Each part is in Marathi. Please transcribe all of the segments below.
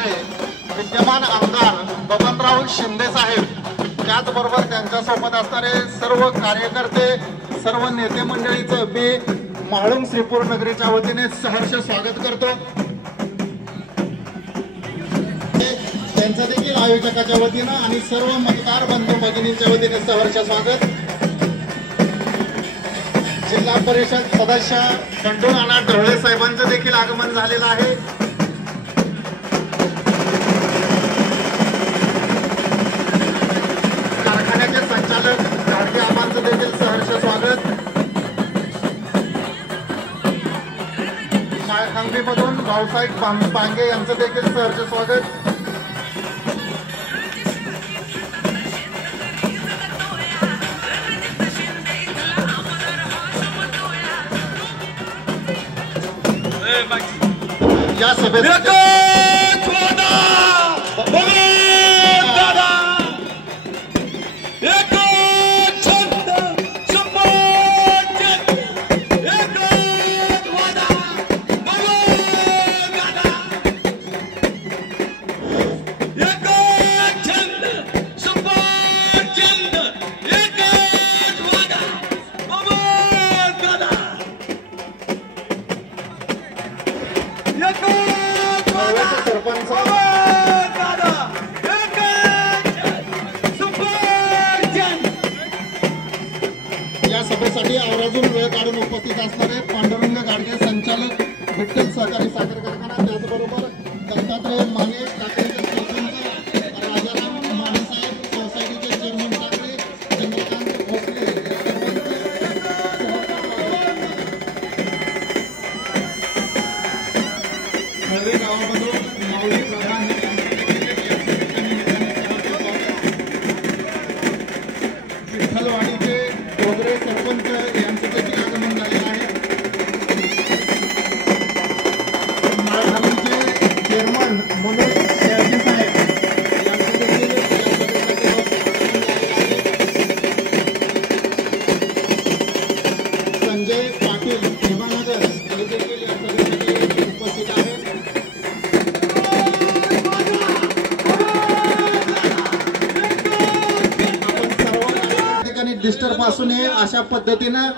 असणारे विद्यमान आमदार बबनराव शिंदे साहेब, त्याचबरोबर त्यांच्यासोबत असणारे सर्व कार्यकर्ते, सर्व नेते मंडळीचं मी म्हाळुंग श्रीपूर नगरीच्या वतीने सहर्ष स्वागत करतो। त्यांचं देखील आयोजकाच्या वतीनं आणि सर्व मतदार बंधू भगिनींच्या वतीने सहर्ष स्वागत। जिल्हा परिषद सदस्य बंडू नाना ढवळे साहेबांचं देखील आगमन झालेलं आहे। कारखान्याचे संचालक गाडगे आबांचं देखील सहर्ष स्वागत। माळखांबीमधून व्यावसायिक पांगे यांचं देखील सहर्ष स्वागत। या सभेत या सभेसाठी आवर्जून वेळ काढून उपस्थित असणारे पांडुरंग गाडगे संचालक विठ्ठल सहकारी साखर कारखाना, त्याचबरोबर दत्तात्रय माने टाकळीचे सरपंच राजाराम माने साहेब, सोसायटीचे चेअरमन टाकळे चंद्रकांत भोसले, हळवे गावामधून माऊली प्रधान, विठ्ठलवाडीचे डोगरे सरपंच यांचं देखील आगमन झालेलं आहे। माळखांबीचे चेअरमन मनोज शेळके साहेब यांचं देखील संजय पाटील भीमानगर हे देखील या सभेसाठी उपस्थित आहेत। डिस्टर्ब पासून नये अशा पद्धतीनं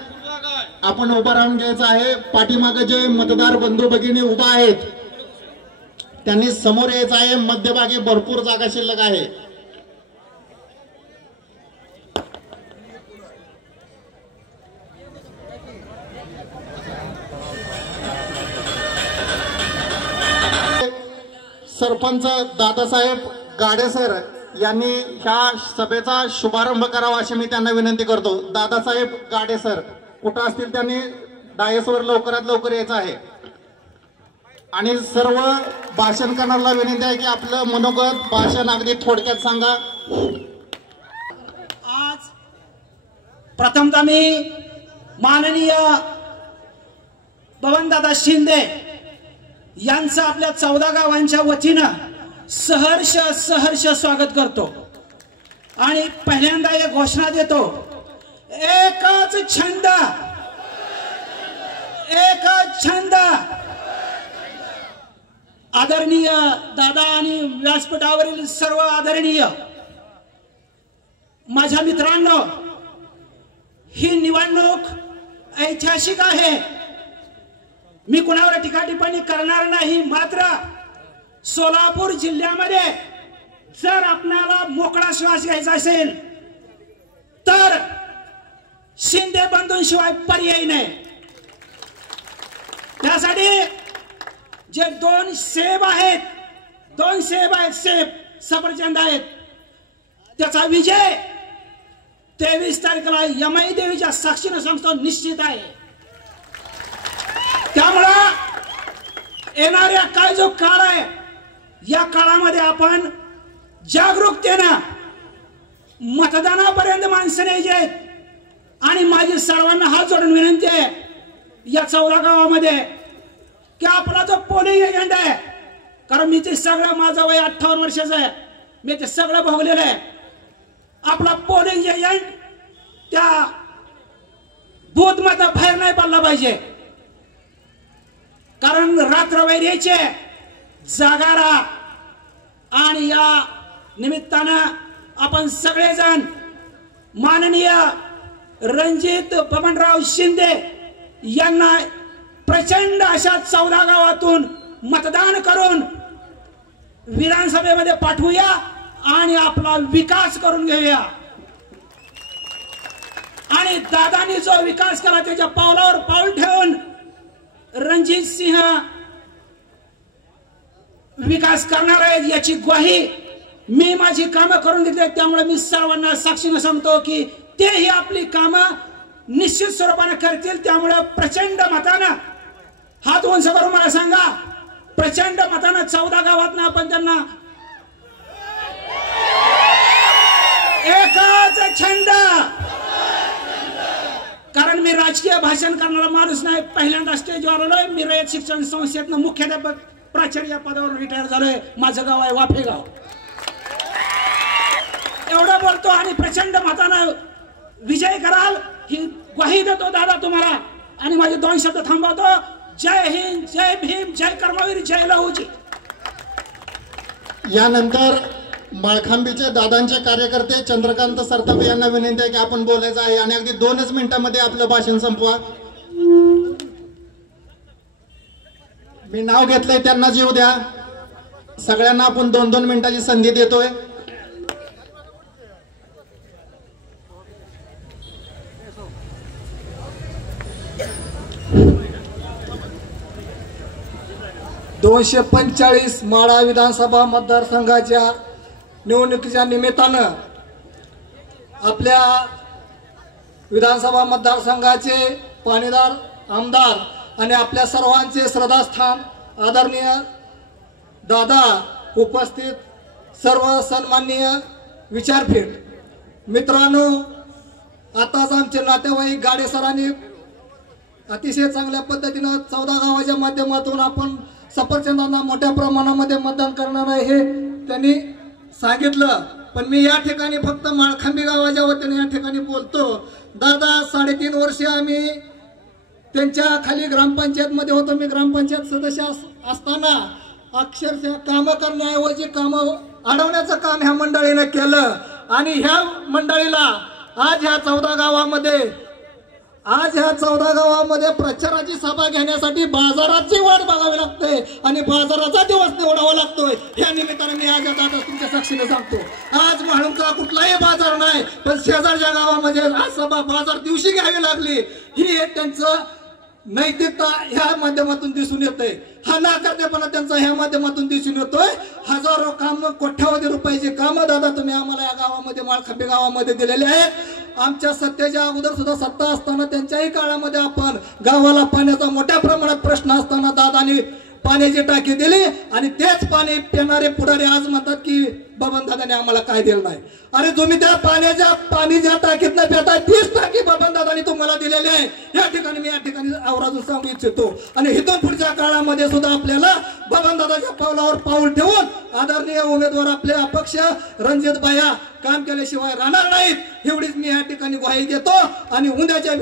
आपण उभं राहून घ्यायचं आहे। पाठीमागे जे मतदार बंधू भगिनी उभा आहेत त्यांनी समोर यायचं आहे। मध्यभागी भरपूर जागा शिल्लक आहे। सरपंच दादासाहेब गाडे सर यांनी ह्या सभेचा शुभारंभ करावा अशी मी त्यांना विनंती करतो। दादासाहेब गाडे सर कुठं असतील त्यांनी डायसवर लवकरात लवकर यायचं आहे। आणि सर्व भाषण करणाऱ्याला विनंती आहे की आपलं मनोगत भाषण अगदी थोडक्यात सांगा। आज प्रथमतः मी माननीय बबनदादा शिंदे यांचं आपल्या 14 गावांच्या वतीनं सहर्ष स्वागत करतो आणि पहिल्यांदा एक घोषणा देतो, एकच छंद आदरणीय दादा आणि व्यासपीठावरील सर्व आदरणीय माझ्या मित्रांनो, ही निवडणूक ऐतिहासिक आहे। मी कुणावर टीका टिप्पणी करणार नाही, मात्र सोलापूर जिल्ह्यामध्ये जर आपल्याला मोकळा श्वास घ्यायचा असेल तर शिंदे बंधूंशिवाय पर्याय नाही। त्यासाठी जे दोन सेब आहेत सफरचंद आहेत, त्याचा विजय 23 तारखेला यमाई देवीच्या साक्षीने सांगतो निश्चित आहे। त्यामुळे येणाऱ्या काय जो काळ आहे या काळामध्ये आपण जागरूकतेनं मतदानापर्यंत माणसं न्यायचे आणि माझी सर्वांना हात जोडून विनंती आहे या 14 गावामध्ये की आपला जो पोलिंग एजंट आहे, कारण मी ते सगळं, माझं वय 58 वर्षाचं आहे, मी ते सगळं भोगलेलं आहे। आपला पोलिंग एजंट त्या बूथ मध्ये बाहेर नाही पडला पाहिजे, कारण रात्रभर यायचे जागा राहा निमित्तानं आपण सगळेजण माननीय रणजित बबनराव शिंदे यांना प्रचंड अशा 14 गावातून मतदान करून विधानसभेमध्ये पाठवूया आणि आपला विकास करून घेऊया। आणि दादांनी जो विकास केला त्याच्या पावलावर पाऊल ठेवून रणजित सिंह विकास करणार आहेत याची ग्वाही मी माझी कामं करून घेतली। त्यामुळे मी सर्वांना साक्षीने सांगतो की तेही आपली कामं निश्चित स्वरूपाने करतील। त्यामुळे प्रचंड मतानं हात उंच करून मला सांगा, प्रचंड मतानं 14 गावातनं आपण त्यांना एकच छंद, कारण मी राजकीय भाषण करणारा माणूस नाही, पहिल्यांदा स्टेजवर आलोय। मी रयत शिक्षण संस्थेतनं मुख्याध्यापक प्राचार्य या पदावर रिटायर झालोय। माझं गाव आहे वाफेगाव। एवढं बोलतो आणि प्रचंड मतानं विजय कराल ही ग्वाही देतो दादा तुम्हाला। आणि माझे 2 शब्द थांबवतो। जय हिंद, जय भीम, जय कर्मवीर, जय लहूजी। यानंतर माळखांबीचे दादांचे कार्यकर्ते चंद्रकांत सरतापे यांना विनंती आहे की आपण बोलायचं आहे आणि अगदी 2च मिनिटांमध्ये आपलं भाषण संपवा। मी नाव घेतलंय त्यांना जीव द्या। सगळ्यांना आपण 2-2 मिनिटाची संधी देतोय। (245) माढा विधानसभा मतदारसंघाच्या निवडणुकीच्या निमित्तानं आपल्या विधानसभा मतदारसंघाचे पाणीदार आमदार आणि आपल्या सर्वांचे श्रद्धास्थान आदरणीय दादा, उपस्थित सर्व सन्माननीय विचारपीठ मित्रांनो, आताच आमचे नातेवाईक गाडे सरांनी अतिशय चांगल्या पद्धतीनं 14 गावाच्या माध्यमातून आपण सफरचंदांना मोठ्या प्रमाणामध्ये मतदान करणार आहे हे त्यांनी सांगितलं। पण मी या ठिकाणी फक्त माळखांबी गावाच्या वतीने या ठिकाणी बोलतो। दादा 3.5 वर्षे आम्ही त्यांच्या खाली ग्रामपंचायत मध्ये होतो। मी ग्रामपंचायत सदस्य असताना अक्षरशः कामं करण्याऐवजी कामं अडवण्याचं काम ह्या मंडळीने केलं। आणि ह्या मंडळीला आज ह्या 14 गावामध्ये प्रचाराची सभा घेण्यासाठी बाजाराची वाट बघावी लागते आणि बाजाराचा दिवस निवडावा लागतोय। या निमित्ताने मी आज आता तुमच्या साक्षीने सांगतो, आज म्हाळुंगचा कुठलाही बाजार नाही, पण शेजारच्या गावामध्ये आज सभा बाजार दिवशी घ्यावी लागली। ही एक त्यांचं नैतिकता ह्या माध्यमातून दिसून येते। हा नाकर्तेपणा त्यांचा ह्या माध्यमातून दिसून येतोय। हजारो काम, कोट्यावधी रुपयाची कामं दादा तुम्ही आम्हाला या गावामध्ये, माळखांबी गावामध्ये दिलेले आहेत। आमच्या सत्तेच्या अगोदर सुद्धा सत्ता असताना त्यांच्याही काळामध्ये आपण गावाला पाण्याचा मोठ्या प्रमाणात प्रश्न असताना दादानी पाण्याची टाकी दिली आणि तेच पाणी पिणारे पुढारी आज म्हणतात की बबन दादाने आम्हाला काय दिलं नाही। अरे तुम्ही त्या पाणी ज्या टाकीत न पिता तीच टाकी बबन दादानी तुम्हाला दिलेली आहे। या ठिकाणी आवर्जून सांगू इच्छितो। आणि इथून पुढच्या काळामध्ये सुद्धा आपल्याला बबन दादाच्या पावलावर पाऊल ठेवून आदरणीय उमेदवार आपले अपक्ष रणजित भाया काम केल्याशिवाय राहणार नाहीत एवढीच मी या ठिकाणी ग्वाही देतो। आणि उद्याच्या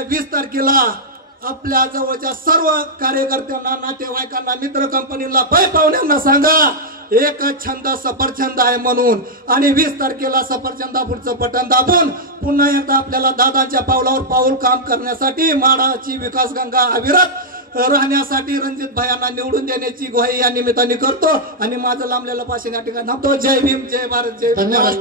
20 तारखेला आपल्या जवळच्या सर्व कार्यकर्त्यांना, नातेवाईकांना, मित्र कंपनीला, पै पाहुण्यांना सांगा एक छंद सफरचंद आहे म्हणून। आणि 20 तारखेला सफरचंदा पुढचं बटन दाबून पुन्हा एकदा आपल्याला दादांच्या पावलावर पाऊल काम करण्यासाठी, माढाची विकास गंगा अविरत राहण्यासाठी रणजित भायांना निवडून देण्याची ग्वाही या निमित्ताने करतो। आणि माझं लांबलेलं भाषण या ठिकाणी थांबतो। जय भीम, जय भारत, जय धन्यवाद।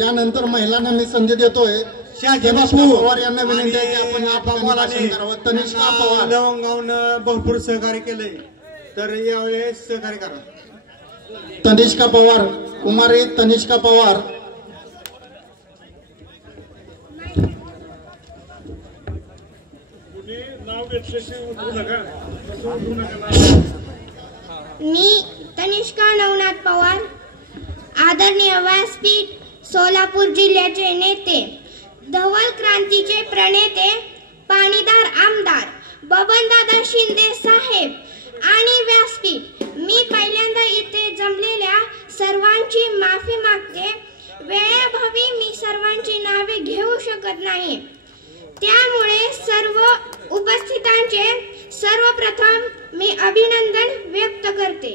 यानंतर महिलांना मी संधी देतोय। पवार यांना विनंती आहे की आपण या ठिकाणी भाषण करावं। तनिष्का पवार लवंगावनं भरपूर सहकार्य केलंय, तर यावेळेस सहकार्य करा। तनिष्का पवार, कुमारी तनिष्का पवार। मी तनिष्का नवनाथ पवार, आदरणीय व्यासपीठ, सोलापूर जिल्ह्याचे नेते, धवल क्रांतीचे प्रणेते, पाणीदार आमदार बबनदादा शिंदे साहेब आणि व्यासपीठ, मी पहिल्यांदा इथे जमलेल्या सर्वांची माफी मागते। वेळेअभावी मी सर्वांची नावे घेऊ शकत नाही, त्यामुळे सर्व उपस्थितांचे सर्वप्रथम मी अभिनंदन व्यक्त करते।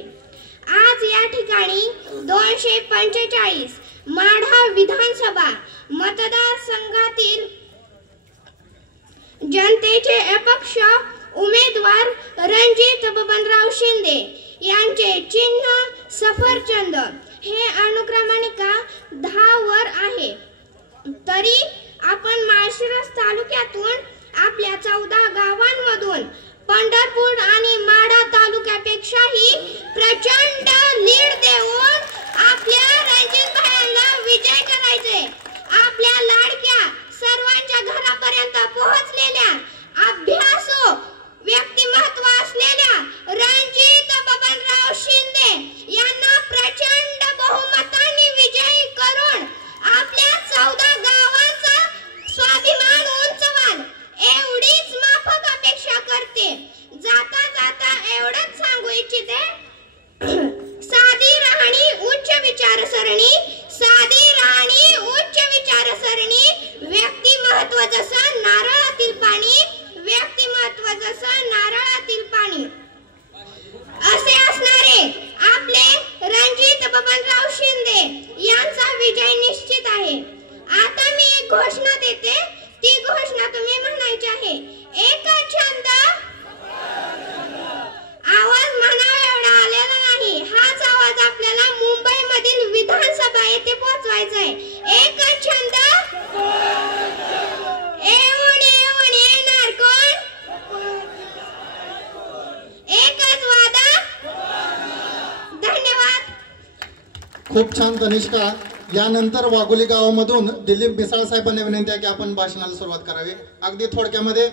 आज या ठिकाणी 245 माढा विधानसभा मतदारसंघातील जनतेचे अपक्ष उमेदवार रणजित बबनराव शिंदे यांचे चिन्ह सफरचंद हे अनुक्रमांकिका 10 वर आहे. तरी आपण माळशिरस तालुक्यातून आपल्या 14 गावांमधून पंढरपूर आणि माढा तालुक्यापेक्षाही प्रचंड लीड देऊन आपल्या रणजित भाईंना विजय करायचे. आपल्या लाडक्या सर्वांच्या घरापर्यंत पोहोचलेल्या अभ्यासू व्यक्तिमत्व असलेल्या रणजित बबनराव शिंदे यांना प्रचंड बहुमतांनी विजयी करून आपल्या 14 गावांचा स्वाभिमान उंचवाल एवढीच माफक अपेक्षा करते. जाता जाता एवढंच सांगू इच्छिते, साधी राहणी उच्च विचारसरणी, साधी राहणी उच्च विचारसरणी. व्यक्तिमत्व जसं नारळातील पाणी, व्यक्तिमत्व जसं नारळातील पाणी असे असणारे आपले रणजित बबनराव शिंदे यांचा विजय निश्चित आहे. आता मी एक घोषणा देते, ती घोषणा तुम्ही म्हणायची आहे. एक छंद, आवाज म्हणावा एवढा आलेला नाही. हाच आवाज आपल्याला मुंबई मधील विधानसभा येथे पोहोचवायचा आहे. एक छंद, येऊन येऊन येणार कोण? एकच वादा. धन्यवाद. खूप छान तनिष्का. यानंतर वाघोली गावामधून दिलीप मिसाळ साहेबांना विनंती आहे की आपण भाषणाला सुरुवात करावी. अगदी थोडक्यामध्ये.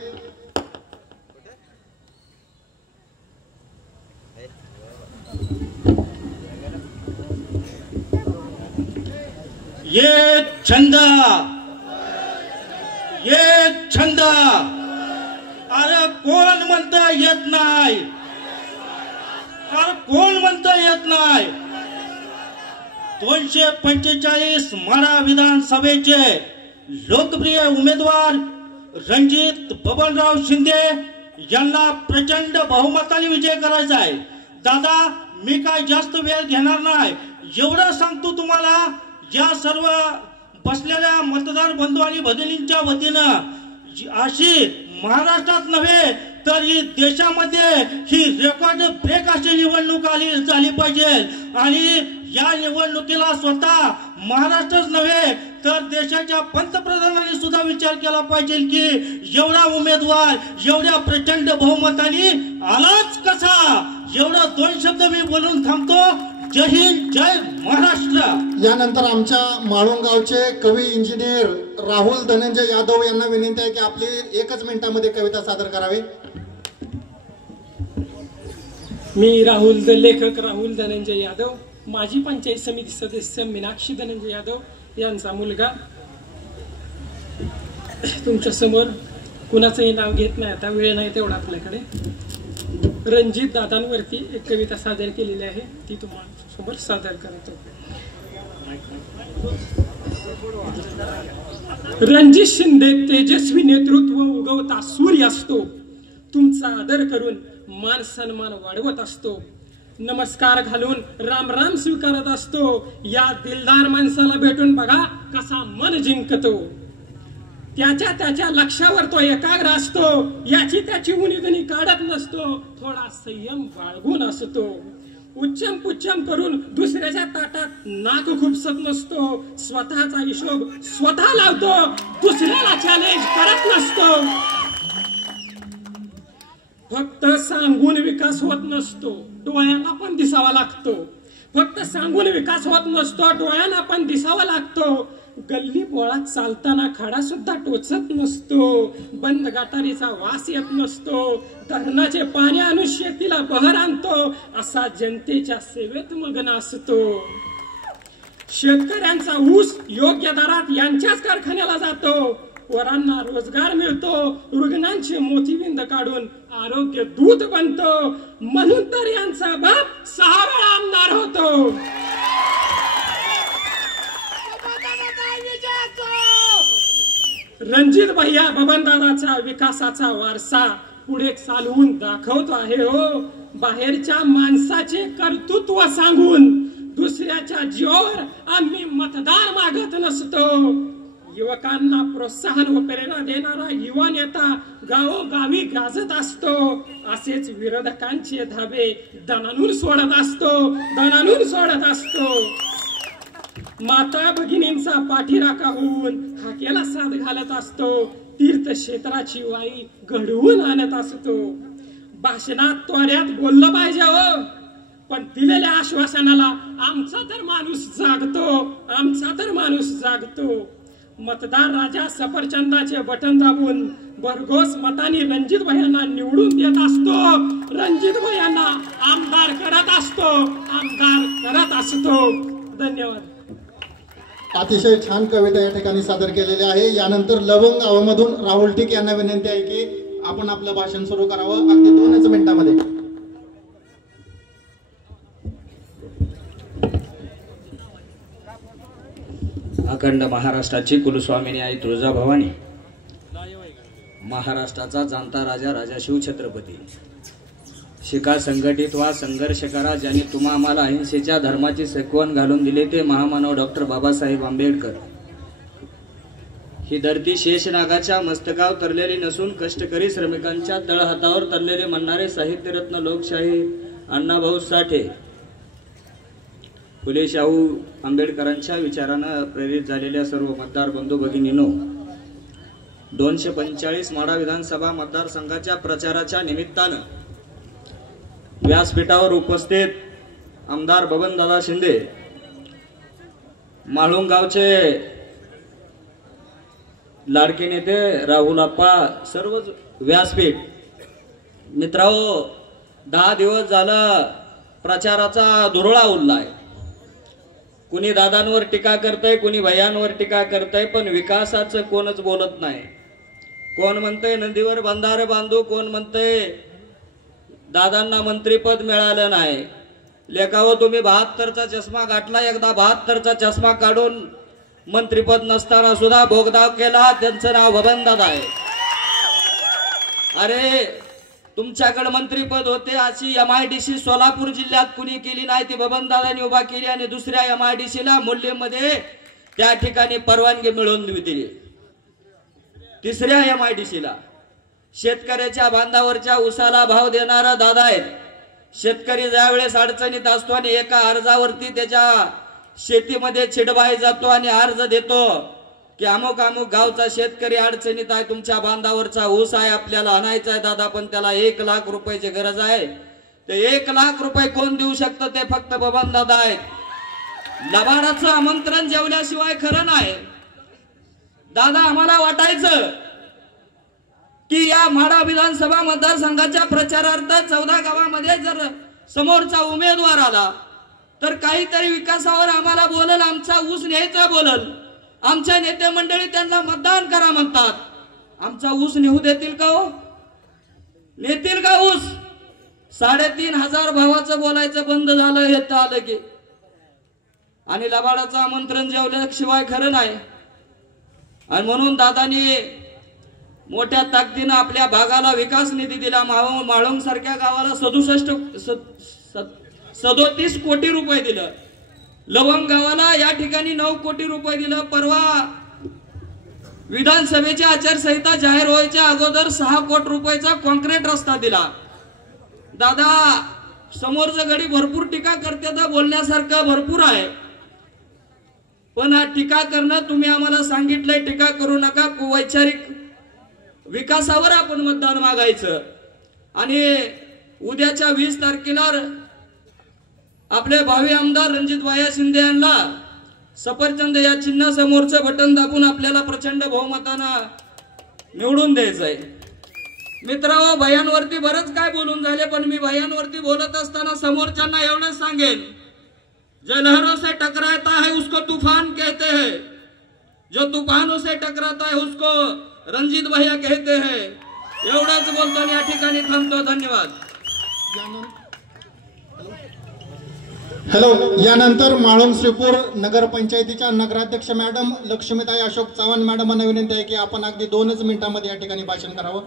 ये छंद, ये छंद. अरे कोण म्हणतं येत नाही? अरे कोण म्हणतं येत नाही? 245 माढा विधानसभेचे लोकप्रिय उमेदवार रणजित बबनराव शिंदे यांना प्रचंड बहुमताने विजय करायचा आहे. दादा, मी काय जास्त वेळ घेणार नाही. एवढं सांगतो तुम्हाला, या सर्व बसलेल्या मतदार बंधू आणि भगिनींच्या वतीनं अशी महाराष्ट्रात नव्हे तर ही देशामध्ये ही रेकॉर्ड ब्रेक अशी निवडणूक झाली पाहिजे. आणि या निवडणुकीला स्वतः महाराष्ट्रच नव्हे तर देशाच्या पंतप्रधानांनी सुद्धा विचार केला पाहिजे की एवढा उमेदवार एवढ्या प्रचंड बहुमताने आलाच कसा. एवढं 2 शब्द मी बोलून थांबतो. जय हिंद, जय महाराष्ट्र. यानंतर आमच्या माळुंग गावचे कवी इंजिनियर राहुल धनंजय यादव यांना विनंती आहे की आपली 1 मिनिटामध्ये कविता सादर करावी. मी लेखक राहुल धनंजय यादव, माजी पंचायत समिती सदस्य मीनाक्षी धनंजय यादव यांचा मुलगा. तुमच्या समोर कुणाचंही नाव घेत नाही, आता वेळ नाही तेवढा आपल्याकडे. रणजित दादांवरती एक कविता सादर केलेली आहे, ती तुम्हाला समोर सादर करतो. रणजित शिंदे तेजस्वी नेतृत्व उगवता सूर्य असतो. तुमचा आदर करून मान सन्मान वाढवत असतो. नमस्कार घालून राम राम स्वीकारत असतो. या दिलदार माणसाला भेटून बघा कसा मन जिंकतो. त्याच्या लक्षावर तो एकाग्र असतो. याची त्याची उणीधणी काढत नसतो. थोडा संयम बाळगून असतो. उच्चम पुच्चम करून दुसऱ्याच्या ताटात नाक खुपसत नसतो. स्वतःचा हिशोब स्वतः लावतो. दुसऱ्याला चॅलेंज करत नसतो. फक्त सांगून विकास होत नसतो, डोळ्यांना पण दिसावा लागतो. फक्त सांगून विकास होत नसतो, डोळ्यांना पण दिसावा लागतो. गल्ली बोळात चालताना खडा सुद्धा टोचत नसतो. बंद गटारीचा वास येत नसतो. धरणाचे पाणी आणून शेतीला बहर आणतो. असा जनतेच्या सेवेत मग्न असतो. शेतकऱ्यांचा ऊस योग्य दरात यांच्याच कारखान्याला जातो. वरांना रोजगार मिळतो. रुग्णांचे मोतीबिंद काढून आरोग्य दूत बनतो. म्हणून तर यांचा बाप 6 वेळा आमदार होतो. रणजित भैया बबनदादाचा विकासाचा वारसा पुढे चालवून दाखवतो आहे हो. बाहेरच्या माणसाचे कर्तृत्व सांगून दुसऱ्याच्या जीवावर आम्ही मतदार मागत नसतो. युवकांना प्रोत्साहन व प्रेरणा देणारा युवा नेता गावोगावी गाजत असतो. असेच विरोधकांचे धाबे दणानून सोडत असतो. माता भगिनींचा पाठीराखा होऊन हाकेला साथ घालत असतो. तीर्थक्षेत्राची वाई घडवून आणत असतो. भाषणात त्वऱ्यात बोललं पाहिजे हो, पण दिलेल्या आश्वासनाला आमचा तर माणूस जागतो. मतदार राजा सफरचंदाचे बटन दाबून भरघोस मतांनी रणजित भैयांना निवडून देत असतो. रणजित भैयांना आमदार करत असतो. धन्यवाद. अतिशय छान कविता या ठिकाणी सादर केलेली आहे. यानंतर लवंग गावामधून राहुल टिक यांना विनंती आहे की आपण आपलं भाषण सुरू करावं अगदी 2च मिनिटांमध्ये. अखंड महाराष्ट्राची कुलस्वामिनी आई तुळजाभवानी, महाराष्ट्राचा जाणता राजा राजाशिव छत्रपती, शिका संघटित व्हा, संघर्ष करा. ज्यांनी तुम्हा आम्हाला अहिंसेच्या धर्माची शिकवण घालून दिली ते महामानव डॉक्टर बाबासाहेब आंबेडकर. ही धरती शेषनागाच्या मस्तकावर तरलेली नसून कष्टकरी श्रमिकांच्या तळहातावर तरलेले म्हणणारे साहित्यरत्न लोकशाही अण्णाभाऊ साठे, फुले शाहू आंबेडकरांच्या विचारानं प्रेरित झालेल्या सर्व मतदार बंधू भगिनींनो, 245 माढा विधानसभा मतदारसंघाच्या प्रचाराच्या निमित्तानं व्यासपीठावर उपस्थित आमदार बबनदादा शिंदे, माळुंग गावचे लाडके नेते राहुल आप्पा, सर्व व्यासपीठ मित्रांनो, 10 दिवस झालं प्रचाराचा धुरळा उडलाय. कुणी दादांवर टीका करतय, कुणी भैयांवर टीका करतय, पण विकासाचं कोणच बोलत नाही. कोण म्हणतंय नदीवर बंधारे बांधू, कोण म्हणतंय दादांना मंत्रीपद मिळालं नाही. लेखावं तुम्ही 72चा चष्मा गाठला, एकदा 72चा चष्मा काढून मंत्रीपद नसताना सुद्धा भोगदाव केला. त्यांचं नाव बबनदादा आहे. अरे तुमच्याकडे मंत्रीपद होते अशी MIDC सोलापूर जिल्ह्यात कुणी केली नाही, ती बबनदादांनी उभा केली. आणि दुसऱ्या MIDCला मूल्यमध्ये त्या ठिकाणी परवानगी मिळवून दिली. तिसऱ्या MIDCला शेतकऱ्याच्या बांधावरच्या उसाला भाव देणारा दादा आहेत. शेतकरी ज्यावेळेस अडचणीत असतो आणि एका अर्जावरती त्याच्या शेतीमध्ये चिडबाई जातो आणि अर्ज देतो की अमुक अमुक गावचा शेतकरी अडचणीत आहे, तुमच्या बांधावरचा ऊस आहे, आपल्याला आणायचा आहे दादा, पण त्याला 1 लाख रुपयाची गरज आहे. ते 1 लाख रुपये कोण देऊ शकतं? ते फक्त बबनदादा आहेत. लबाडाचं आमंत्रण जेवल्याशिवाय खरं नाही. दादा आम्हाला वाटायचं की या माढा विधानसभा मतदारसंघाच्या प्रचारार्थ 14 गावामध्ये जर समोरचा उमेदवार आला तर काहीतरी विकासावर आम्हाला बोलल, आमचा ऊस न्यायचा बोलल. आमच्या नेते मंडळी त्यांना मतदान करा म्हणतात. आमचा ऊस नेऊ देतील का हो? नेतील का ऊस? 3,500 भावाचं बोलायचं बंद झालं हे तर आलं की. आणि लबाडाचं आमंत्रण जेवल्याशिवाय खरं नाही. आणि म्हणून दादानी मोठ्या ताकदीनं आपल्या भागाला विकास निधी दिला. माळुंग सारख्या गावाला 37 कोटी रुपये दिलं. लवंग गावाला या ठिकाणी 9 कोटी रुपये दिलं. परवा विधानसभेची आचारसंहिता जाहीर व्हायच्या अगोदर 6 कोटी रुपयाचा कॉन्क्रीट रस्ता दिला. दादा समोरचं गडी भरपूर टीका करते तर बोलण्यासारखं भरपूर आहे, पण हा टीका करणं तुम्ही आम्हाला सांगितलंय टीका करू नका, वैचारिक विकासावर आपण मतदान मागायचं. आणि उद्याच्या 20 तारखेला आपले भावी आमदार रणजित भैया शिंदे यांना सफरचंद या चिन्ह समोरचं बटन दाबून आपल्याला प्रचंड बहुमतानं निवडून द्यायचंय. मित्रांनो, भयांवरती बरंच काय बोलून झाले, पण मी भयांवरती बोलत असताना समोरच्यांना एवढंच सांगेन, जो लहरों से टकराता है उसको तूफान कहते हैं, जो तूफानों से टकराता है उसको रणजित भैया कहते हैं. एवढंच बोलतो या ठिकाणी थांबतो. धन्यवाद. हॅलो. यानंतर माळुंग श्रीपूर नगरपंचायतीच्या नगराध्यक्ष मॅडम लक्ष्मीताई अशोक चव्हाण मॅडमांना विनंती आहे की आपण अगदी 2च मिनिटांमध्ये या ठिकाणी भाषण करावं.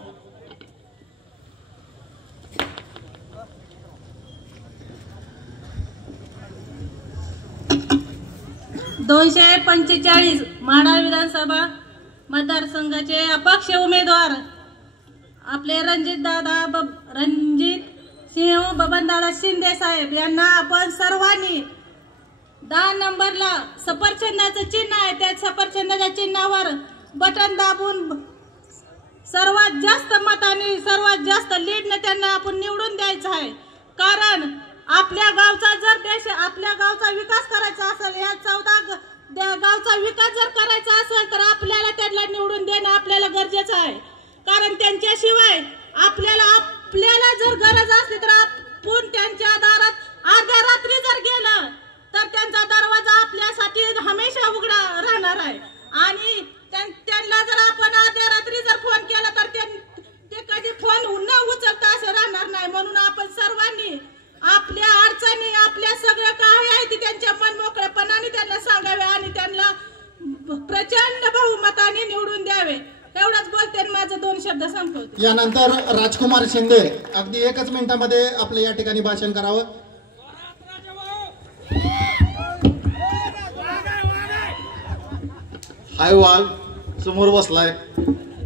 245 माढा विधानसभा मतदारसंघाचे अपक्ष उमेदवार आपले रणजित सिंह बबनदादा शिंदे साहेब यांना आपण सर्वांनी 10 नंबरला सफरचंदाचं चिन्ह आहे, त्या सफरचंदाच्या चिन्हावर बटन दाबून सर्वात जास्त मताने सर्वात जास्त लीडने त्यांना आपण निवडून द्यायचं आहे. कारण आपल्या गावचा जर आपल्या गावचा विकास करायचा असेल, या 14 गावचा विकास जर करायचा असेल तर आपल्याला त्यांना निवडून देणं आपल्याला गरजेचं आहे. कारण त्यांच्याशिवाय आपल्याला जर गरज असली तर आपण त्यांच्या दारात अर्ध्या रात्री जर गेलं तर त्यांचा दरवाजा आपल्यासाठी हमेशा उघडा राहणार आहे. आणि त्यांना जर आपण अर्ध्या रात्री जर फोन केला तर ते कधी फोन न उचलता असं राहणार नाही. म्हणून आपण सर्वांनी आपल्या अडचणी आपल्या सगळं काय आहे ते त्यांच्या मनमोकळेपणाने त्यांना सांगावे आणि त्यांना प्रचंड बहुमताने निवडून द्यावे. एवढंच बोलते आणि माझं 2 शब्द संपवते. यानंतर राजकुमार शिंदे अगदी 1 मिनिटामध्ये आपलं या ठिकाणी भाषण करावं. हाय वाघ समोर बसलाय.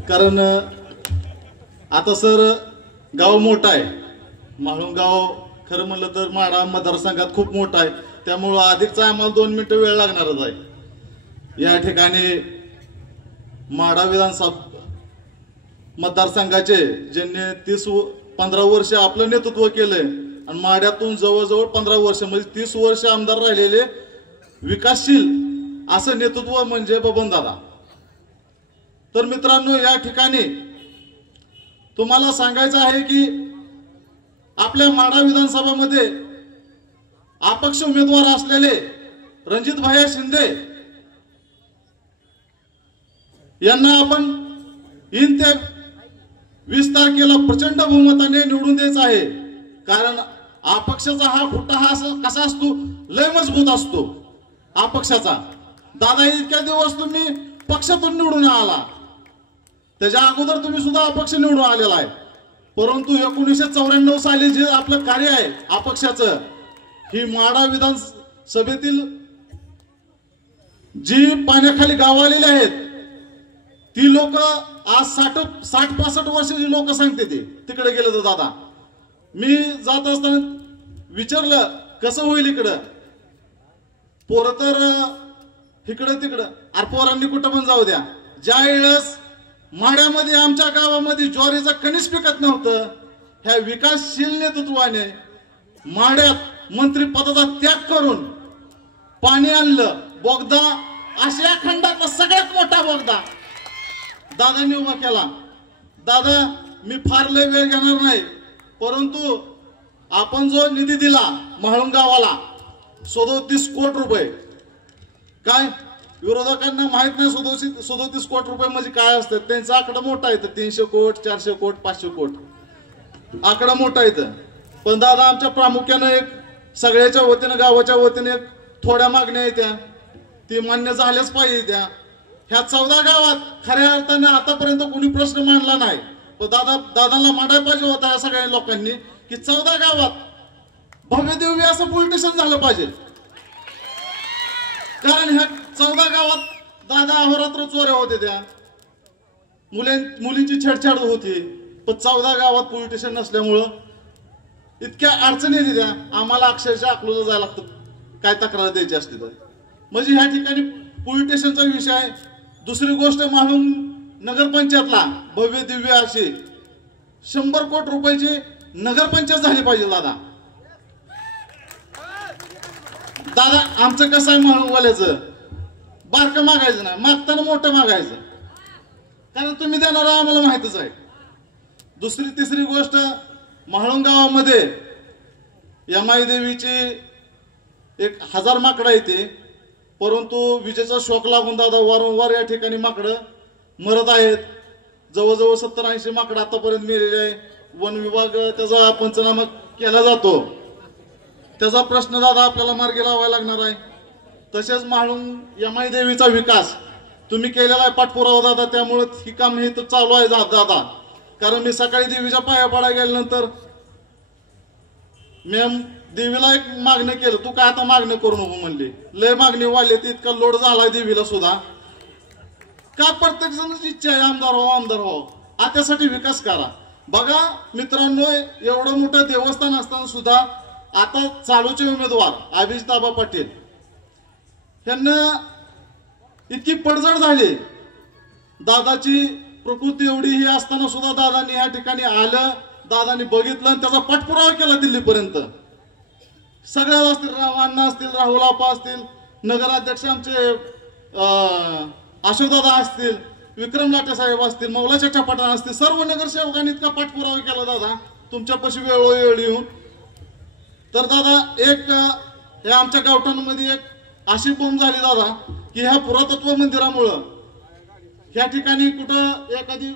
कारण आता सर गाव मोठं आहे. म्हाळुंग गाव खरं म्हणलं तर माढा मतदारसंघात खूप मोठा आहे. त्यामुळं अधिकचा आम्हाला 2 मिनिटं वेळ लागणारच आहे. या ठिकाणी माढा विधानसभा मतदारसंघाचे ज्यांनी 15 वर्ष आपलं नेतृत्व केलंय आणि माढ्यातून जवळजवळ 15 वर्ष म्हणजे 30 वर्ष आमदार राहिलेले विकासशील असं नेतृत्व म्हणजे बबनदादा. तर मित्रांनो, या ठिकाणी तुम्हाला सांगायचं आहे की आपल्या माढा विधानसभामध्ये अपक्ष उमेदवार असलेले रणजित भैया शिंदे यांना आपण इन ते 20 तारखेला प्रचंड बहुमताने निवडून द्यायचं आहे. कारण अपक्षाचा हा खुट्टा हा कसा असतो, लय मजबूत असतो अपक्षाचा. दादा इतक्या दिवस तुम्ही पक्षातून निवडून आला, त्याच्या अगोदर तुम्ही सुद्धा अपक्ष निवडून आलेला आहे. परंतु 1994 साली जे आपलं कार्य आहे अपक्षाचं, ही माढा विधानसभेतील जी पाण्याखाली गाव आलेली आहेत ती लोक आज 60-65 वर्षाची लोक सांगते ते तिकडे गेले. तर दादा मी जात असताना विचारलं कसं होईल इकडं. पोरं तर इकडं तिकडं, अरे पोरांनी कुठं पण जाऊ द्या. ज्या वेळेस माढ्यामध्ये आमच्या गावामध्ये ज्वारीचं कणीस पिकत नव्हतं, ह्या विकासशील नेतृत्वाने माढ्यात मंत्री पदाचा त्याग करून पाणी आणलं. बोगदा आशिया खंडातला सगळ्यात मोठा बोगदा दादांनी उभा केला. दादा मी फार लय वेळ घेणार नाही, परंतु आपण जो निधी दिला म्हाळुंग गावाला 37 कोटी रुपये, काय विरोधकांना माहित नाही 37 कोटी रुपये म्हणजे काय असतं. त्यांचा आकडा मोठा आहे, 300 कोटी 400 कोटी 500 कोटी आकडा मोठा आहे. पण दादा आमच्या प्रामुख्यानं एक सगळ्याच्या वतीनं गावाच्या वतीने एक थोड्या मागण्या आहेत त्या ती मान्य झाल्याच पाहिजे. त्या ह्या 14 गावात खऱ्या अर्थाने आतापर्यंत कोणी प्रश्न मांडला नाही. पण दादांना मांडायला पाहिजे होता या सगळ्या लोकांनी की 14 गावात भव्य दिव्य असं पोलिटिशन झालं पाहिजे. कारण ह्या 14 गावात दादा अहोरात्र चोऱ्या होते, त्या मुलींची छेडछाड होती. पण 14 गावात पोलिटिशन नसल्यामुळं इतक्या अडचणी येते त्या आम्हाला अक्षरशः अकलूजला जायला लागतं काय तक्रार द्यायची असली तर. म्हणजे ह्या ठिकाणी पोलिटिशनचा विषय आहे. दुसरी गोष्ट म्हाळुंग नगरपंचायतला भव्य दिव्य अशी 100 कोटी रुपयाची नगरपंचायत झाली पाहिजे. दादा आमचं कसं आहे म्हाळुंगवाल्याचं, बारकं मागायचं नाही, मागताना मोठं मागायचं. कारण तुम्ही देणार आम्हाला माहितच आहे. दुसरी तिसरी गोष्ट म्हाळुंग गावामध्ये यमाई देवीची 1000 माकडं येते, परंतु विजेचा शॉक लागून दादा वारंवार या ठिकाणी माकडं मरत आहेत. जवळजवळ 70-80 माकडं आतापर्यंत मेलेले आहे. वन विभाग त्याचा पंचनामा केला जातो, त्याचा प्रश्न दादा आपल्याला मार्गी लावायला लागणार आहे. तसेच म्हाळुंग यमाई देवीचा विकास तुम्ही केलेला आहे पाठपुरावा दादा, त्यामुळे ही काम हे तर चालू आहे दादा. कारण मी सकाळी देवीच्या पाया पडायला गेल्यानंतर देवीला एक मागणं केलं, तू काय आता मागणं करू नको म्हणली, लय मागणी वाढली, ती इतका लोड झाला देवीला सुद्धा. का प्रत्येक जणांची इच्छा आहे आमदार हो आमदार हो, त्यासाठी विकास करा. बघा मित्रांनो, एवढं मोठं देवस्थान असताना सुद्धा आता चालूचे उमेदवार अभिजिताबा पाटील यांना इतकी पडझड झाली. दादाची प्रकृती एवढी ही असताना सुद्धा दादांनी या ठिकाणी आलं, दादांनी बघितलं आणि त्याचा पाठपुरावा केला दिल्लीपर्यंत. सगळ्या असतील, रावांना असतील, राहुल आप्पा असतील, नगराध्यक्ष आमचे अशोकदादा असतील, विक्रम लाटे साहेब असतील, मौला चट्टा पठाण असतील, सर्व नगरसेवकांनी इतका पाठपुरावा केला दादा तुमच्यापाशी वेळोवेळी येऊन. तर दादा एक या आमच्या गावठाणामध्ये एक अशी बोंब झाली दादा की ह्या पुरातत्व मंदिरामुळं ह्या ठिकाणी कुठं एखादी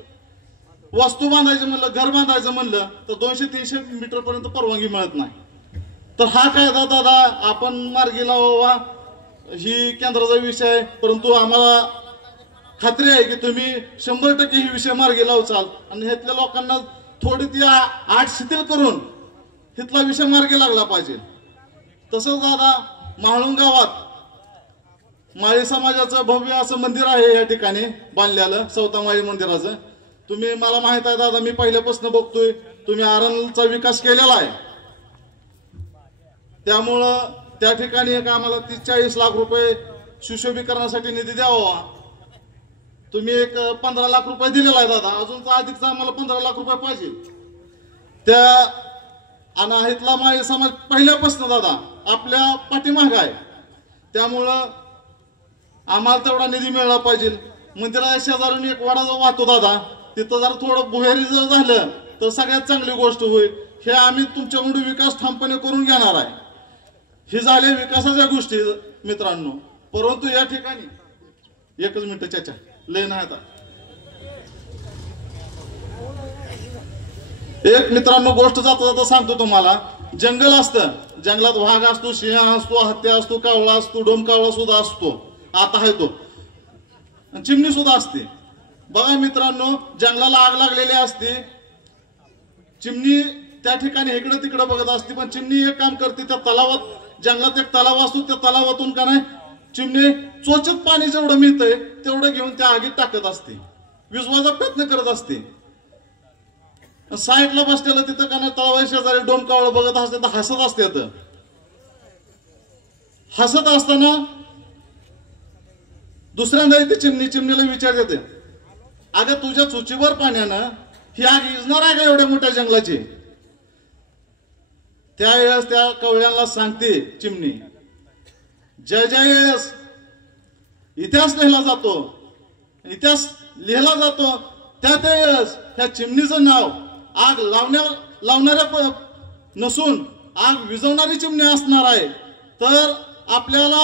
वस्तू बांधायचं म्हणलं, घर बांधायचं म्हणलं तर 200-300 मीटर पर्यंत परवानगी मिळत नाही. तर हा कायदा दादा आपण मार्गी लावावा ही केंद्राचा विषय आहे, परंतु आम्हाला खात्री आहे की तुम्ही 100% ही विषय मार्गी लावचाल आणि ह्यातल्या लोकांना थोडी ती आठ शिथिल करून हितला विषय मार्गी लागला पाहिजे. तसंच दादा म्हाळुंग गावात माळी समाजाचं भव्य असं मंदिर आहे या ठिकाणी बांधलेलं, सौतामाळी मंदिराचं. तुम्ही, मला माहित आहे दादा, मी पहिल्यापासून बघतोय तुम्ही आरणचा विकास केलेला आहे, त्यामुळं त्या ठिकाणी एक आम्हाला 30-40 लाख रुपये सुशोभीकरणासाठी निधी द्यावा. तुम्ही एक 15 लाख रुपये दिलेला आहे दादा, अजूनचा अधिकचा आम्हाला 15 लाख रुपये पाहिजे. त्या आणि इथला माळी समाज पहिल्यापासून दादा आपल्या पाठीमाग आहे, त्यामुळं आम्हाला तेवढा निधी मिळाला पाहिजे. मंदिराच्या शेजारून एक वाडा जो वाहतो दादा, तिथं जर थोडं भुहेरी जर झालं तर सगळ्यात चांगली गोष्ट होईल. हे आम्ही तुमच्याकडून विकास ठामपणे करून घेणार आहे. हे झाले विकासाच्या गोष्टी मित्रांनो. परंतु या ठिकाणी एकच मिनिट चाचा, लय नाही आता. एक मित्रांनो गोष्ट जाता जाता सांगतो तुम्हाला. जंगल असतं, जंगलात वाघ असतो, सिंह असतो, हत्या असतो, कावळा असतो, डोमकावळा सुद्धा असतो, आता आहे तो, चिमणी सुद्धा असते. बघा मित्रांनो, जंगलाला आग लागलेली असते, चिमणी त्या ठिकाणी इकडे तिकडे बघत असते, पण चिमणी एक काम करते, त्या तलावात, जंगलात एक तलाव असतो, त्या तलावातून का नाही चिमणी चोचत पाणी जेवढं मिळतंय तेवढं घेऊन त्या आगीत टाकत असते, विझवायचा प्रयत्न करत असते. साईडला बसलेलं तिथं का नाही तलावा शेजारी डोमकावळं बघत असते तर हसत असते. हसत असताना दुसऱ्यांदा येते चिमणीला विचारते, अगं तुझ्या चुचीवर पाण्यानं ही आग इजणार आहे का एवढ्या मोठ्या जंगलाची? त्यावेळेस त्या कवळ्यांना सांगते चिमणी, ज्या ज्या वेळेस इतिहास लिहिला जातो, इतिहास लिहिला जातो त्या वेळेस त्या चिमणीचं नाव आग लावणाऱ्या नसून आग विझवणारी चिमणी असणार आहे. तर आपल्याला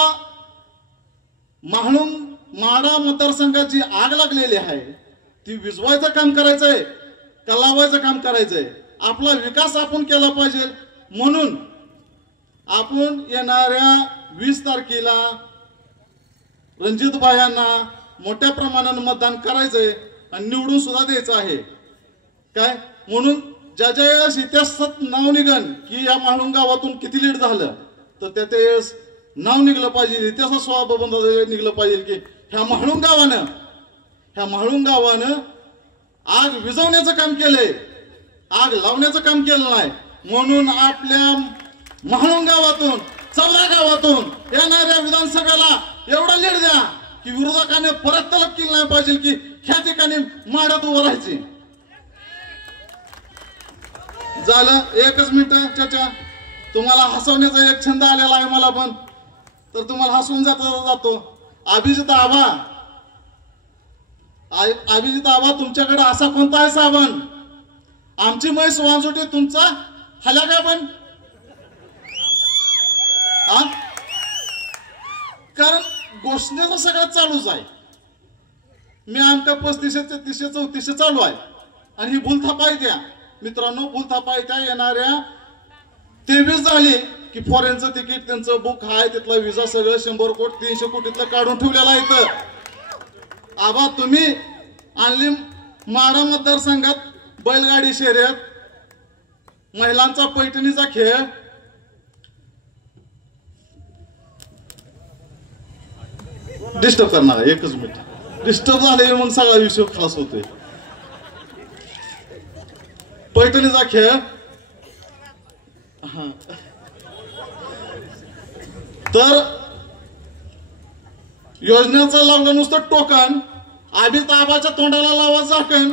माडा मतदारसंघाची आग लागलेली आहे, ती विझवायचं काम करायचंय का लावायचं काम करायचंय? आपला विकास आपण केला पाहिजे. म्हणून आपण येणाऱ्या 20 तारखेला रणजित भायांना मोठ्या प्रमाणात मतदान करायचंय आणि निवडून सुद्धा द्यायचं आहे. काय म्हणून ज्या ज्या वेळेस इतिहासात नाव निघन की या म्हाळुंग गावातून किती लीड झालं, तर त्या वेळेस नाव निघलं पाहिजे, इतिहासात स्वबंध निघलं पाहिजे की ह्या म्हाळुंग गावानं आग विझवण्याचं काम केलंय, आग लावण्याचं काम केलं नाही. म्हणून आपल्या म्हाळुंग गावातून, चौदा गावातून येणाऱ्या विधानसभेला एवढा लीड द्या की विरोधकाने परत तलब केली नाही पाहिजे की ह्या ठिकाणी माड्यात उभं राहायचे. झालं, एकच मिनिट चाचा, तुम्हाला हसवण्याचा एक छंद आलेला आहे मला पण, तर तुम्हाला हसवून जातो. अभिजित आबा तुमच्याकडे असा कोणता आहे साबण? आमची म्हैस वांजोटी तुमचा हल्या काय पण? कारण घोषणेचं सगळं चालूच आहे. मी आमका 35, 33, 34 चालू आहे आणि ही भूलथापा द्या मित्रांनो, भूलथापा त्या येणाऱ्या 23 झाली की फॉरेनचं तिकीट, त्यांचं बुक आहे, तिथला विजा सगळं 100 कोटी 300 कोटीतलं काढून ठेवलेला आहे. आबा तुम्ही आणली माडा मतदारसंघात बैलगाडी शर्यत, महिलांचा पैठणीचा खेळ, डिस्टर्ब करणार आहे, एकच मिनिट. डिस्टर्ब झाले मग सगळा विषय खास होतोय. पैठणीचा खेळ तर योजनेचं लावलं नुसतं टोकन, आबीत आबाच्या तोंडाला लावा झाकण.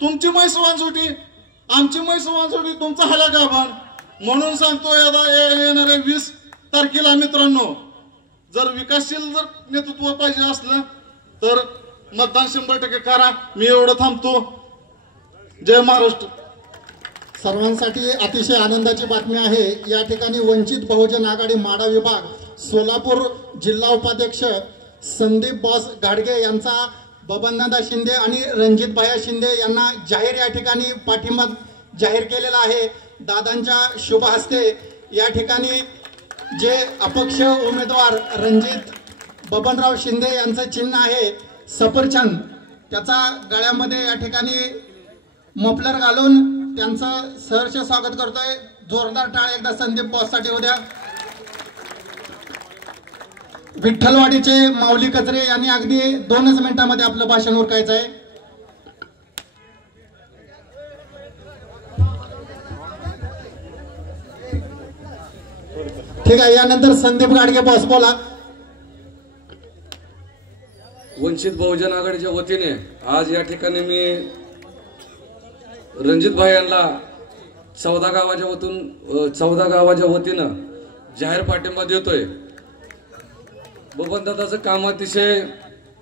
तुमची म्हैस वांजुटी, आमची म्हैस वांजुटी, तुमचा हल्या गाभण. म्हणून सांगतो येणाऱ्या 20 तारखेला मित्रांनो, जर विकासशील जर नेतृत्व पाहिजे असलं तर मतदान 100% करा. मी एवढं थांबतो. जय महाराष्ट्र. सर्वांसाठी अतिशय आनंदाची बातमी आहे. या ठिकाणी वंचित बहुजन आघाडी माढा विभाग सोलापूर जिल्हा उपाध्यक्ष संदीप बॉस गाडगे यांचा बबनदादा शिंदे आणि रणजित भाया शिंदे यांना जाहीर या ठिकाणी पाठिंबा जाहीर केलेला आहे. दादांच्या शुभ हस्ते या ठिकाणी जे अपक्ष उमेदवार रणजित बबनराव शिंदे यांचं चिन्ह आहे सफरचंद, त्याचा गळ्यामध्ये या ठिकाणी मफलर घालून त्यांचं सहर्ष स्वागत करतोय. जोरदार टाळ एकदा संदीप बॉससाठी होत्या. विठ्ठलवाडीचे माऊली कचरे यांनी अगदी 2च मिनिटांमध्ये आपलं भाषण उरकायचं आहे. ठीक आहे, यानंतर संदीप गाडगे बॉस बोला. वंचित बहुजन आघाडीच्या वतीने आज या ठिकाणी मी रणजित भाई यांना 14 गावाच्या वतीनं जाहीर पाठिंबा देतोय. बबनदादाचं काम अतिशय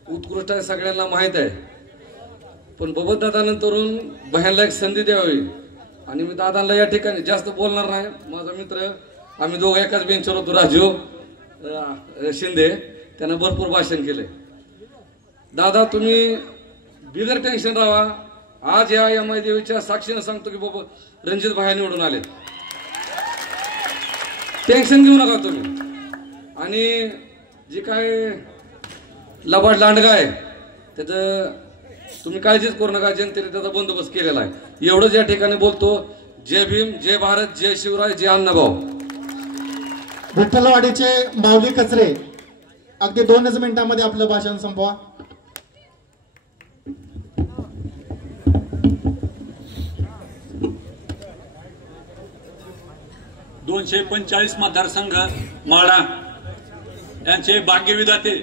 उत्कृष्ट आहे, सगळ्यांना माहीत आहे. पण बबनदादानंतरून भयांना एक संधी द्यावी. आणि मी दादांना या ठिकाणी जास्त बोलणार नाही. माझा मित्र, आम्ही दोघं एकाच बेंचवर होतो, राजू शिंदे, त्यांना भरपूर भाषण केलंय. दादा तुम्ही बिगर टेन्शन राहा. आज या एमआय देवीच्या साक्षीनं सांगतो की बाबा रणजित भाई निवडून आले. टेन्शन घेऊ नका तुम्ही. आणि जी काय लबाड लांडगा आहे त्याचं तुम्ही काळजीच करू नका. जनतेने त्याचा बंदोबस्त केलेला आहे. एवढंच या ठिकाणी बोलतो. जय भीम, जय भारत, जय शिवराय, जय अण्णाभाऊ. विठ्ठलवाडीचे माऊली कचरे अगदी 2च मिनिटांमध्ये आपलं भाषण संपवा. दोनशे 45 मतदारसंघ माढा यांचे भाग्यविधाते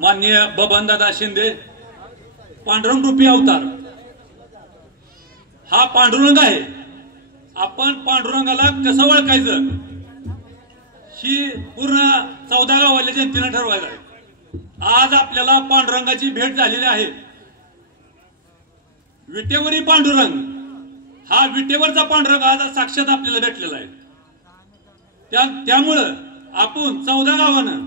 माननीय बबनदादा शिंदे, पांडुरंग रूपी अवतार. हा पांडुरंग आहे. आपण पांडुरंगाला कसं ओळखायचं ही पूर्ण 14 गावाल्या जनतेनं ठरवायचं आहे. आज आपल्याला पांडुरंगाची भेट झालेली आहे. विटेवरी पांडुरंग, हा विटेवरचा पांडुरंग आज साक्षात आपल्याला भेटलेला आहे. त्यामुळं आपण 14 गावानं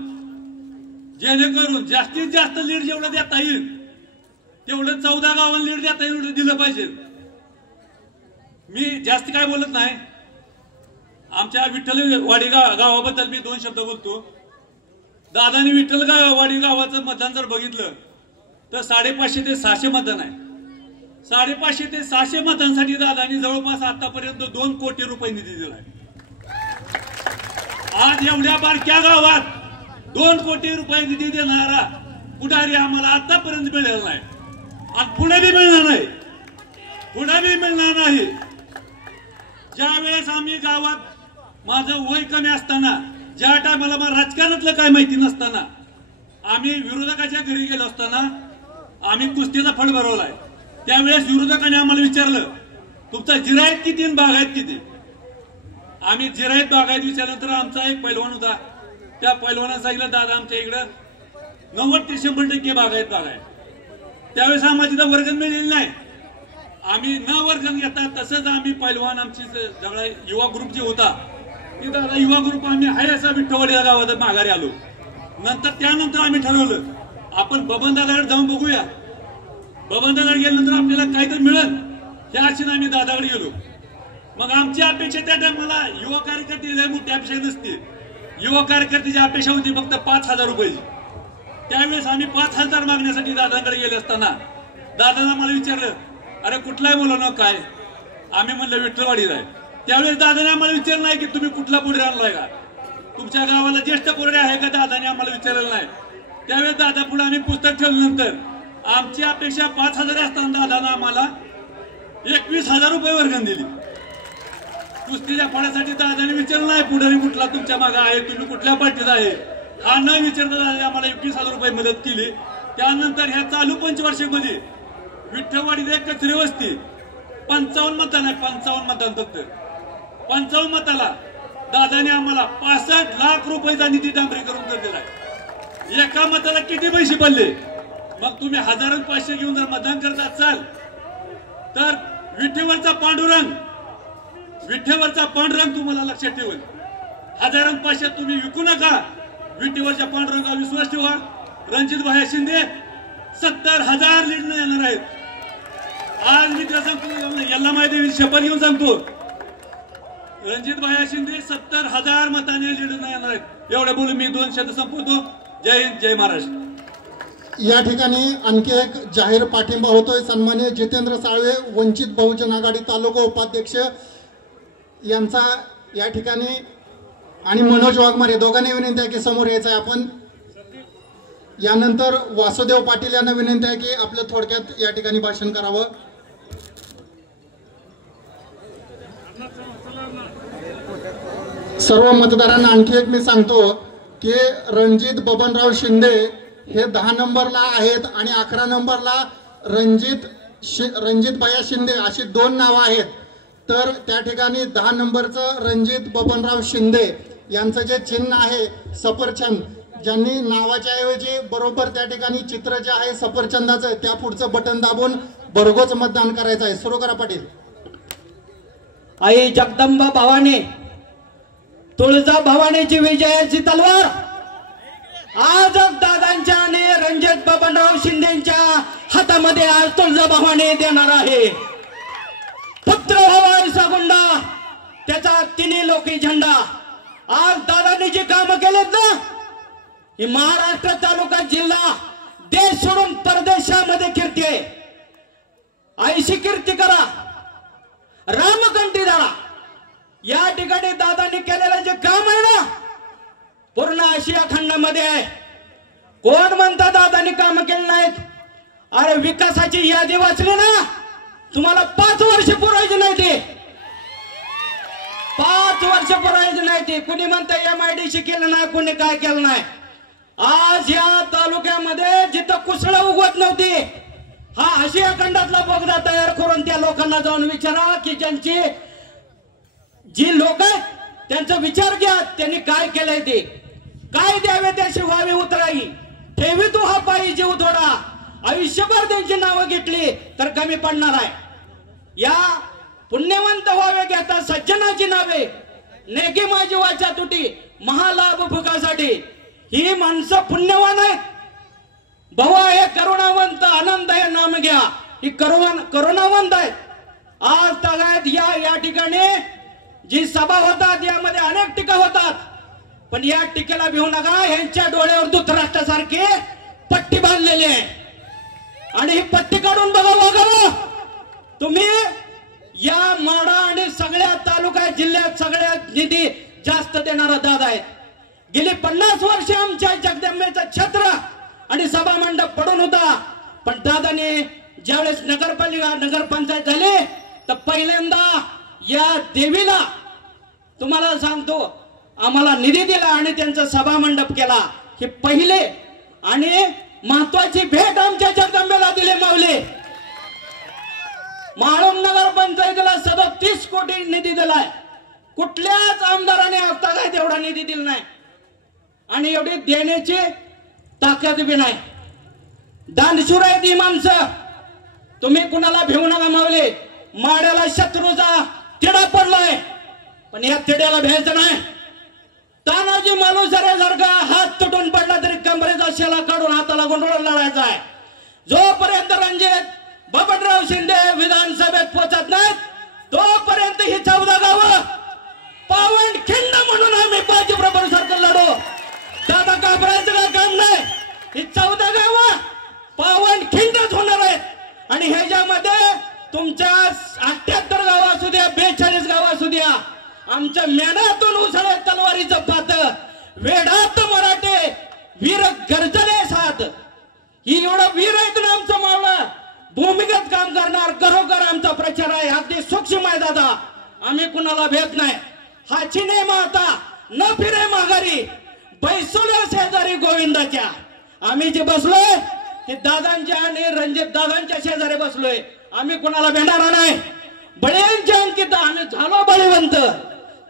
जेणेकरून जास्तीत जास्त लीड जेवढं देता येईल तेवढं 14 गावांना लीड देता येईल दिलं पाहिजे. मी जास्त काय बोलत नाही. आमच्या विठ्ठलवाडी गावाबद्दल मी 2 शब्द बोलतो. दादानी विठ्ठलवाडी गावाचं मतदान जर बघितलं तर 550 ते 600 मतदान आहे. 550 ते 600 मतांसाठी दादानी जवळपास आतापर्यंत 2 कोटी रुपये निधी दिलाय. आज एवढ्या बारक्या गावात 2 कोटी रुपये निधी देणारा पुढारी आम्हाला आतापर्यंत मिळाला नाही आणि पुढे बी मिळणार नाही. पुढे बी मिळणार नाही. ज्या वेळेस आम्ही गावात माझं वय कमी असताना, ज्या टायमाला मला राजकारणातलं काय माहिती नसताना, आम्ही विरोधकाच्या घरी गेलो असताना आम्ही कुस्तीचा फड भरवलाय. त्यावेळेस विरोधकाने आम्हाला विचारलं तुमचा जिरायत किती आणि बागायत किती. आम्ही जिरायत बागायत विचारल्यानंतर आमचा एक पैलवान होता. त्या पैलवानानं सांगितलं दादा आमच्या इकडं 90 ते 100% बागायत बाग आहे. त्यावेळेस आम्हाला तिथं वर्गण मिळलेलं नाही. आम्ही न वर्गण घेता तसंच आम्ही पैलवान आमची सगळा युवा ग्रुप जे होता ती दादा युवा ग्रुप आम्ही हाय असा विठ्ठलवाडी या गावात माघारी आलो. त्यानंतर आम्ही ठरवलं आपण बबनदादाकडे जाऊन बघूया. बबनदादाकडे गेल्यानंतर आपल्याला काहीतरी मिळेल या आशेने आम्ही दादाकडे गेलो. मग आमची अपेक्षा त्या टाइमला युवा कार्यकर्ते लय मोठी अपेक्षा नसते. युवा कार्यकर्त्याची अपेक्षा होती फक्त 5,000 रुपये. त्यावेळेस आम्ही 5,000 मागण्यासाठी दादांकडे गेले असताना दादांना मला विचारलं अरे कुठलाय मुलांना काय. आम्ही म्हणलं विठ्ठलवाडीला आहे. त्यावेळेस दादाने आम्हाला विचारलं नाही की तुम्ही कुठला पुढे आणलाय का, तुमच्या गावाला ज्येष्ठ पुढे आहे का. दादाने आम्हाला विचारलेलं नाही. त्यावेळेस दादा पुढे आम्ही पुस्तक ठेवल्यानंतर आमची अपेक्षा 5,000 असताना दादानं आम्हाला 21,000 रुपये वर्गण दिली. कुस्तीच्या फळासाठी दादाने विचारलं नाही पुढारी कुठला तुमच्या मागे आहे, तुम्ही कुठल्या पार्टीत आहे, हा न विचारता दादा आम्हाला 21,000 रुपये मदत केली. त्यानंतर ह्या चालू पंचवार्षिकमध्ये विठ्ठलवाडीत एक कचरे वस्ती 55 मतदान आहे, 55 मतदान फक्त 55 मताला दादाने आम्हाला 65 लाख रुपयाचा निधी डांबरीकरण दिलाय. एका मताला किती पैसे पडले? मग तुम्ही 1,500 घेऊन जर मतदान करत असाल तर विठेवरचा पांडुरंग तुम्हाला लक्षात ठेवेल. 1,500 तुम्ही विकू नका. विठेवरच्या पांडुरंगावर विश्वास ठेवा. रणजित भाई शिंदे 70,000 लीडनं येणार आहेत. आज मी त्याला सांगतो, याला माहिती शपथ घेऊन सांगतो, रणजित भाई शिंदे 70,000 मताने लीडनं येणार आहेत. एवढं बोलून मी 2 शब्द संपवतो. जय हिंद, जय महाराष्ट्र. या ठिकाणी आणखी एक जाहीर पाठिंबा होतोय. सन्माननीय जितेंद्र साळवे, वंचित बहुजन आघाडी तालुका उपाध्यक्ष यांचा या ठिकाणी, आणि मनोज वाघमारे दोघांनी विनंती आहे की समोर यायचं आहे आपण. यानंतर वासुदेव पाटील यांना विनंती आहे की आपलं थोडक्यात या ठिकाणी भाषण करावं. सर्व मतदारांना आणखी एक मी सांगतो की रणजित बबनराव शिंदे हे 10 नंबरला आहेत आणि 11 नंबरला रणजित भैया शिंदे अशी 2 नावं आहेत. तर त्या ठिकाणी 10 नंबरचं रणजित बबनराव शिंदे यांचं जे चिन्ह आहे सफरचंद, ज्यांनी नावाच्या ऐवजी बरोबर त्या ठिकाणी चित्र जे आहे सफरचंदाचं, त्या पुढचं बटन दाबून भरघोस मतदान करायचं आहे. सुरू करा पाटील. आई जगदंबा भवानी, तुळजा भवानीची विजयाची तलवार आज दादांच्या आणि रणजित बबनराव शिंदेच्या हातामध्ये आज तुळजा भवानी देणार आहे. पुत्र व्हावा गुंडा, त्याचा तिन्ही लोकी झेंडा. आज दादांनी जे काम केलेत ना, ही महाराष्ट्र, तालुका, जिल्हा, देश सोडून परदेशामध्ये कीर्ती आहे. आईशी कीर्ती करा, रामकंठी धरा. या ठिकाणी दादांनी केलेलं जे काम आहे ना, पूर्ण आशिया खंडामध्ये आहे. कोण म्हणता दादांनी काम केले नाहीत? अरे विकासाची यादी वाचली ना, तुम्हाला 5 वर्ष पुरायची नाही ती. 5 वर्ष पुरायची नाही ती. कुणी म्हणतं MIDC केलं नाही, कुणी काय केलं नाही. आज या तालुक्यामध्ये जिथं कुसळ उगवत नव्हती, हा आशिया खंडातला बोगदा तयार करून त्या लोकांना जाऊन विचारा की ज्यांची जी लोक आहेत त्यांचा विचार घ्या, त्यांनी काय केलंय ते, काय द्यावे त्याशी व्हावी उतराई, ठेवी तू हा पायी जीव थोडा. आयुष्यभर त्यांची नावं घेतली तर कमी पडणार आहे. या पुण्यवंत व्हावे घेता सज्जनाची नावे, नेकी माझी वाचा तुटी, महालाभ भुकासाठी. ही माणसं पुण्यवान आहेत. भवा हे करुणावंत, आनंद हे नाम घ्या. ही करुणावंत आहेत. आज तगायत या ठिकाणी जी सभा होतात यामध्ये अनेक टीका होतात, पण या टीकेला भिवू नका. यांच्या डोळ्यावर धृतराष्ट्रासारखी पट्टी बांधलेली आहे आणि ही पट्टी काढून बघा बघा. तुम्ही या माडा आणि सगळ्या तालुका जिल्ह्यात सगळ्यात निधी जास्त देणारा दादा आहेत. गेली 50 वर्ष आमच्या जगदंबेचं छत्र आणि सभा मंडप पडून होता, पण दादाने ज्यावेळेस नगरपंचायत झाली तर पहिल्यांदा या देवीला तुम्हाला सांगतो आम्हाला निधी दिला आणि त्यांचा सभा मंडप केला. हे पहिले आणि महत्वाची भेट आमच्या जगदंबेला दिली माऊली. म्हाळुंग नगर पंचायतीला 37 कोटी निधी दिलाय. कुठल्याच आमदाराने आता काय तेवढा निधी दिला नाही आणि एवढी देण्याची ताकद बी नाही. दानशूर आहेत ही माणसं. तुम्ही कुणाला भिवू नका माऊली. माड्याला शत्रूचा तिडा पडलाय, पण या तिड्याला भ्यायचं नाही. तानाजी मालुसऱ्यासारखा हात तुटून पडला तरी कमरेचा शेला काढून हाताला गुंडळून लढायचा आहे. जोपर्यंत रणजित बबनराव शिंदे विधानसभेत पोहोचत नाहीत तोपर्यंत ही 14 गावं पावनखिंड म्हणून आम्ही बाजीप्रभू सारखं लढू. दादा घाबरायचं का काम नाही. ही 14 गावं पावनखिंडच होणार आहेत आणि ह्याच्यामध्ये तुमच्या 78 गाव असू द्या, 42 गाव असू द्या, आमच्या मेणातून उसळे तलवारीचं पात, वेडात मराठे वीर गर्जने ही एवढा वीर आहेत ना आमचं मावळं, भूमिगत काम करणार, घरोघर आमचा प्रचार आहे, अगदी सूक्ष्म आहे दादा. आम्ही कुणाला भेट नाही. हाची नाही माता न फिरे माघारी, बैसोल्या शेजारी गोविंदाच्या. आम्ही जे बसलोय ते दादांच्या आणि रणजित दादांच्या शेजारी बसलोय. आम्ही कुणाला भेटणार नाही. बळींच्या अंकित आम्ही झालो बळीवंत.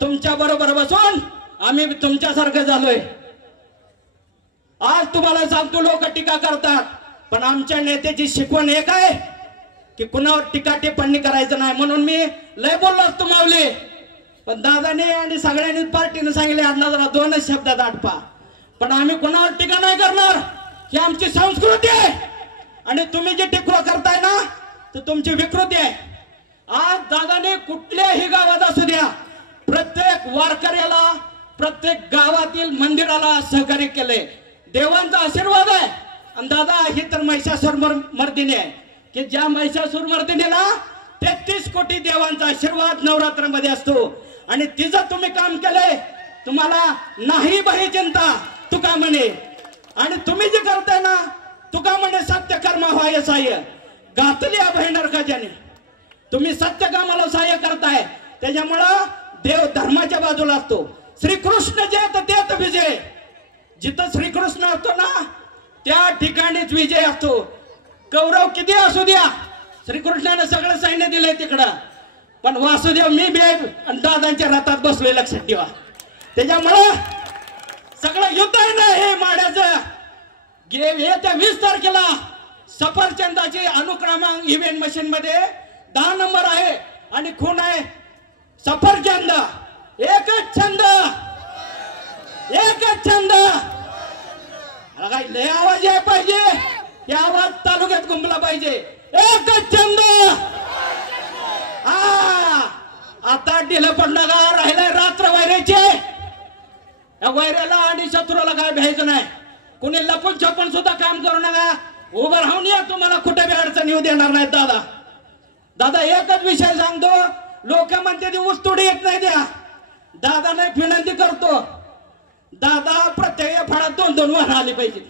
तुमच्या बरोबर बसून आम्ही तुमच्यासारखं झालोय. आज तुम्हाला सांगतो, लोक टीका करतात, पण आमच्या नेत्याची शिकवण एक आहे की कुणावर टीका टिप्पणी करायचं नाही. म्हणून मी लय बोललो असतो माऊली, पण दादाने आणि सगळ्यांनी पार्टीने सांगितले अण्णा जरा दोनच शब्दात आटपा. पण आम्ही कुणावर टीका नाही करणार, ही आमची संस्कृती आहे. आणि तुम्ही जे टिकवा करताय ना, तर तुमची विकृती आहे. आज दादाने कुठल्याही गावात असू द्या, प्रत्येक वारकऱ्याला, प्रत्येक गावातील मंदिराला सहकार्य केले. देवांचा आशीर्वाद आहे. आणि दादा ही तर महिषासुर मर्दिनी आहे की ज्या महिषासुर मर्दिनीला 33 कोटी देवांचा आशीर्वाद नवरात्रामध्ये असतो. आणि तिचं तुम्ही काम केलंय. तुम्हाला नाही बाही चिंता तुका म्हणे. आणि तुम्ही जे करताय ना, तुका म्हणे सत्य कर्म व्हाय सहाय्य, घातली अभय नरकाच्याने. तुम्ही सत्य कामाला सहाय्य करताय, त्याच्यामुळं देव धर्माच्या बाजूला असतो. श्रीकृष्ण जे तेच विजय. जिथं श्रीकृष्ण असतो ना, त्या ठिकाणीच विजय असतो. कौरव किती असू द्या, श्रीकृष्णाने सगळं सैन्य दिलंय तिकडं, पण वासुदेव मी बेग आणि दादांच्या रथात बसलोय, लक्षात ठेवा. त्याच्यामुळं सगळं युद्ध आहे ना हे माड्याचं. येत्या 20 तारखेला सफरचंदाची अनुक्रमांक इव्हेंट मशीन मध्ये 10 नंबर आहे आणि खून आहे सफरचंद. एकच छंद, एकच छंद. काय लय आवाज याय पाहिजे, या आवाज तालुक्यात घुमला पाहिजे. एकच छंद. आता ढिलं पडलं का राहिलाय रात्र वैरायचे. या वैऱ्याला आणि शत्रूला काय भ्यायचं नाही. कुणी लपून छपून सुद्धा काम करू नका. उभं राहून या, तुम्हाला कुठे बी अडचण येऊ देणार नाही दादा. दादा एकच विषय सांगतो, लोक म्हणते ती ऊसतोडी येत नाही द्या. दादाने विनंती करतो, दादा प्रत्येक फळात 2-2 वाहन आली पाहिजे.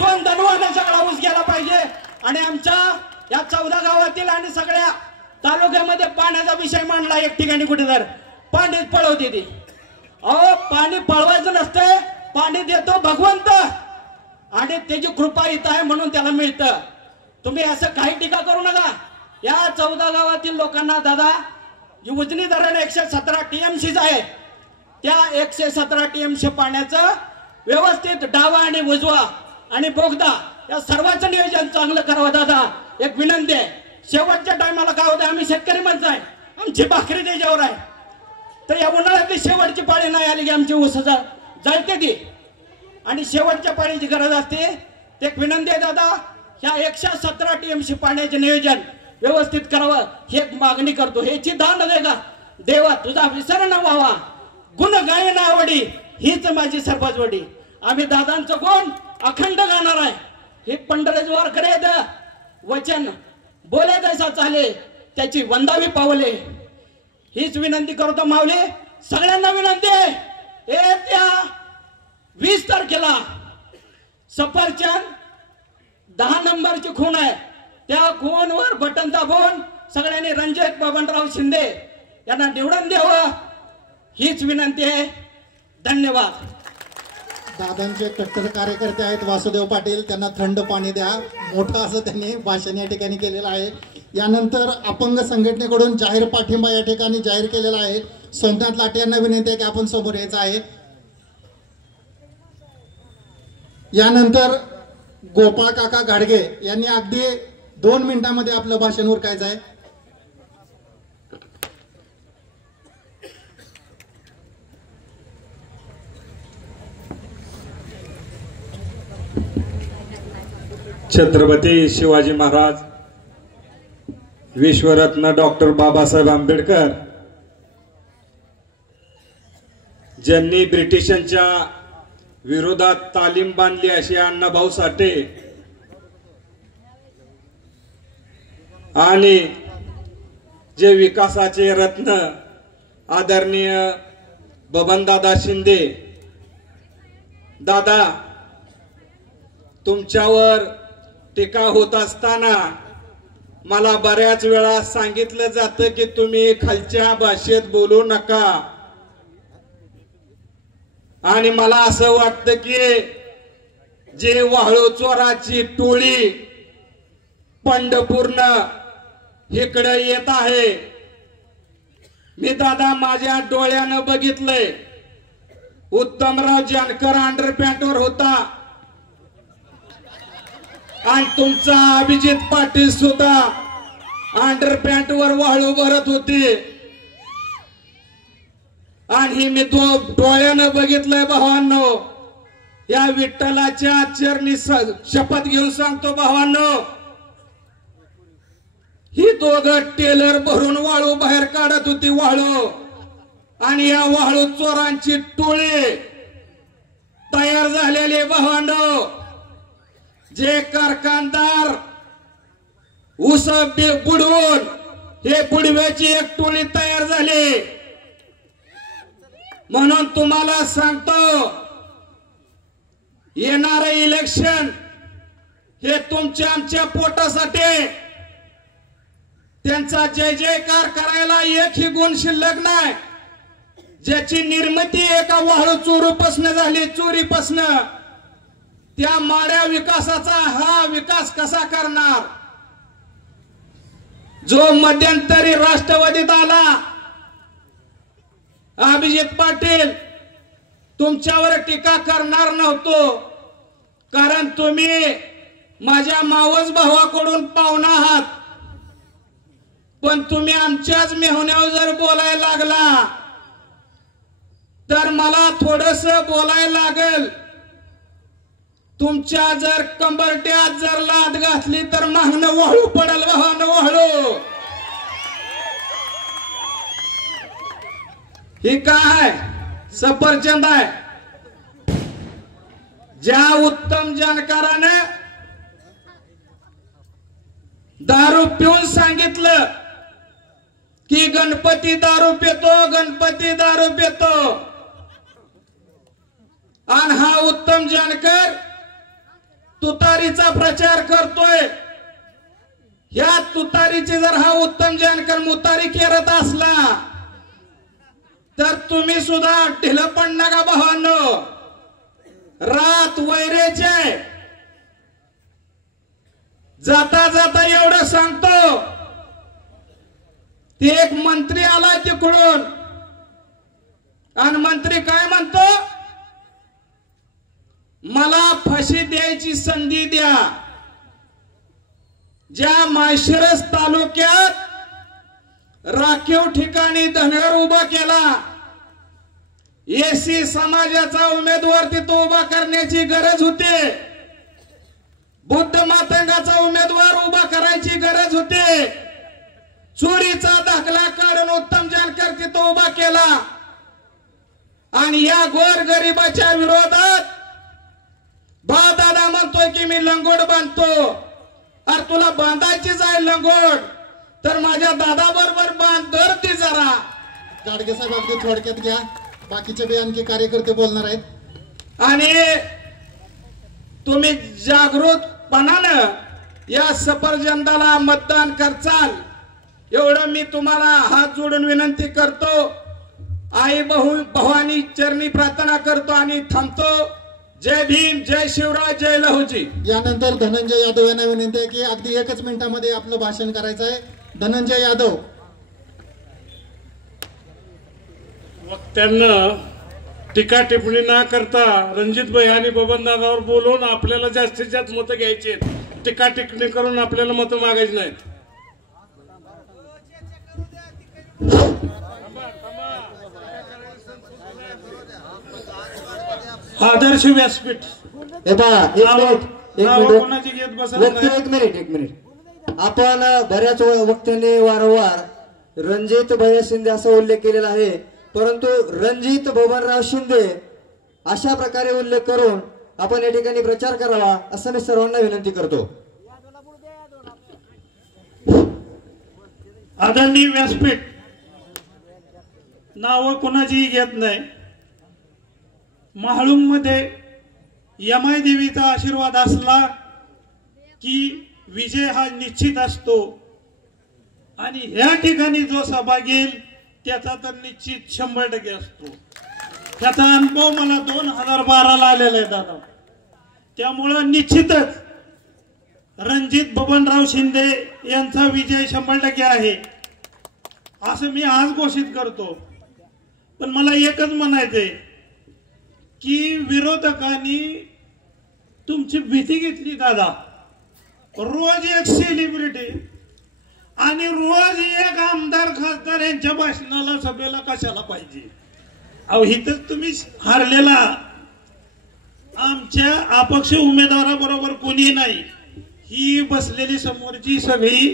2-2 वाहन सगळा ऊस गेला पाहिजे. आणि आमच्या या 14 गावातील आणि सगळ्या तालुक्यामध्ये पाण्याचा विषय मांडला एक ठिकाणी कुठे तर पाणी पळवते ती. अहो पाणी पळवायचं नसतंय, पाणी देतो भगवंत आणि त्याची कृपा इथं आहे म्हणून त्याला मिळतं. तुम्ही असं काही टीका करू नका. या 14 गावातील लोकांना दादा उजनी धरण 117 TMC आहे. त्या 117 TMC पाण्याचं व्यवस्थित डावा आणि उजवा आणि बोगदा या सर्वांचं नियोजन चांगलं करावं दादा. एक विनंती आहे, शेवटच्या टायमाला काय होतं, आम्ही शेतकरी माणसं आहे, आमची भाकरी त्याच्यावर आहे. तर या उन्हाळ्यातली शेवटची पाळी नाही आली की आमची ऊस जळते ती आणि शेवटच्या पाण्याची गरज असते. एक विनंती आहे दादा, ह्या 117 TMC पाण्याचे नियोजन व्यवस्थित करावं ही एक मागणी करतो. ह्याची दान दे का देवा, तुझा विसर न व्हावा, गुण गायन आवडी हीच माझी सरपंचवडी. आम्ही दादांचं गुण अखंड गाणार आहे. हे पंढरेश्वर वारकरी वचन बोले जैसा चाले त्याची वंदावी पावले. हीच विनंती करतो माऊली. सगळ्यांना विनंती आहे, येत्या 20 तारखेला सफरचंद 10 नंबरची खून आहे. त्या खूनवर बटन दाबून सगळ्यांनी रणजित बबनराव शिंदे यांना निवडून द्यावं हीच विनंती आहे. धन्यवाद. दादांचे कट्टर कार्यकर्ते आहेत वासुदेव पाटील, त्यांना थंड पाणी द्या. मोठं असं त्यांनी भाषण या ठिकाणी केलेलं आहे. यानंतर अपंग संघटनेकडून जाहीर पाठिंबा या ठिकाणी जाहीर केलेला आहे. सोमनाथ लाटे यांना विनंती आहे की आपण समोर यायचं आहे. यानंतर गोपाळ काका गाडगे यांनी अगदी 2 मिनिटांमध्ये आपलं भाषण उरकायचं आहे. छत्रपती शिवाजी महाराज, विश्वरत्न डॉक्टर बाबासाहेब आंबेडकर, ज्यांनी ब्रिटिशांच्या विरोधात तालीम बांधली अशी अण्णाभाऊ साठे आणि जे विकासाचे रत्न आदरणीय बबनदादा शिंदे दादा तुमच्यावर टीका होत असताना मला बऱ्याच वेळा सांगितलं जातं की तुम्ही खालच्या भाषेत बोलू नका, आणि मला असं वाटतं की जे वाळू चोराची टोळी पंढरपूरनं इकडे येत आहे, मी दादा माझ्या डोळ्यानं बघितलंय. उत्तमराव जानकर अंडरपॅन्टवर होता आणि तुमचा अभिजित पाटील सुद्धा अंडरपॅन्टवर वाळू भरत होते, आणि मी डोळ्यानं बघितलंय भावांनो. या विठ्ठलाच्या चरणी शपथ घेऊन सांगतो भावांनो, ही दोघं टेलर भरून वाळू बाहेर काढत होती वाळू, आणि या वाळू चोरांची टोळी तयार झालेले भावांनो. जे कारखानदार ऊस बुडवून हे बुडव्याची एक टोळी तयार झाली. म्हणून तुम्हाला सांगतो, येणारं इलेक्शन हे तुमच्या आमच्या पोटासाठी, त्यांचा जय जयकार करायला एकही गुण शिल्लक नाही. ज्याची निर्मिती एका वाळू चोरूपासनं झाली, चोरीपासनं, त्या माड्या विकासाचा हा विकास कसा करणार? जो मध्यंतरी राष्ट्रवादीत आला अभिजित पाटील, तुमच्यावर टीका करणार नव्हतो, कारण तुम्ही माझ्या मावस भावाकडून पाहुणा आहात. पण तुम्ही आमच्याच मेहुण्यावर जर बोलायला लागला तर मला थोडस बोलायला लागेल. तुमच्या जर कंबरट्यात जर लाद घातली तर मागणं वाळू पडल वाहन वाळू. ही काय सफरचंद आहे? ज्या उत्तम जाणकाराने दारू पिऊन सांगितलं की गणपती दारू पितो, गणपती दारू पितो, आणि हा उत्तम जानकर तुतारीचा प्रचार करतोय. या तुतारीची जर हा उत्तम जानकर मुतारी करत असला तर तुम्ही सुद्धा ढिलं पण नका भावांनो. रात वैरेचे जाता जाता एवढं सांगतो, ते एक मंत्री आला तिकडून, आणि मंत्री काय म्हणतो, मला फाशी द्यायची संधी द्या. ज्या माळशिरस तालुक्यात राखीव ठिकाणी धनगर उभा केला, एसी समाजाचा उमेदवार तिथं उभा करण्याची गरज होती, बुद्ध मातंगाचा उमेदवार उभा करायची गरज होती. चोरीचा दाखला काढून उत्तम जानकर तिथं उभा केला, आणि या गोर गरिबाच्या विरोधात दादा म्हणतोय की मी लंगोट बांधतो. अरे तुला बांधायची जाईल लंगोट तर माझ्या दादा बरोबर बांध तर ती जरा. गाडगे साहेब अगदी थोडक्यात घ्या, बाकीचे बी आणखी कार्यकर्ते बोलणार आहेत. आणि तुम्ही जागृतपणानं या सफरचंदाला मतदान करचाल एवढं मी तुम्हाला हात जोडून विनंती करतो. आई भवानी चरणी प्रार्थना करतो आणि थांबतो. जय भीम, जय शिवराय, जय लहुजी. यानंतर धनंजय यादव यांना विनंती आहे की अगदी 1 मिनिटामध्ये आपलं भाषण करायचं आहे. धनंजय यादव. वक्त्यांना टीका टिप्पणी न करता रणजित भाई आणि बबनदादावर बोलून आपल्याला जास्तीत जास्त मतं घ्यायची, टीका टिप्पणी करून आपल्याला मतं मागायची नाहीत. आदर्श व्यासपीठ. एक मिनिट. आपण बऱ्याच वक्त्यांनी वारंवार रणजित भैया शिंदे असा उल्लेख केलेला आहे, परंतु रणजित बबनराव शिंदे अशा प्रकारे उल्लेख करून आपण या ठिकाणी प्रचार करावा असं मी सर्वांना विनंती करतो. आदरणीय व्यासपीठ, नाव कोणाचीही घेत नाही. महाळुंग मध्ये यमाई देवीचा आशीर्वाद असला की विजय हा निश्चित असतो आणि ह्या ठिकाणी जो सभा घेईल त्याचा तर निश्चित 100% असतो. त्याचा अनुभव मला 2012ला आलेला आहे दादा. त्यामुळं निश्चितच रणजित बबनराव शिंदे यांचा विजय 100% आहे असं मी आज घोषित करतो. पण मला एकच म्हणायचंय की विरोधकांनी तुमची भीती घेतली दादा. रोज एक सेलिब्रिटी आणि रोज एक आमदार खासदार यांच्या भाषणाला सभेला कशाला पाहिजे. अहो इथं तुम्ही हारलेला आमच्या अपक्ष उमेदवाराबरोबर कोणी नाही. ही बसलेली समोरची सगळी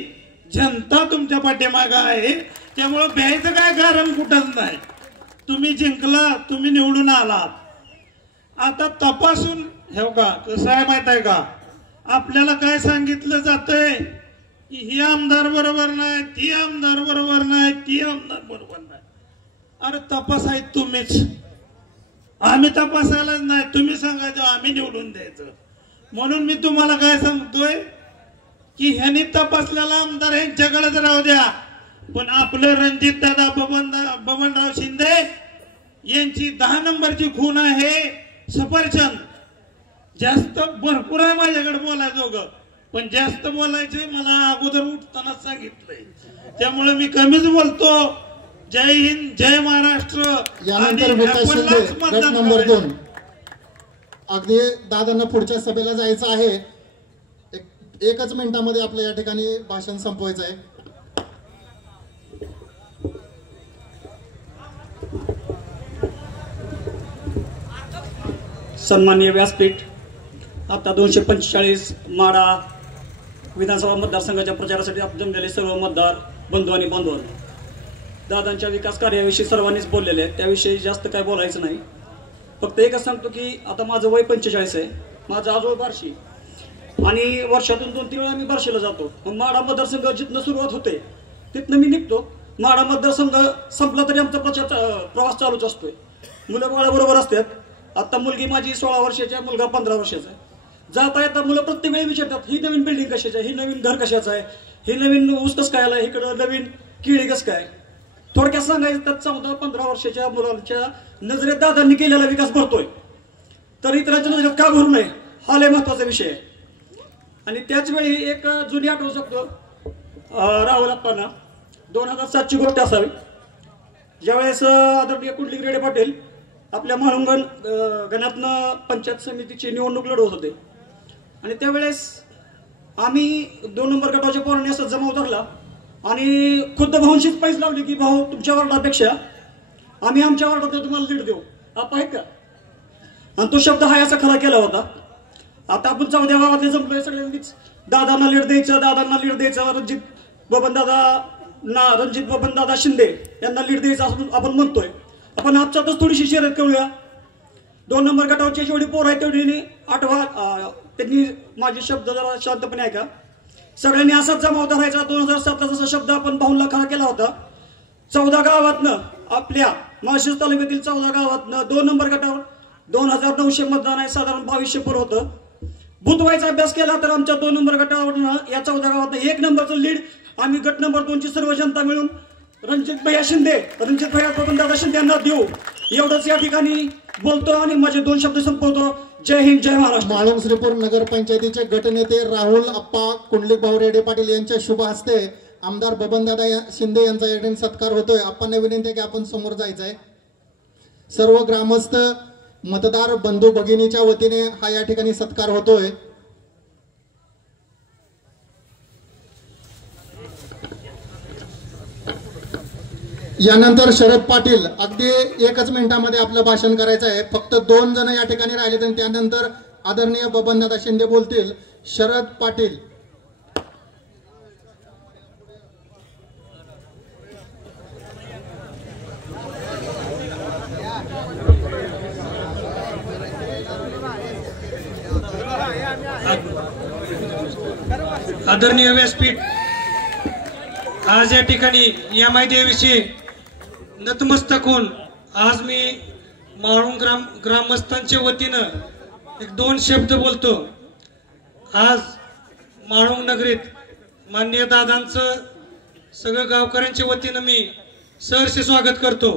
जनता तुमच्या पाठीमागं आहे. त्यामुळं भ्यायचं काय कारण कुठंच नाही. तुम्ही जिंकला, तुम्ही निवडून आलात. आता तपासून हे का कसं आहे माहित आहे का, आपल्याला काय सांगितलं जातंय की ही आमदार बरोबर नाही, ती आमदार बरोबर नाही, ती आमदार बरोबर नाही. अरे तपासाय तुम्हीच, आम्ही तपासायलाच नाही. तुम्ही सांगायचं आम्ही निवडून द्यायचं. म्हणून मी तुम्हाला काय सांगतोय की ह्यांनी तपासलेला आमदार यांच्याकडेच राहू द्या. पण आपलं रणजित दादा बबनराव शिंदे यांची 10 नंबरची खून आहे सफरचंद. जास्त भरपूर आहे माझ्याकडे बोलायचं, पण जास्त बोलायचे मला अगोदर उठतानाच सांगितलंय. त्यामुळे मी कमीच बोलतो. जय हिंद, जय महाराष्ट्र. यानंतर विकास शिंदे गट नंबर 2. अगदी दादांना पुढच्या सभेला जायचं आहे. एकच मिनिटामध्ये आपलं या ठिकाणी भाषण संपवायचं आहे. सन्माननीय व्यासपीठ, आता 245 माडा विधानसभा मतदारसंघाच्या प्रचारासाठी जमलेले सर्व मतदार बंधू आणि बांधवांनो, दादांच्या विकास कार्याविषयी सर्वांनीच बोललेले आहेत. त्याविषयी जास्त काय बोलायचं नाही. फक्त एकच सांगतो की आता माझं वय 45 आहे. माझं आजोळ बार्शी आणि वर्षातून 2-3 वेळा मी बार्शीला जातो. मग माडा मतदारसंघ जिथनं सुरुवात होते तिथनं मी निघतो. माडा मतदारसंघ संपला तरी आमचा प्रवास चालूच असतोय. मुलं बाळाबरोबर असतात. आता मुलगी माझी 16 वर्षाची आहे, मुलगा 15 वर्षाचा आहे. जाता येता मुलं प्रत्येक वेळी विचारतात, ही नवीन बिल्डिंग कशाची आहे, ही नवीन घर कशाचं आहे, ही नवीन ऊस कसं काय आला, इकडं नवीन केळी कसं काय. थोडक्यात सांगायचं तर 14-15 वर्षाच्या मुलांच्या नजरेत दादांनी केलेला विकास भरतोय, तर इतरांच्या नजरेत का भरू नये हा लय महत्वाचा विषय आहे. आणि त्याच वेळी एक जुनी आठवू शकतो राहुल अप्पांना 2007ची गोष्ट असावी, ज्यावेळेस आदरणीय कुंडलिक रेडे पाटील आपल्या म्हाळुंगण गणातनं पंचायत समितीची निवडणूक लढवत होते. आणि त्यावेळेस आम्ही 2 नंबर गटाच्या पोरांनी असं जमाव धरला आणि खुद्द भाऊंशीच पैस लावली की भाऊ तुमच्या वार्डापेक्षा आम्ही आमच्या वार्डात तुम्हाला लीड देऊ, आपण आहेत का. आणि तो शब्द हा याचा खरा केला होता. आता आपण 14 गावातले जमलोय सगळ्यांनीच दादांना लीड द्यायचं, दादांना लीड द्यायचं, रणजित बबनदादा शिंदे यांना लीड द्यायचं असं आपण म्हणतोय. आपण आजच्यातच थोडीशी शर्यत करूया. 2 नंबर गटावरची जेवढी पोर आहे तेवढी आठवा. त्यांनी माझे शब्द जरा शांतपणे ऐका. सगळ्यांनी असाच जमाव धरायचा. 2007ला जसा शब्द आपण भाऊंला खरा केला होता. 14 गावातनं आपल्या माळशिरस तालुक्यातील 14 गावातनं 2 नंबर गटावर 2900 मतदान आहे. साधारण 2200 पोर होतं. बुधवायचा अभ्यास केला तर आमच्या 2 नंबर गटावरनं या 14 गावातनं 1 नंबरचं लीड आम्ही गट नंबर 2ची सर्व जनता मिळून रणजित भैया बबनदादा शिंदे यांना देऊ. एवढंच या ठिकाणी बोलतो आणि माझे 2 शब्द संपवतो. जय हिंद, जय महाराष्ट्र. म्हाळुंग श्रीपूर नगरपंचायतीचे गटनेते राहुल अप्पा कुंडलिक भाऊ रेडे पाटील यांच्या शुभ हस्ते आमदार बबनदादा शिंदे यांचा या ठिकाणी सत्कार होतोय. आपण विनंती आहे की आपण समोर जायचंय. सर्व ग्रामस्थ मतदार बंधू भगिनीच्या वतीने हा या ठिकाणी सत्कार होतोय. यानंतर शरद पाटील अगदी 1 मिनिटामध्ये आपलं भाषण करायचं आहे. फक्त 2 जण या ठिकाणी राहिले तर त्यानंतर आदरणीय बबनदादा शिंदे बोलतील. शरद पाटील. आदरणीय व्यासपीठ, आज या ठिकाणी यमाई देवीची नतमस्तक होऊन आज मी म्हाळुंग ग्रामस्थांच्या वतीनं एक दोन शब्द बोलतो. आज माळुंग नगरीत माननीय दादांचं सगळं गावकऱ्यांच्या वतीनं मी सहर्ष स्वागत करतो.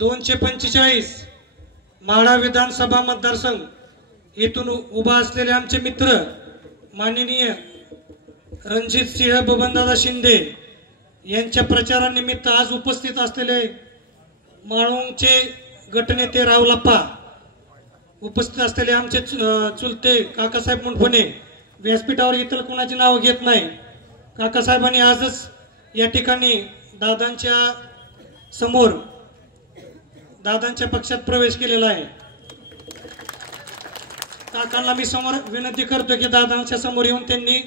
245 माढा विधानसभा मतदारसंघ येथून उभा असलेले आमचे मित्र माननीय रणजित सिंह बबनदादा शिंदे यांच्या प्रचारानिमित्त आज उपस्थित असलेले माळुंगचे गटनेते रावलाप्पा, उपस्थित असलेले आमचे चुलते काकासाहेब मुंडफणे, व्यासपीठावर इतर कोणाची नाव घेत नाही. काकासाहेबांनी आजच या ठिकाणी दादांच्या समोर दादांच्या पक्षात प्रवेश केलेला आहे. काकांना मी समोर विनंती करतो की दादांच्या समोर येऊन त्यांनी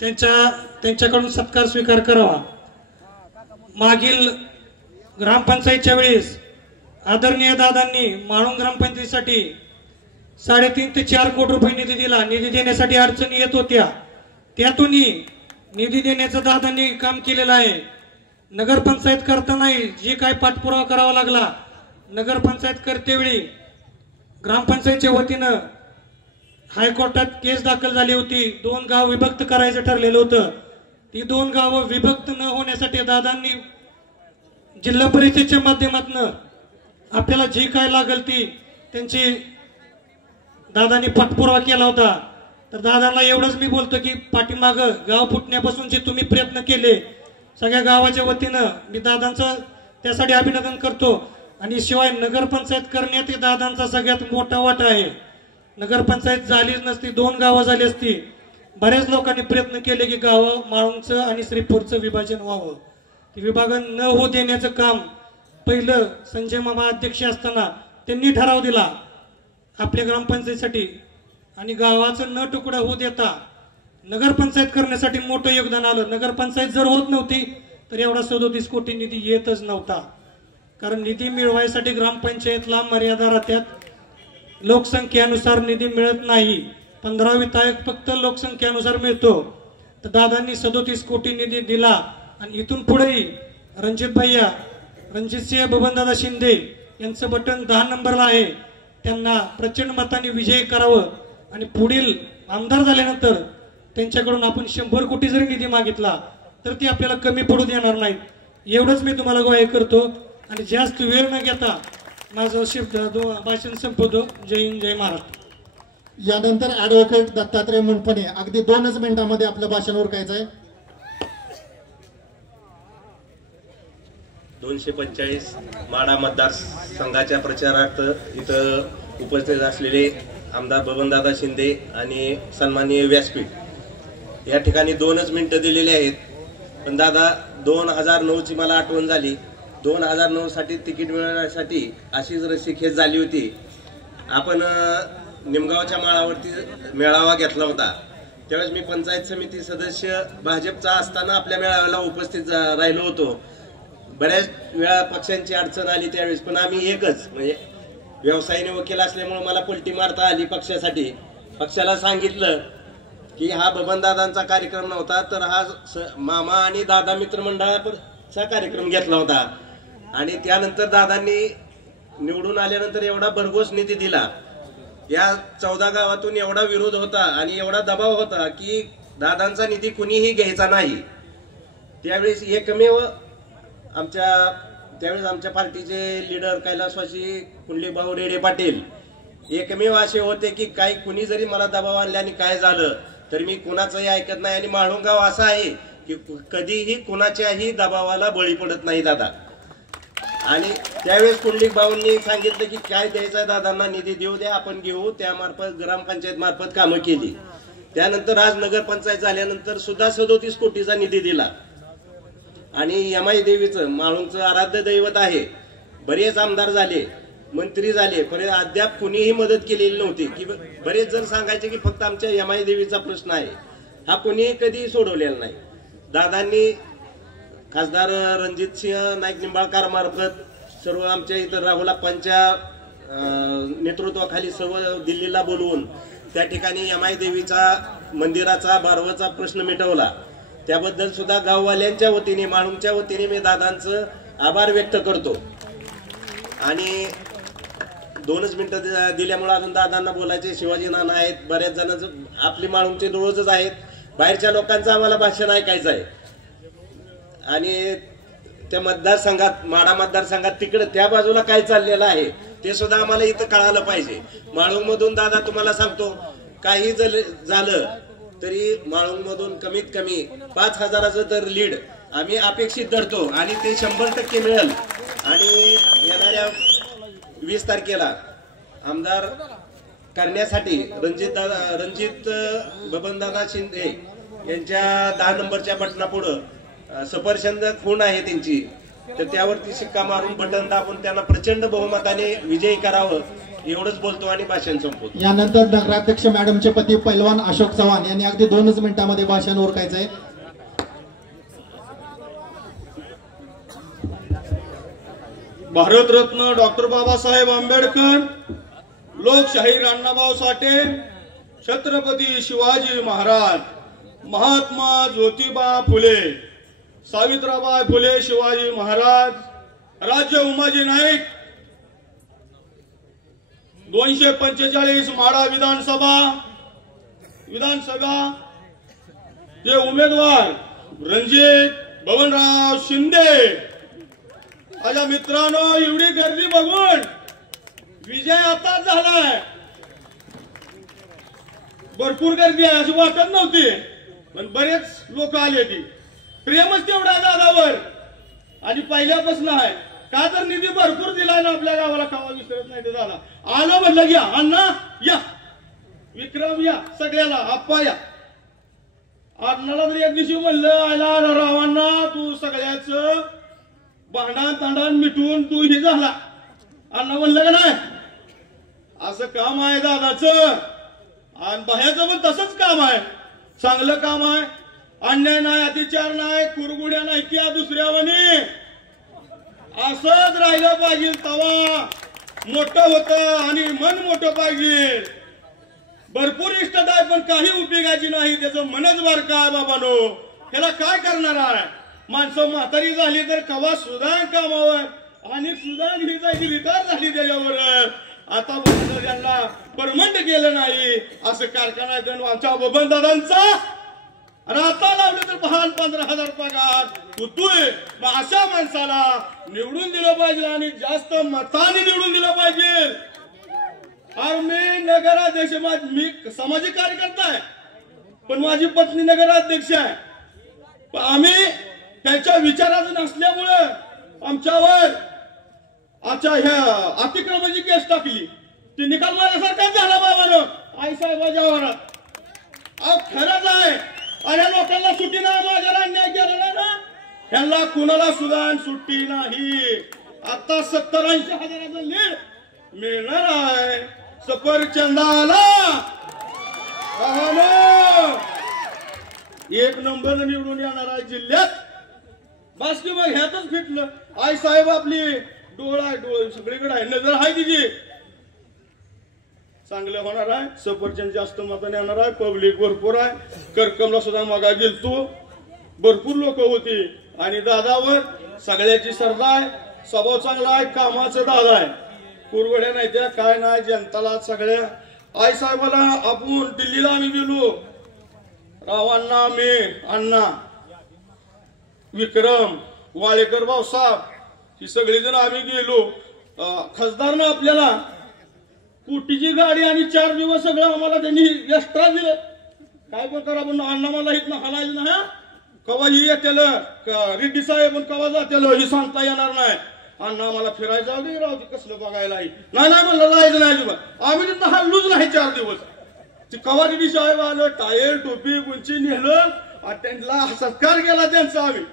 त्यांच्याकडून सत्कार स्वीकार करावा. मागील ग्रामपंचायतच्या वेळेस आदरणीय दादांनी माळुंग ग्रामपंचायतीसाठी 3.5 ते 4 कोटी रुपये निधी दिला. निधी देण्यासाठी अडचणी येत होत्या, त्यातूनही निधी देण्याचं दादांनी काम केलेलं आहे. नगरपंचायत करतानाही जे काय पाठपुरावा करावा लागला, नगरपंचायत करतेवेळी ग्रामपंचायतच्या वतीनं हायकोर्टात केस दाखल झाली होती. 2 गाव विभक्त करायचं ठरलेलं होतं. ती 2 गावं विभक्त न होण्यासाठी दादांनी जिल्हा परिषदेच्या माध्यमातून आपल्याला जी काय लागल ती त्यांची दादांनी पाठपुरावा केला होता. तर दादांना एवढंच मी बोलतो की पाठीमागं गाव फुटण्यापासून जे तुम्ही प्रयत्न केले सगळ्या गावाच्या वतीनं मी दादांचं त्यासाठी अभिनंदन करतो. आणि शिवाय नगरपंचायत करण्यात दादांचा सगळ्यात मोठा वाटा आहे. नगरपंचायत झालीच नसती, 2 गावं झाली असती. बऱ्याच लोकांनी प्रयत्न केले की गावं माळुंगचं आणि श्रीपूरचं विभाजन व्हावं. ते विभाजन न होऊ देण्याचं काम पहिलं संजय मामा अध्यक्ष असताना त्यांनी ठराव दिला आपल्या ग्रामपंचायतीसाठी, आणि गावाचं न तुकडा होऊ देता नगरपंचायत करण्यासाठी मोठं योगदान आलं. नगरपंचायत जर होत नव्हती तर एवढा 37 कोटी निधी येतच नव्हता. कारण निधी मिळवायसाठी ग्रामपंचायतला मर्यादा राहतात, लोकसंख्येनुसार निधी मिळत नाही. 15 विधायक फक्त लोकसंख्येनुसार मिळतो. तर दादांनी 37 कोटी निधी दिला. आणि इथून पुढेही रणजितसिंह बबनदादा शिंदे यांचं बटन 10 नंबरला आहे. त्यांना प्रचंड मताने विजयी करावं आणि पुढील आमदार झाल्यानंतर त्यांच्याकडून आपण 100 कोटी जरी निधी मागितला तर ती आपल्याला कमी पडू देणार नाहीत. एवढंच मी तुम्हाला ग्वाही करतो आणि जास्त वेळ न घेता माझं भाषण संपवतो. जय हिंद, जय महाराष्ट्र. यानंतर ऍडव्होकेट दत्तात्रय मुंडफणे अगदी 2च मिनिटांमध्ये आपलं भाषण उरकायचं आहे. 245 माढा मतदारसंघाच्या प्रचारार्थ इथं उपस्थित असलेले आमदार बबनदादा शिंदे आणि सन्माननीय व्यासपीठ या ठिकाणी 2च मिनिटं दिलेली आहेत. पण दादा 2009ची मला आठवण झाली. 2009 साठी तिकीट मिळवण्यासाठी अशीच रस्सीखेच झाली होती. आपण निमगावच्या माळावरती मेळावा घेतला होता. त्यावेळेस मी पंचायत समिती सदस्य भाजपचा असताना आपल्या मेळाव्याला उपस्थित राहिलो होतो. बऱ्याच वेळा पक्षांची अडचण आली त्यावेळेस, पण आम्ही एकच म्हणजे व्यवसायाने वकील असल्यामुळे मला पलटी मारता आली पक्षासाठी. पक्षाला सांगितलं की हा बबनदादांचा कार्यक्रम नव्हता तर हा मामा आणि दादा मित्रमंडळाचा कार्यक्रम घेतला होता. आणि त्यानंतर दादांनी निवडून आल्यानंतर एवढा भरघोस निधी दिला. या 14 गावातून एवढा विरोध होता आणि एवढा दबाव होता की दादांचा निधी कुणीही घ्यायचा नाही. त्यावेळेस एकमेव त्यावेळेस आमच्या पार्टीचे लीडर कैलासवासी कुंडलिकभाऊ रेडे पाटील एकमेव असे होते की काही कुणी जरी मला दबाव आणला आणि काय झालं तर मी कुणाचंही ऐकत नाही. आणि माळुंग गाव असं आहे की कधीही कुणाच्याही दबावाला बळी पडत नाही दादा. आणि त्यावेळेस कुंडलिकभाऊंनी सांगितलं की काय द्यायचं दादांना निधी देऊ द्या, आपण घेऊ. त्यामार्फत ग्रामपंचायत मार्फत कामं केली. त्यानंतर आज नगरपंचायत झाल्यानंतर सुद्धा 37 कोटीचा निधी दिला. आणि यमाई देवीचं माळुंगचं आराध्य दैवत आहे. बरेच आमदार झाले, मंत्री झाले, पण अद्याप कुणीही मदत केलेली नव्हती. की बरेच जण सांगायचे की फक्त आमच्या यमाई देवीचा प्रश्न आहे, हा कुणीही कधी सोडवलेला नाही. दादांनी खासदार रणजितसिंह नाईक निंबाळकर मार्फत सर्व आमच्या इथं राहुलाप्पांच्या नेतृत्वाखाली सर्व दिल्लीला बोलवून त्या ठिकाणी यमाई देवीचा मंदिराचा बारवचा प्रश्न मिटवला. त्याबद्दल सुद्धा गाववाल्यांच्या वतीने माळुंगच्या वतीने मी दादांचं आभार व्यक्त करतो. आणि 2च मिनिटं दिल्यामुळे अजून दादांना बोलायचे. शिवाजी नाना आहेत, बऱ्याच जण आपली माळुंगचे रोजच आहेत. बाहेरच्या लोकांचं आम्हाला भाषण ऐकायचं आहे. आणि त्या मतदारसंघात, माढा मतदारसंघात तिकडे त्या बाजूला काय चाललेलं आहे ते सुद्धा आम्हाला इथं कळालं पाहिजे. माळुंग मधून दादा तुम्हाला सांगतो, काही झालं तरी माळुंग मधून कमीत कमी 5,000चं तर लीड आम्ही अपेक्षित धरतो आणि ते 100% मिळेल. आणि येणाऱ्या 20 तारखेला आमदार करण्यासाठी रणजित बबनदादा शिंदे यांच्या 10 नंबरच्या बटनापुढं सफरचंद खूण आहे त्यांची, तर त्यावरती शिक्का मारून बटन दाबून त्यांना प्रचंड बहुमताने विजयी करावं एवढंच बोलतो आणि भाषण संपवतो. यानंतर नगराध्यक्ष मॅडमचे पती पैलवान अशोक चव्हाण यांनी अगदी 2च मिनिटांमध्ये भाषण ओळखायचंय. भारतरत्न डॉक्टर बाबासाहेब आंबेडकर, लोकशाहीर अण्णाभाऊ साठे, छत्रपती शिवाजी महाराज, महात्मा ज्योतिबा फुले, सावित्रीबाई फुले, शिवाजी महाराज, राजे उमाजी नाईक, 245 माढा विधानसभा जे उमेदवार रणजित बबनराव शिंदे. माझ्या मित्रांनो, एवढी गर्दी बघून विजय आताच झालाय. भरपूर गर्दी आहे अशी वाटत नव्हती, पण बरेच लोक आले. ती प्रेमच तेवढा दादावर आणि पहिल्यापासून आहे. का तर निधी भरपूर दिलाय ना आपल्या गावाला, खावा विसरत नाही ते झाला. आलं म्हणलं घ्या, अण्णा या, विक्रम या, सगळ्याला आप्पा या. अण्णाला जर एक दिवशी म्हणलं आयला रावांना तू सगळ्याच भांडण तांडण मिटून तू हे झाला, अण्णा म्हणलं का नाही असं काम आहे दादाचं. आणि बाह्याचं पण तसंच काम आहे, चांगलं काम आहे. अन्याय नाही, अत्याचार नाही, कुरगुड्या नाही त्या दुसऱ्यावानी असंच राहिलं पाहिजे. तवा मोठं होतं आणि मन मोठं पाहिजे. भरपूर इष्टता आहे पण काही उपयोगाची नाही, त्याचं मनच बारका आहे बाबानो. ह्याला काय करणार आहे? माणसं म्हातारी झाली तर कवा सुधान कामावर आणि सुधान ही जायची रिटायर झाली त्याच्यावर. आता यांना परमंड केलं नाही असं कारखाना आहे आमच्या बबनदादांचा. आता लावलं तर 15,000 पगार होतोय. अशा माणसाला निवडून दिलं पाहिजे आणि जास्त मताने निवडून दिलं पाहिजे. आणि मी नगराध्यक्ष, मी सामाजिक कार्यकर्ता आहे पण माझी पत्नी नगराध्यक्ष आहे. आम्ही त्यांच्या विचाराचं नसल्यामुळं आमच्यावर अच्छा ह्या अतिक्रमणाची केस टाकली. ती निकाल माझ्यासारखाच झाला बाबानं आई साहेबाच्या वरात. अहो खरंच आहे. अरे लोकांना सुट्टी नाही, माझ्याला अन्याय केलेला ना, ह्यांना कुणाला सुद्धा सुट्टी नाही. आता 70-80 हजाराचं लीड मिळणार आहे सफरचंदाला. 1 नंबर निवडून येणार आहे जिल्ह्यात. बस की मग ह्यातच फिटलं. आई साहेब आपली डोळा आहे, डोळ सगळीकडे आहे, नजर आहे तिची. चांगलं होणार आहे. सफरचंद जास्त मताने येणार आहे. पब्लिक भरपूर आहे. करकमला सुद्धा मागा गेलतो, भरपूर लोक होती. आणि दादावर सगळ्याची श्रद्धा आहे. स्वभाव चांगला आहे, कामाचं दादा आहे. कुरवड्या नाही त्या काय नाही, जनताला सगळ्या. आई साहेबाला आपण दिल्लीला आम्ही गेलो, रावांना, मी, अण्णा, विक्रम, वाळेकर भाऊसाहेब ही सगळेजण आम्ही गेलो. खासदारनं आपल्याला कोटीची गाडी आणि 4 दिवस सगळं आम्हाला त्यांनी एक्स्ट्रा दिलं. काय पण करा पण अण्णा मला इथनं हलायचं नाही. कवा ही येतेल रेड्डी साहेब कवा जातेल ही सांगता येणार नाही. अण्णा मला फिरायचं जाऊ दे राव, ते कसलं बघायला नाही म्हणलं जायचं नाही अजिबात. आम्ही तिथं हल्लूच नाही 4 दिवस. ते कवा रेड्डी साहेब आलं, टायर टोपी गुंची नेलं आणि त्यांना सत्कार केला त्यांचा. आम्ही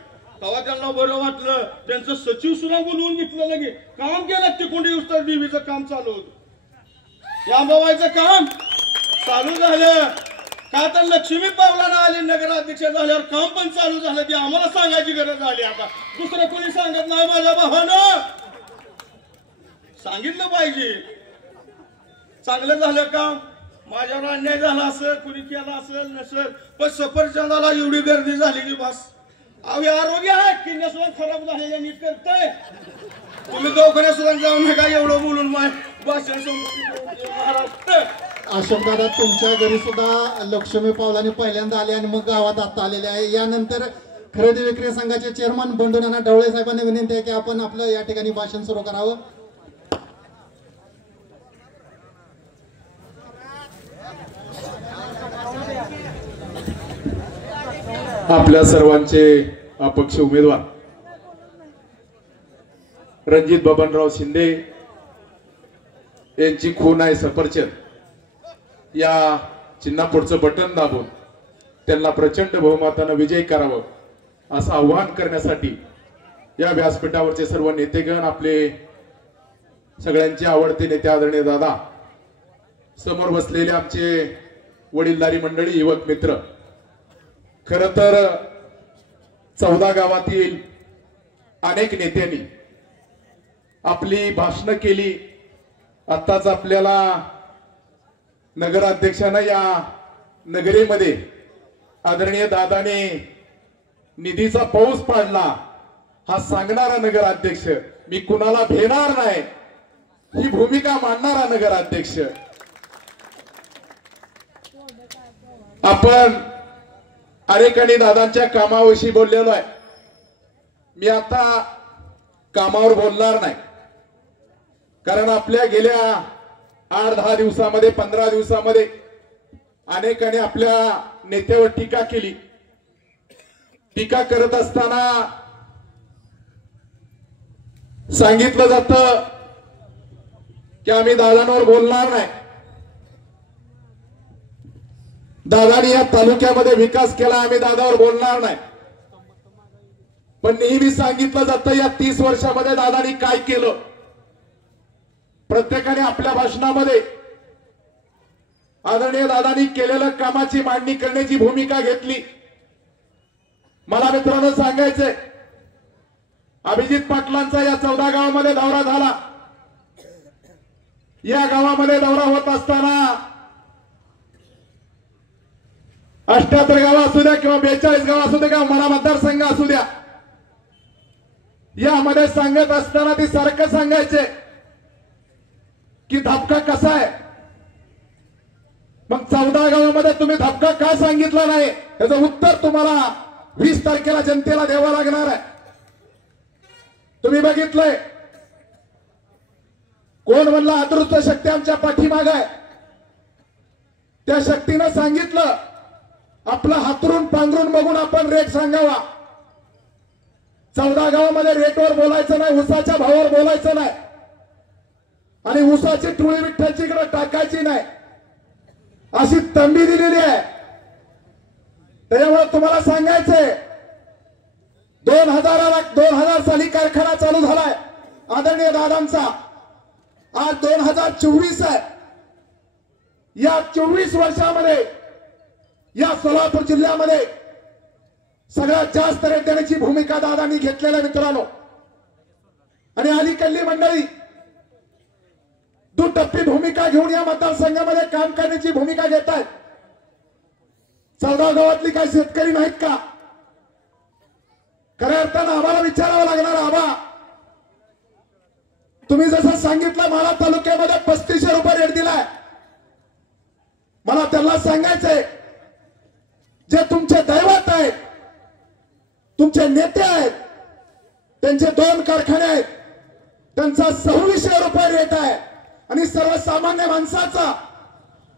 तेव्हा त्यांना बरं वाटलं. त्यांचं सचिव सुद्धा बोलवून घेतलं, लगे काम केलं. तिकोंडी उस्तर देवीचं काम चालू होतं, याबाबाईचं काम चालू झालं. का तर लक्ष्मी पावलानं आली, नगराध्यक्ष झाल्यावर काम पण चालू झालं. ते आम्हाला सांगायची गरज आली. आता दुसरं कोणी सांगत नाही. माझ्या भावानं सांगितलं पाहिजे. चांगलं झालं काम. माझ्यावर अन्याय झाला असेल, कुणी केला असेल नसेल, पण सफरचंदाला एवढी गर्दी झाली की बस. अहो आरोग्य आहे, किडन्या सुद्धा खराब झालेल्या नीट करतय. तुम्ही दवाखान्यात सुद्धा जाऊ नका एवढं बोलून. बस महाराष्ट्र. अशोकदादा, तुमच्या घरी सुद्धा लक्ष्मी पावलांनी पहिल्यांदा आले आणि मग गावात आता आलेले आहे. यानंतर खरेदी विक्री संघाचे चेअरमन बंडू नाना ढवळे साहेबांनी विनंती आहे की आपण आपलं या ठिकाणी भाषण सुरू करावं. आपल्या सर्वांचे अपक्ष उमेदवार रणजित बबनराव शिंदे यांची खून आहे सफरचंद या चिन्हापुढचं बटन दाबून त्यांना प्रचंड बहुमतानं विजय करावं असं आवाहन करण्यासाठी या व्यासपीठावरचे सर्व नेतेगण, आपले सगळ्यांचे आवडते नेते आदरणीय दादा, समोर बसलेले आमचे वडीलधारी मंडळी, युवक मित्र, खर तर 14 गावातील अनेक नेत्यांनी आपली भाषणं केली. आत्ताच आपल्याला नगराध्यक्षानं या नगरीमध्ये आदरणीय दादाने निधीचा पाऊस पाडला हा सांगणारा नगराध्यक्ष, मी कुणाला भेणार नाही ही भूमिका मांडणारा नगराध्यक्ष. आपण अनेकांनी दादांच्या कामाविषयी बोललेलो आहे. मी आता कामावर बोलणार नाही, कारण आपल्या गेल्या 8-10 दिवसामध्ये 15 दिवसामध्ये अनेकांनी आपल्या नेत्यावर टीका केली. टीका करत असताना सांगितलं जातं की आम्ही दादांवर बोलणार नाही. दादानी या तालुक्यामध्ये विकास केला, आम्ही दादावर बोलणार नाही. पण नेहमी सांगितलं जातं या 30 वर्षामध्ये दादानी काय केलं. प्रत्येकाने आपल्या भाषणामध्ये आदरणीय दादानी केलेल्या कामाची मांडणी करण्याची भूमिका घेतली. मला मित्रांनो सांगायचंय, अभिजित पाटलांचा या 14 गावामध्ये दौरा झाला. या गावामध्ये दौरा होत असताना 78 गाव असू द्या किंवा 42 गाव असू द्या किंवा मला मतदारसंघ असू द्या, यामध्ये सांगत असताना ते सारखं सांगायचे की धपका कसा आहे. मग 14 गावामध्ये तुम्ही धपका का सांगितला नाही याचं उत्तर तुम्हाला 20 तारखेला जनतेला द्यावं लागणार आहे. तुम्ही बघितलंय कोण म्हणला अदृश्य शक्ती आमच्या पाठीमागे आहे. त्या शक्तीनं सांगितलं आपलं हातरून पांघरून बघून आपण रेट सांगावा. 14 गावामध्ये रेटवर बोलायचं नाही, उसाच्या भावावर बोलायचं नाही आणि उसाची टोळी विठ्ठलची इकडे टाकायची नाही अशी तंबी दिलेली आहे. त्याच्यामुळे तुम्हाला सांगायचंय 2000 साली कारखाना चालू झालाय आदरणीय दादांचा. आज 2024 आहे. या 24 वर्षामध्ये या सोलापूर जिल्ह्यामध्ये सगळ्यात जास्त रेट देण्याची भूमिका दादांनी घेतलेल्या मित्रांनो. आणि अलीकडली मंडळी दुटप्पी भूमिका घेऊन या मतदारसंघामध्ये काम करण्याची भूमिका घेत आहेत. 14 गावातली काही शेतकरी नाहीत का? खऱ्या अर्थानं आम्हाला विचारावं लागणार, आबा तुम्ही जसं सांगितलं माळा तालुक्यामध्ये 3500 रुपये रेट दिलाय, मला त्यांना सांगायचंय जे तुमचे दैवत आहेत, तुमचे नेते आहेत, त्यांचे 2 कारखाने आहेत, त्यांचा 2600 रुपये रेट आहे आणि सर्वसामान्य माणसाचा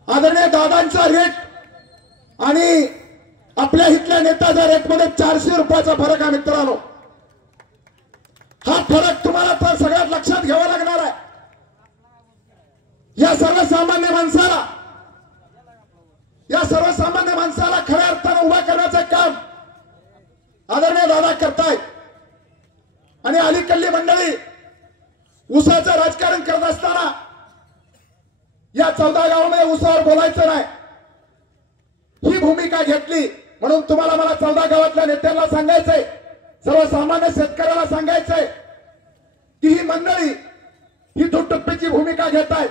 आदरणीय दादांचा रेट आणि आपल्या इथल्या नेत्याच्या रेटमध्ये 400 रुपयाचा फरक आहे मित्रांनो. हा फरक तुम्हाला तर सगळ्यात लक्षात घ्यावा लागणार आहे. या सर्वसामान्य माणसाला खऱ्या अर्थानं उभा करण्याचं काम आदरणीय दादा करतायत. आणि अलीकडली मंडळी ऊसाचं राजकारण करत असताना या 14 गावामध्ये ऊसावर बोलायचं नाही ही भूमिका घेतली. म्हणून तुम्हाला मला 14 गावातल्या नेत्यांना सांगायचंय, सर्वसामान्य शेतकऱ्याला सांगायचंय की ही मंडळी ही दुटप्पीची भूमिका घेत आहेत.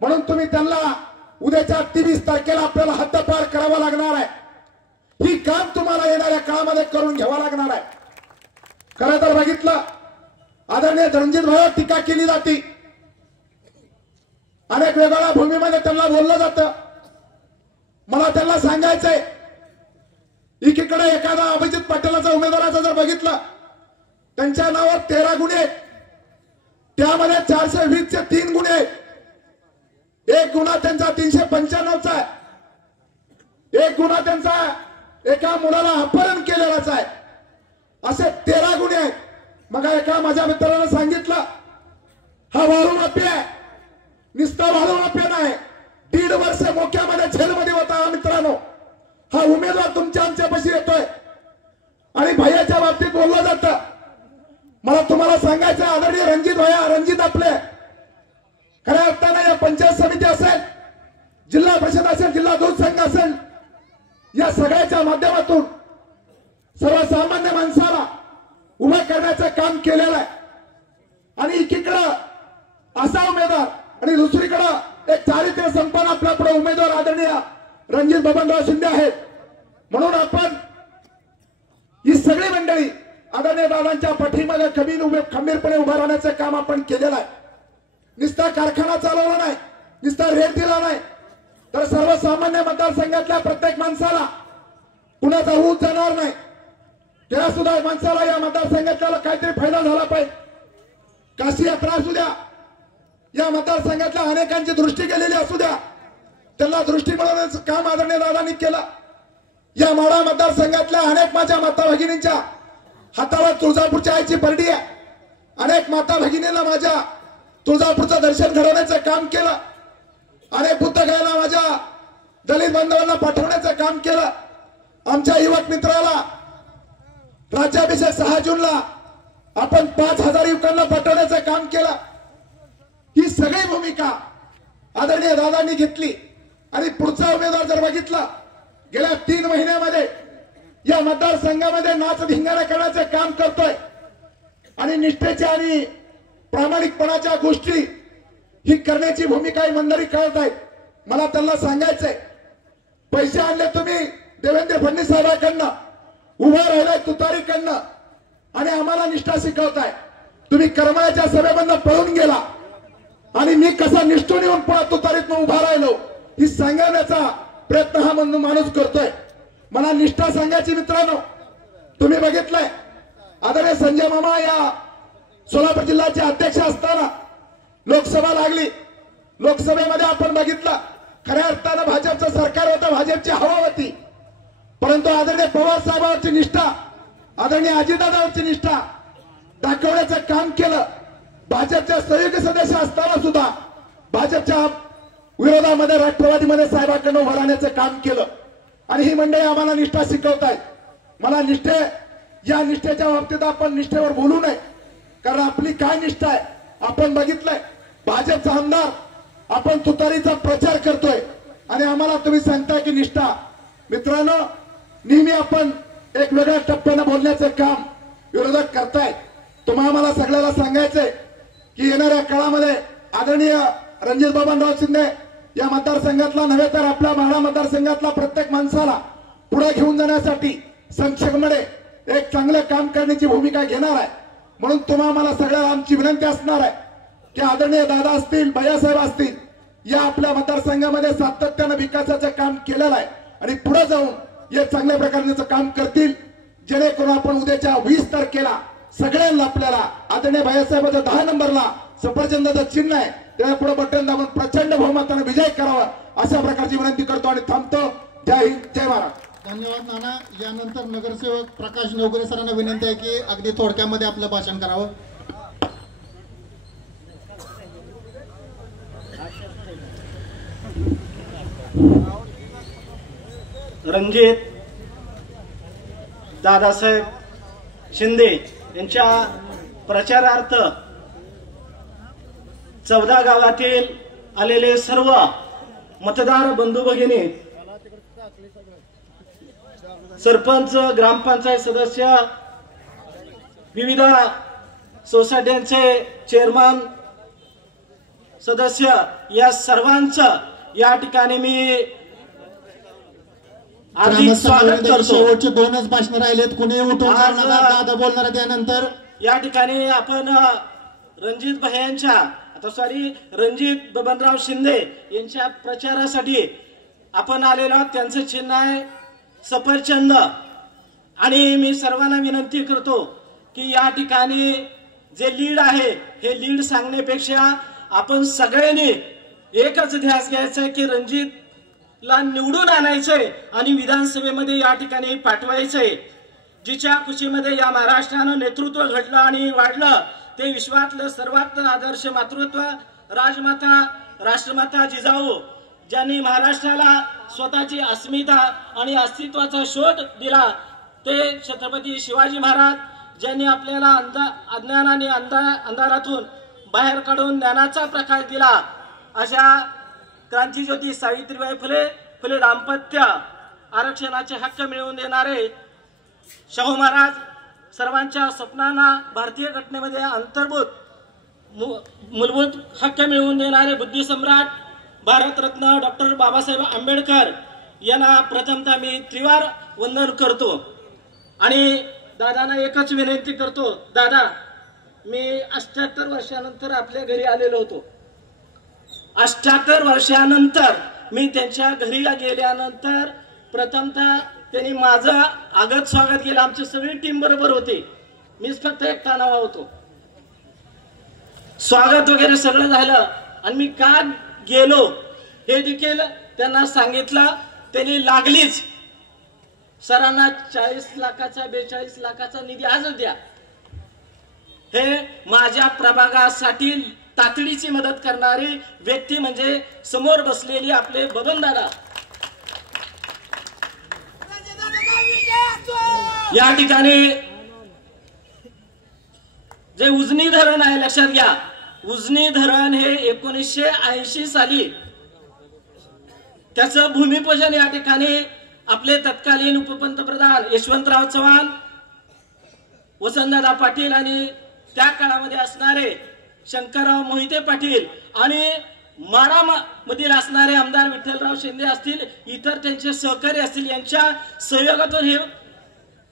म्हणून तुम्ही त्यांना उद्याच्या 23 तारखेला आपल्याला हद्दपार करावा लागणार आहे. ही काम तुम्हाला येणाऱ्या काळामध्ये करून घ्यावा लागणार आहे. खरं तर बघितलं आदरणीय रणजित भाऊ टीका केली जाते अनेक वेगवेगळ्या भूमीमध्ये त्यांना बोललं जातं. मला त्यांना सांगायचंय, एकीकडे एखादा अभिजित पाटीलचा उमेदवाराचा जर बघितलं, त्यांच्या नावावर 13 गुन्हे आहेत, त्यामध्ये 420चे 3 गुन्हे आहेत. एक गुन्हा त्यांचा 395चा आहे, एक गुन्हा त्यांचा एका मुलाला अपहरण केलेलाच आहे. असे 13 गुन्हे आहेत. मग एका माझ्या मित्रानं सांगितलं, हा वाळू माफिया आहे. नुसता वाळू माफिया नाही, 1.5 वर्ष मोक्यामध्ये जेलमध्ये होता. मित्रांनो, हा उमेदवार तुमच्या आमच्यापाशी येतोय आणि भैयाच्या बाबतीत बोललं जातं. मला तुम्हाला सांगायचं, आदरणीय रणजित आपले खऱ्या अर्थानं या पंचायत समिती असेल, जिल्हा परिषद असेल, जिल्हा दूध संघ असेल, या सगळ्याच्या माध्यमातून सर्वसामान्य माणसाला उभं करण्याचं काम केलेलं आहे. आणि एकीकडं असा उमेदवार आणि दुसरीकडं एक चारित्र्य संपन्न आपल्या पुढे उमेदवार आदरणीय रणजित बबनराव शिंदे आहेत. म्हणून आपण ही सगळी मंडळी आदरणीय दादांच्या पाठीमागे खंबीरपणे उभा राहण्याचं काम आपण केलेलं आहे. नुसता कारखाना चालवला नाही, नुसता रेट दिला नाही, तर सर्वसामान्य मतदारसंघातल्या प्रत्येक माणसाला कुणाचा ऊस जाणार नाही. त्या सुद्धा माणसाला या मतदारसंघातल्या काहीतरी फायदा झाला पाहिजे. काशी यात्रा असू द्या, या मतदारसंघातल्या अनेकांची दृष्टी गेलेली असू द्या, त्यांना दृष्टी मिळवण्याचं काम आदरणीय दादांनी केलं. या माढा मतदारसंघातल्या अनेक माझ्या माता भगिनींच्या हातावर तुळजापूरच्या आईची परडी आहे. अनेक माता भगिनींना माझ्या तुळजापूरचं दर्शन घडवण्याचं काम केलं. अनेक बुद्ध गायला माझ्या दलित बांधवांना पाठवण्याचं काम केलं. आमच्या युवक मित्राला राज्याभिषेक 6 जूनला आपण 5,000 युवकांना पाठवण्याचं काम केलं. ही सगळी भूमिका आदरणीय दादांनी घेतली. आणि पुढचा उमेदवार जर बघितला, गेल्या 3 महिन्यामध्ये या मतदारसंघामध्ये नाच धिंगाणा करण्याचं काम करतोय आणि निष्ठेच्या आणि प्रामाणिकपणाच्या गोष्टी ही करण्याची भूमिका ही मंडळी करत आहेत. मला त्यांना सांगायचंय, पैसे आणले तुम्ही देवेंद्र फडणवीस साहेबांकडनं, उभा राहिलाय तुतारीकडनं आणि आम्हाला निष्ठा शिकवताय. तुम्ही करमाळ्याच्या सभेमधनं पळून गेला आणि मी कसा निष्ठून येऊन पुन्हा तुतारीतनं उभा राहिलो ही सांगण्याचा प्रयत्न हा माणूस करतोय. मला निष्ठा सांगायची मित्रांनो, तुम्ही बघितलंय आदरणीय संजय मामा या सोलापूर जिल्ह्याचे अध्यक्ष असताना लोकसभा लागली. लोकसभेमध्ये आपण बघितलं, खऱ्या अर्थानं भाजपचं सरकार होतं, भाजपची हवा होती. परंतु आदरणीय पवार साहेबांची निष्ठा, आदरणीय अजितदादांची निष्ठा दाखवण्याचं काम केलं. भाजपच्या सहयोगी सदस्य असताना सुद्धा भाजपच्या विरोधामध्ये राष्ट्रवादीमध्ये साहेबांकडून उभं राहण्याचं काम केलं. आणि ही मंडळी आम्हाला निष्ठा शिकवतायत. मला या निष्ठेच्या बाबतीत आपण निष्ठेवर बोलू नये, कारण आपली काय निष्ठा आहे आपण बघितलंय. भाजपचा आमदार आपण तुतारीचा प्रचार करतोय आणि आम्हाला तुम्ही सांगताय की निष्ठा. मित्रांनो, नेहमी आपण एक वेगळ्या टप्प्यानं बोलण्याचं काम विरोधक करतायत. तुम्हाला मला सगळ्याला सांगायचंय की येणाऱ्या काळामध्ये आदरणीय रणजित बबनराव शिंदे या मतदारसंघातला नव्हे तर आपल्या माढा मतदारसंघातला प्रत्येक माणसाला पुढे घेऊन जाण्यासाठी संक्षेपमध्ये एक चांगलं काम करण्याची भूमिका घेणार आहे. म्हणून तुम्हाला मला सगळ्याला आमची विनंती असणार आहे की आदरणीय दादा असतील, भैयासाहेब असतील, या आपल्या मतदारसंघामध्ये सातत्यानं विकासाचं काम केलेलं आहे आणि पुढे जाऊन हे चांगल्या प्रकारचं काम करतील, जेणेकरून आपण उद्याच्या 20 तारखेला सगळ्यांना आपल्याला आदरणीय भैयासाहेबांच्या 10 नंबरला सफरचंदाचं चिन्ह आहे, त्या पुढे बटन दाबून प्रचंड बहुमताने विजय करावा अशा प्रकारची विनंती करतो आणि थांबतो. जय हिंद, जय महाराष्ट्र. धन्यवाद नाना. यानंतर नगरसेवक प्रकाश नवगरे सरांना विनंती आहे की अगदी थोडक्यामध्ये आपलं भाषण करावं. रणजित दादासाहेब शिंदे यांच्या प्रचारार्थ 14 गावातील आलेले सर्व मतदार बंधू भगिनी, सरपंच, ग्रामपंचायत सदस्य, विविध सोसायट्यांचे चेअरमन सदस्य, या सर्वांचं या ठिकाणी मी हार्दिक स्वागत करतो. शेवटचे 2च भाषण राहिलेत. कुणी उठून दादा बोलणार त्यानंतर या ठिकाणी आपण रणजित भैयांच्या आता सॉरी रणजित बबनराव शिंदे यांच्या प्रचारासाठी आपण आलेलो आहोत. त्यांचं चिन्ह आहे सफरचंद. आणि मी सर्वांना विनंती करतो की या ठिकाणी जे लीड आहे हे लीड सांगण्यापेक्षा आपण सगळ्यांनी एकच ध्यास घ्यायचा आहे की रणजितला निवडून आणायचंय आणि विधानसभेमध्ये या ठिकाणी पाठवायचंय. जिच्या कुशीमध्ये या महाराष्ट्रानं नेतृत्व घडलं आणि वाढलं ते विश्वातलं सर्वात आदर्श मातृत्व राजमाता राष्ट्रमाता जिजाऊ ज्यांनी महाराष्ट्राला स्वतःची अस्मिता आणि अस्तित्वाचा शोध दिला ते छत्रपती शिवाजी महाराज ज्यांनी आपल्याला अज्ञान आणि अंधारातून बाहेर काढून ज्ञानाचा प्रकाश दिला. अशा क्रांतीज्योती सावित्रीबाई फुले दाम्पत्य आरक्षणाचे हक्क मिळवून देणारे शाहू महाराज सर्वांच्या स्वप्नांना भारतीय घटनेमध्ये अंतर्भूत मूलभूत हक्क मिळवून देणारे बुद्धिसम्राट भारतरत्न डॉक्टर बाबासाहेब आंबेडकर यांना प्रथमतः मी त्रिवार वंदन करतो. आणि दादांना एकच विनंती करतो, दादा मी 78 वर्षानंतर आपल्या घरी आलेलो होतो. 78 वर्षानंतर मी त्यांच्या घरी गेल्यानंतर प्रथमतः त्यांनी माझं आगत स्वागत केलं. आमची सगळी टीम बरोबर होती, मीच फक्त एकटा नवा होतो. स्वागत वगैरे सगळं झालं आणि मी का गेलो हे देखील त्यांना सांगितलं. त्यांनी लागलीच सरांना 40 लाखाचा 42 लाखाचा निधी आजच द्या. हे माझ्या प्रभागासाठी तातडीची मदत करणारी व्यक्ती म्हणजे समोर बसलेली आपले बबनदादा. या ठिकाणी जे उजनी धरण आहे लक्षात घ्या, उजनी धरण हे 1980 साली त्याचं भूमिपूजन या ठिकाणी आपले तत्कालीन उपपंतप्रधान यशवंतराव चव्हाण, वसंतदादा पाटील आणि त्या काळामध्ये असणारे शंकरराव मोहिते पाटील आणि माढामधील असणारे आमदार विठ्ठलराव शिंदे असतील, इतर त्यांचे सहकारी असतील, यांच्या सहयोगातून हे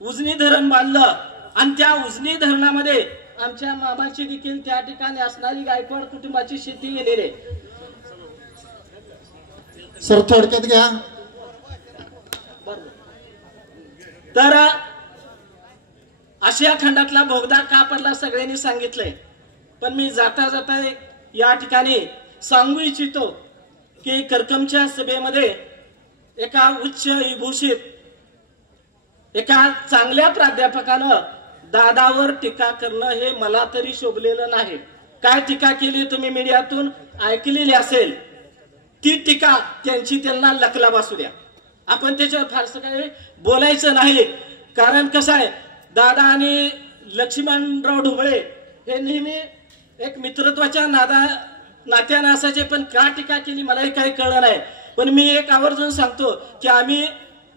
उजनी धरण बांधलं. आणि त्या उजनी धरणामध्ये आमच्या मामाची देखील त्या ठिकाणी असणारी गायकवाड कुटुंबाची शेती गेलेली. सर थोडक्यात घ्या. तर आशिया खंडातला बोगदा का पडला सगळ्यांनी सांगितलंय, पण मी जाता जाता या ठिकाणी सांगू इच्छितो की करकमच्या सभेमध्ये एका उच्च विभूषित एका चांगल्या प्राध्यापकानं दादावर टीका करणं हे मला तरी शोभलेलं नाही. काय टीका केली तुम्ही मीडियातून ऐकलेली असेल, ती टीका त्यांची त्यांना लकला बसू द्या. आपण त्याच्यावर फारसं काही बोलायचं नाही. कारण कसं आहे, दादा आणि लक्ष्मणराव ढोबळे हे नेहमी एक मित्रत्वाच्या नात्याने असायचे, पण का टीका केली मलाही काही कळलं नाही. पण मी एक आवर्जून सांगतो की आम्ही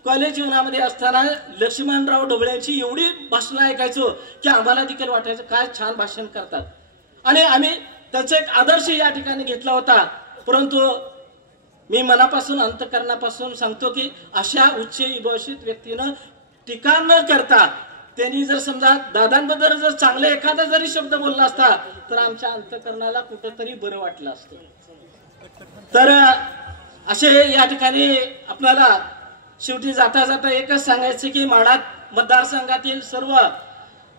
कॉलेज जीवनामध्ये असताना लक्ष्मणराव ढोबळेंची एवढी भाषणं ऐकायचो की आम्हाला देखील वाटायचं काय छान भाषण करतात. आणि आम्ही त्याचा एक आदर्श या ठिकाणी घेतला होता. परंतु मी मनापासून अंतकरणापासून सांगतो की अशा उच्च विभूषित व्यक्तीनं टीका न करता त्यांनी जर समजा दादांबद्दल जर चांगले एखादा जरी शब्द बोलला असता तर आमच्या अंतकरणाला कुठंतरी बरं वाटलं असतं. तर असे या ठिकाणी आपल्याला शेवटी जाता जाता एकच सांगायचं की माढा मतदारसंघातील सर्व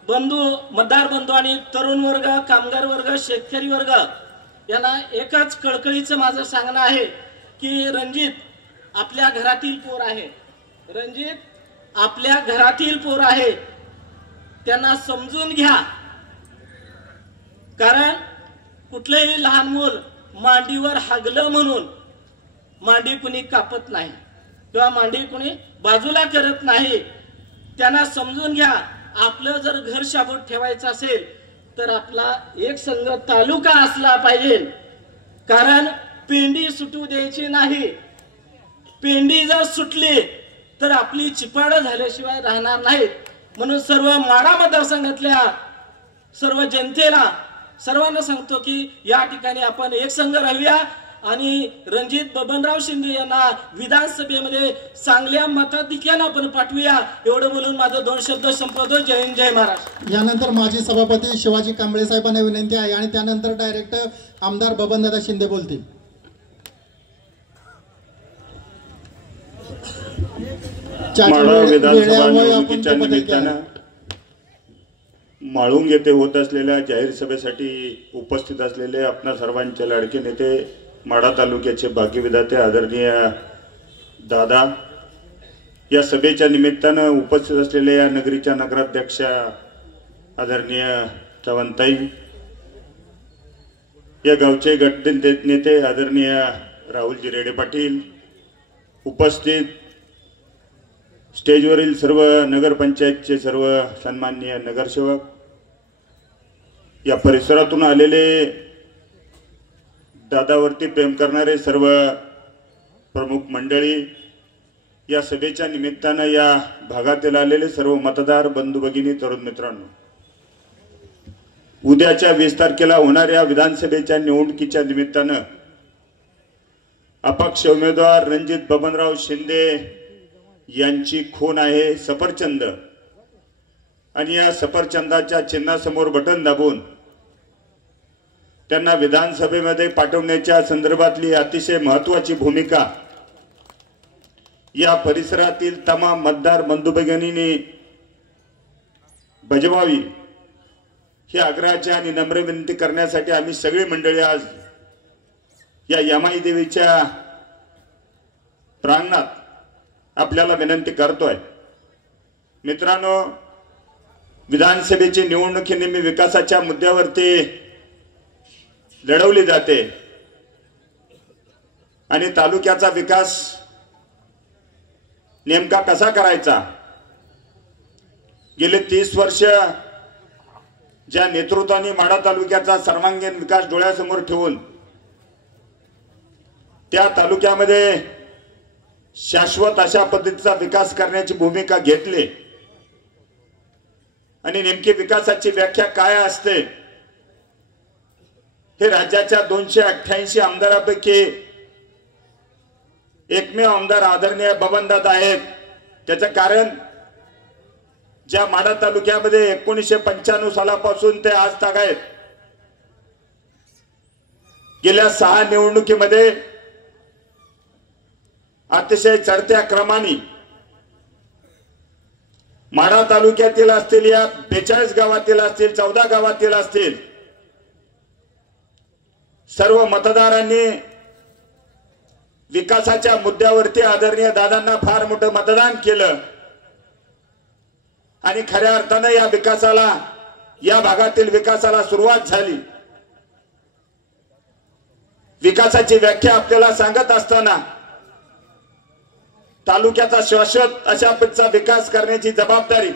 बंधू, मतदार बंधू आणि तरुण वर्ग, कामगार वर्ग, शेतकरी वर्ग यांना एकच कळकळीचं माझं सांगणं आहे की रणजित आपल्या घरातील पोर आहे. रणजित आपल्या घरातील पोर आहे, त्यांना समजून घ्या. कारण कुठलंही लहान मूल मांडीवर हागलं म्हणून मांडी कुणी कापत नाही किंवा मांडी कुणी बाजूला करत नाही. त्यांना समजून घ्या. आपलं जर घर शाबूत ठेवायचं असेल तर आपला एक संघ तालुका असला पाहिजे. कारण पेंडी सुटू द्यायची नाही. पेंडी जर सुटली तर आपली चिपाड झाल्याशिवाय राहणार नाहीत. म्हणून सर्व माढा मतदारसंघातल्या सर्व जनतेला सर्वांना सांगतो की या ठिकाणी आपण एक संघ राहूया आणि रणजित बबनराव शिंदे यांना विधानसभेमध्ये चांगल्या मताधिक्याने आपण पाठवूया, एवढं बोलून माझं 2 शब्द संपवतो. जय हिंद, जय महाराष्ट्र. यानंतर माजी सभापती शिवाजी कांबळे साहेबांना विनंती आहे आणि त्यानंतर डायरेक्ट आमदार बबनदादा शिंदे बोलतील. माढा विधानसभा निवडणुकीच्या निमित्तानं माळुंग येथे होत असलेल्या जाहीर सभेसाठी उपस्थित असलेले आपणा सर्वांचे लाडके नेते, माढा तालुक्याचे भाग्यविधाते आदरणीय दादा, या सभेच्या निमित्तानं उपस्थित असलेले या नगरीच्या नगराध्यक्षा आदरणीय चव्हाणताई, या गावचे गट नेते आदरणीय राहुलजी रेडे पाटील, उपस्थित स्टेजवरील सर्व नगरपंचायतचे सर्व सन्माननीय नगरसेवक, या परिसरातून आलेले दादावरती प्रेम करणारे सर्व प्रमुख मंडळी, या सभेच्या निमित्तानं या भागातील आलेले सर्व मतदार बंधू भगिनी, तरुण मित्रांनो, उद्याच्या 20 तारखेला होणाऱ्या विधानसभेच्या निवडणुकीच्या निमित्तानं अपक्ष उमेदवार रणजित बबनराव शिंदे यांची खून आहे सफरचंद, आणि या सफरचंदाच्या चिन्हासमोर बटन दाबून त्यांना विधानसभेमध्ये पाठवण्याच्या संदर्भातली अतिशय महत्वाची भूमिका या परिसरातील तमाम मतदार बंधू भगिनींनी बजवावी, ही आग्रहाची आणि नम्र विनंती करण्यासाठी आम्ही सगळी मंडळी आज या यमाई देवीच्या प्रांगणात आपल्याला विनंती करतोय. मित्रांनो, विधानसभेची निवडणूक ही नेहमी विकासाच्या मुद्द्यावरती लढवली जाते आणि तालुक्याचा विकास नेमका कसा करायचा, गेले 30 वर्ष ज्या नेतृत्वाने माढा तालुक्याचा सर्वांगीण विकास डोळ्यासमोर ठेवून त्या तालुक्यामध्ये शाश्वत अशा पद्धतीचा विकास करण्याची भूमिका घेतली, आणि नेमकी विकासाची व्याख्या काय असते हे राज्याच्या 288 आमदारांपैकी एकमेव आमदार आदरणीय बबनदादा आहेत. त्याचं कारण, ज्या माढा तालुक्यामध्ये 1995 सालापासून ते आज तागायत गेल्या 6 निवडणुकीमध्ये अतिशय चढत्या क्रमाने माढा तालुक्यातील असतील, या 42 गावातील असतील, 14 गावातील असतील, सर्व मतदारांनी विकासाच्या मुद्द्यावरती आदरणीय दादांना फार मोठं मतदान केलं, आणि खऱ्या अर्थानं या विकासाला, या भागातील विकासाला सुरुवात झाली. विकासाची व्याख्या आपल्याला सांगत असताना तालुक्याचा शाश्वत अशा पद्धतीचा विकास करण्याची जबाबदारी,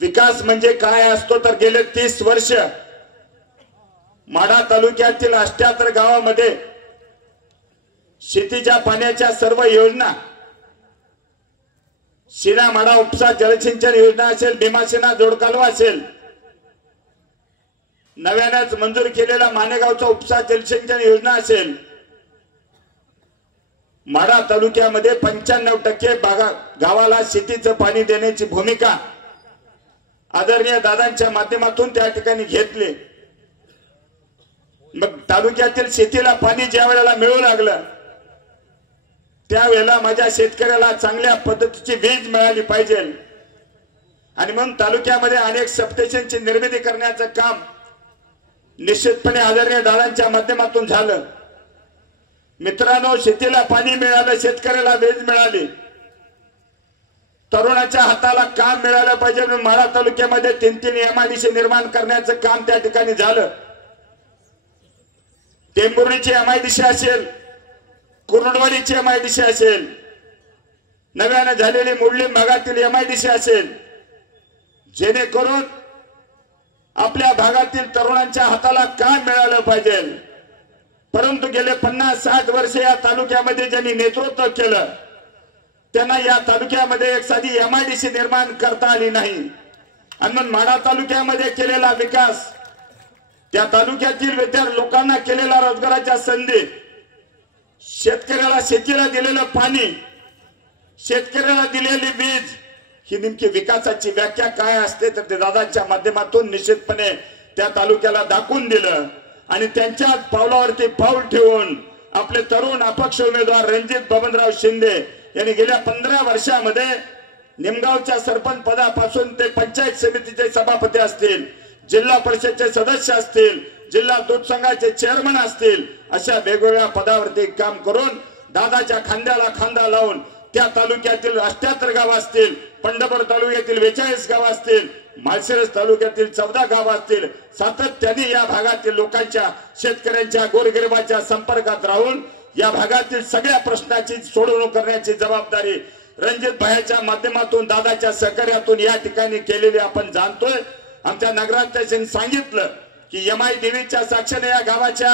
विकास म्हणजे काय असतो तर गेले 30 वर्ष माढा तालुक्यातील 78 गावामध्ये शेतीच्या पाण्याच्या सर्व योजना, शिना माढा उपसा जलसिंचन योजना असेल, भीमासेना जोडकालवा असेल, नव्यानेच मंजूर केलेला मानेगावचा उपसा जलसिंचन योजना असेल, माढा तालुक्यामध्ये 95% गावाला शेतीचं पाणी देण्याची भूमिका आदरणीय दादांच्या माध्यमातून त्या ठिकाणी घेतली. मग तालुक्यातील शेतीला पाणी ज्या वेळेला मिळू लागलं त्यावेळेला माझ्या शेतकऱ्याला चांगल्या पद्धतीची वीज मिळाली पाहिजे, आणि म्हणून तालुक्यामध्ये अनेक सबस्टेशनची निर्मिती करण्याचं काम निश्चितपणे आदरणीय दादांच्या माध्यमातून झालं. मित्रांनो, शेतीला पाणी मिळालं, शेतकऱ्याला वीज मिळाली, तरुणाच्या हाताला काम मिळालं पाहिजे म्हणून माढा तालुक्यामध्ये 3 एमआयडीसी निर्माण करण्याचं काम त्या ठिकाणी झालं. टेंभुर्णीची एमआयडीसी असेल, कुर्डवाडीची एमआयडीसी असेल, नव्याने झालेली मुडलीम भागातील एमआयडीसी असेल, जेणेकरून आपल्या भागातील तरुणांच्या हाताला काम मिळालं पाहिजे. परंतु गेले 50-60 वर्ष या तालुक्यामध्ये ज्यांनी नेतृत्व केलं त्यांना या तालुक्यामध्ये एक साधी एमआयडीसी निर्माण करता आली नाही, आणि म्हणून माढा तालुक्यामध्ये केलेला विकास त्या तालुक्यातील लोकांना केलेल्या रोजगाराच्या संधी, शेतकऱ्याला शेतीला दिलेलं पाणी, शेतकऱ्याला दिलेली वीज, ही नेमकी विकासाची व्याख्या काय असते तर ते दादाच्या माध्यमातून निश्चितपणे त्या तालुक्याला दाखवून दिलं. आणि त्यांच्याच पावलावरती पाऊल ठेवून आपले तरुण अपक्ष उमेदवार रणजित बबनराव शिंदे यांनी गेल्या 15 वर्षामध्ये निमगावच्या सरपंच पदापासून ते पंचायत समितीचे सभापती असतील, जिल्हा परिषदचे सदस्य असतील, जिल्हा दूध संघाचे चेअरमन असतील, अशा वेगवेगळ्या पदावरती काम करून दादाच्या खांद्याला खांदा लावून त्या तालुक्यातील 78 गाव असतील, पंढरपूर तालुक्यातील 42 गाव असतील, माळशिरस तालुक्यातील 14 गाव असतील, सातत्याने या भागातील लोकांच्या, शेतकऱ्यांच्या, गोरगरिबाच्या संपर्कात राहून या भागातील सगळ्या प्रश्नाची सोडवणूक करण्याची जबाबदारी रणजित भाईच्या माध्यमातून, दादाच्या सहकार्यातून या ठिकाणी केलेली आपण जाणतोय. आमच्या नगराध्यक्षांनी सांगितलं की MIDVच्या साक्षीने या गावाच्या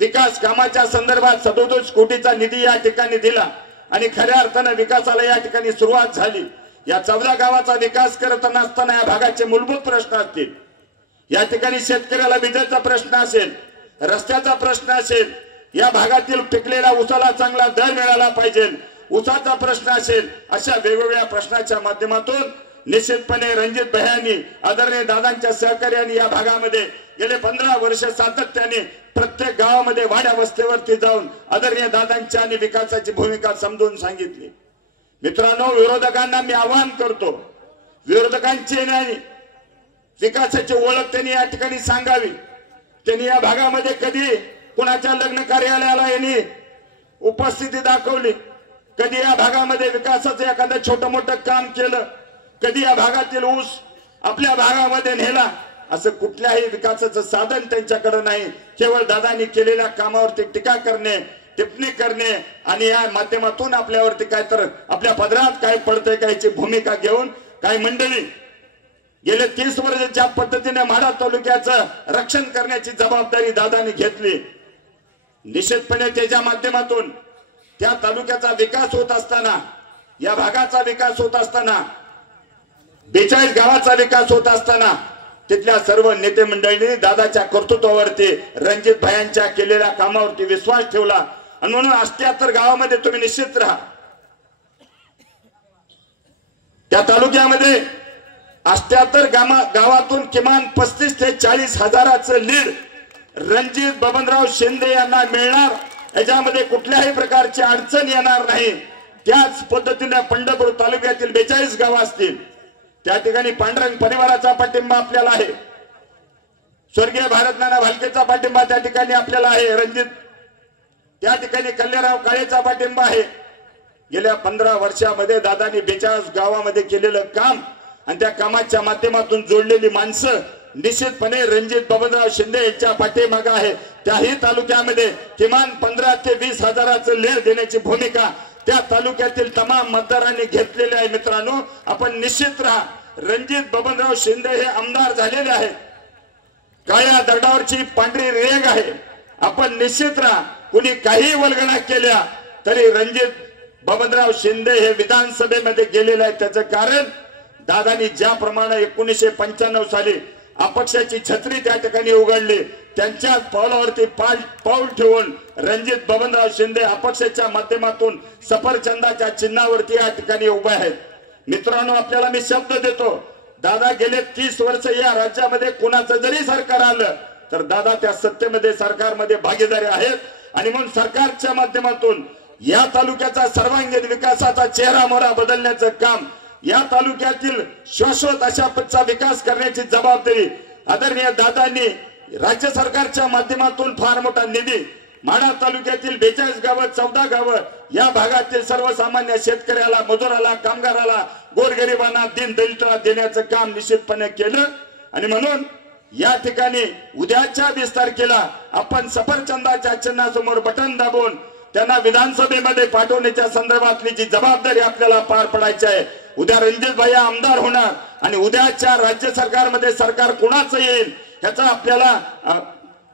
विकास कामाच्या संदर्भात 37 कोटीचा निधी या ठिकाणी दिला आणि खऱ्या अर्थानं विकासाला या ठिकाणी सुरुवात झाली. या 14 गावाचा विकास करत असताना या भागाचे मूलभूत प्रश्न असतील, या ठिकाणी शेतकऱ्याला विजेचा प्रश्न असेल, रस्त्याचा प्रश्न असेल, या भागातील पिकलेल्या ऊसाला चांगला दर मिळाला पाहिजे, ऊसाचा प्रश्न असेल, अशा वेगवेगळ्या प्रश्नाच्या माध्यमातून निश्चितपणे रणजित भैयांनी आदरणीय दादांच्या सहकार्याने या भागामध्ये गेले 15 वर्ष सातत्याने प्रत्येक गावामध्ये वाड्या वस्तीवरती जाऊन आदरणीय दादांच्या आणि विकासाची भूमिका समजून सांगितली. मित्रांनो, विरोधकांना मी आवाहन करतो, विरोधकांची नाही विकासाची ओळख त्यांनी या ठिकाणी सांगावी. त्यांनी या भागामध्ये कधी कुणाच्या लग्न कार्यालयाला यांनी उपस्थिती दाखवली, कधी या भागामध्ये विकासाचं एखादं छोटं मोठं काम केलं, कधी या भागातील ऊस आपल्या भागामध्ये नेला, असं कुठल्याही विकासाचं साधन त्यांच्याकडे नाही. केवळ दादांनी केलेल्या कामावरती टीका करणे, टिप्पणी करणे आणि या माध्यमातून आपल्यावरती काय तर आपल्या पदरात काय पडतंय कायची भूमिका घेऊन काही मंडळी गेले 30 वर्ष ज्या पद्धतीने माढा तालुक्याचं रक्षण करण्याची जबाबदारी दादांनी घेतली, निश्चितपणे त्याच्या माध्यमातून त्या तालुक्याचा विकास होत असताना, या भागाचा विकास होत असताना, 42 गावाचा विकास होत असताना तिथल्या सर्व नेते मंडळींनी दादाच्या कर्तृत्वावरती रणजित भाईंच्या केलेल्या कामावरती विश्वास ठेवला आणि म्हणून 78 गावामध्ये तुम्ही निश्चित राहा. त्या तालुक्यामध्ये 78 गावातून किमान 35 ते 40 हजाराचं लीड रणजित बबनराव शिंदे यांना मिळणार, याच्यामध्ये कुठल्याही प्रकारची अडचण येणार नाही. त्याच पद्धतीने पंढरपूर तालुक्यातील 42 गाव असतील, त्या ठिकाणी पांडुरंग परिवाराचा पाठिंबा आपल्याला आहे, स्वर्गीय भारतनाना भालकेचा पाठिंबा त्या ठिकाणी आपल्याला आहे, रणजित त्या ठिकाणी कल्याणराव काळेचा पाठिंबा आहे. गेल्या 15 वर्षामध्ये दादांनी 42 गावामध्ये केलेलं काम आणि त्या कामाच्या माध्यमातून जोडलेली माणसं निश्चितपणे रणजित बबनराव शिंदे यांच्या पाठीमागे आहे. त्याही तालुक्यामध्ये किमान 15 ते 20 हजाराचं लीड देण्याची भूमिका त्या तालुक्यातील तमाम मतदारांनी घेतलेले आहे. मित्रांनो, आपण निश्चित राहा, रणजित बबनराव शिंदे हे आमदार झालेले आहेत, काळ्या दगडावरची पांढरी रेग आहे. आपण निश्चित राहा, कुणी काही वल्गना केल्या तरी रणजित बबनराव शिंदे हे विधानसभेमध्ये गेलेले आहेत. त्याचं कारण दादांनी ज्याप्रमाणे 1995 साली अपक्षाची छत्री त्या ठिकाणी उघडली, त्यांच्याच पावलावरती पाऊल ठेवून रणजित बबनराव शिंदे अपक्षाच्या माध्यमातून सफरचंदाच्या चिन्हावरती या ठिकाणी उभे आहेत. मित्रांनो, आपल्याला मी शब्द देतो, दादा गेले 30 वर्ष या राज्यामध्ये कुणाचं जरी सरकार आलं तर दादा त्या सत्तेमध्ये सरकारमध्ये भागीदारी आहेत आणि म्हणून सरकारच्या माध्यमातून या तालुक्याचा सर्वांगीण विकासाचा चेहरा मोहरा बदलण्याचं काम, या तालुक्यातील शाश्वत अशा पदचा विकास करण्याची जबाबदारी आदरणीय दादांनी राज्य सरकारच्या माध्यमातून फार मोठा निधी माढा तालुक्यातील 42 गावं, 14 गावं या भागातील सर्वसामान्य शेतकऱ्याला, मजुराला, कामगाराला, गोरगरिबांना, दीनदलितांना देण्याचं काम निश्चितपणे केलं. आणि म्हणून या ठिकाणी उद्याच्या 20 तारखेला आपण सफरचंदाच्या चिन्हासमोर बटन दाबून त्यांना विधानसभेमध्ये पाठवण्याच्या संदर्भातली जी जबाबदारी आपल्याला पार पडायची आहे. उद्या रणजित भाई आमदार होणार आणि उद्याच्या राज्य सरकारमध्ये सरकार कुणाचं येईल ह्याचा आपल्याला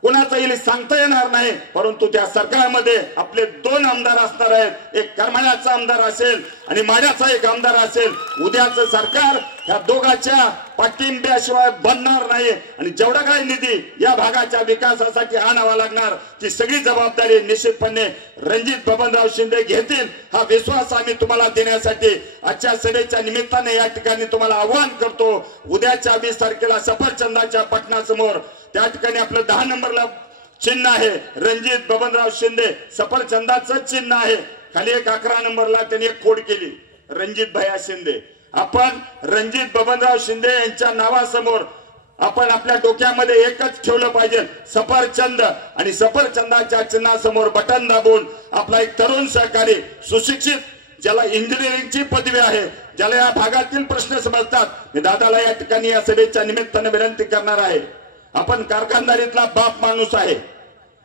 कुणाचं येईल सांगता येणार नाही, परंतु त्या सरकारमध्ये आपले 2 आमदार असणार आहेत. एक करमाळ्याचा आमदार असेल आणि माढ्याचा एक आमदार असेल. उद्याचं सरकार ह्या दोघांच्या पाठिंब्याशिवाय बनणार नाही आणि जेवढा काही निधी या भागाच्या विकासासाठी आणावा लागणार ती सगळी जबाबदारी निश्चितपणे रणजित बबनराव शिंदे घेतील हा विश्वास आम्ही तुम्हाला देण्यासाठी आजच्या सभेच्या निमित्ताने या ठिकाणी तुम्हाला आवाहन करतो। उद्याच्या 20 तारखेला सफरचंदाच्या पटनासमोर त्या ठिकाणी आपलं 10 नंबरला चिन्ह आहे रणजित बबनराव शिंदे सफरचंदाचं चिन्ह आहे। खाली एक 11 नंबरला त्यांनी एक कोड केली रणजित भैया शिंदे। आपण रणजित बबनराव शिंदे यांच्या नावासमोर आपण आपल्या डोक्यामध्ये एकच ठेवलं पाहिजे सफरचंद आणि सफरचंदाच्या चिन्हासमोर बटन दाबून आपला एक तरुण सहकारी सुशिक्षित ज्याला इंजिनिअरिंगची पदवी आहे ज्याला या भागातील प्रश्न समजतात मी दादाला या ठिकाणी या सभेच्या निमित्ताने विनंती करणार आहे। आपण कारखानदारीतला बाप माणूस आहे।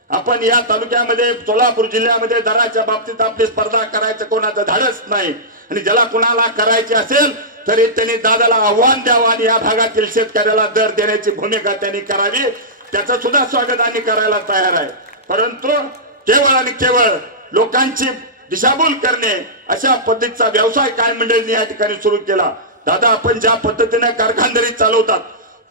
आपण या तालुक्यामध्ये सोलापूर जिल्ह्यामध्ये दराच्या बाबतीत आपली स्पर्धा करायचं कोणाचं धाडस नाही आणि ज्याला कुणाला करायची असेल तरी त्यांनी दादाला आव्हान द्यावं आणि या भागातील शेतकऱ्याला दर देण्याची भूमिका त्यांनी करावी त्याचं सुद्धा स्वागत आम्ही करायला तयार आहे। परंतु केवळ आणि केवळ लोकांची दिशाभूल करणे अशा पद्धतीचा व्यवसाय काय मंडळींनी या ठिकाणी सुरू केला। दादा आपण ज्या पद्धतीने कारखानदारी चालवतात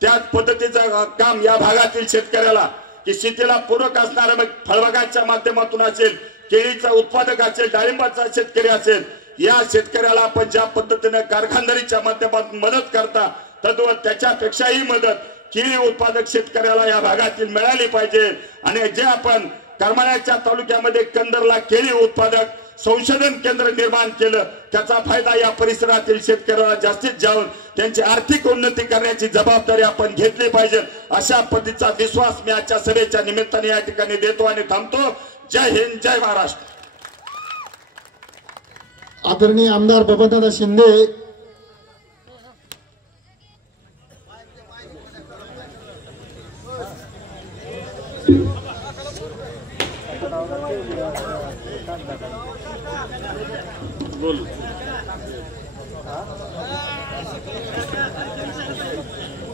त्याच पद्धतीचं काम या भागातील शेतकऱ्याला की शेतीला पूरक असणाऱ्या फळबागाच्या माध्यमातून असेल केळीचा उत्पादक असेल डाळिंबाचा शेतकरी असेल या शेतकऱ्याला आपण ज्या पद्धतीने कारखानदारीच्या माध्यमातून मदत करता तद्वत त्याच्यापेक्षाही मदत केळी उत्पादक शेतकऱ्याला या भागातील मिळाली पाहिजे। आणि जे आपण करमाळ्याच्या तालुक्यामध्ये कंदरला केळी उत्पादक संशोधन केंद्र निर्माण केलं त्याचा फायदा या परिसरातील शेतकऱ्याला जास्तीत जाऊन त्यांची आर्थिक उन्नती करण्याची जबाबदारी आपण घेतली पाहिजे अशा पद्धतीचा विश्वास मी आजच्या सभेच्या निमित्ताने या ठिकाणी देतो आणि थांबतो। जय हिंद जय महाराष्ट्र। आदरणीय आमदार बबनदादा शिंदे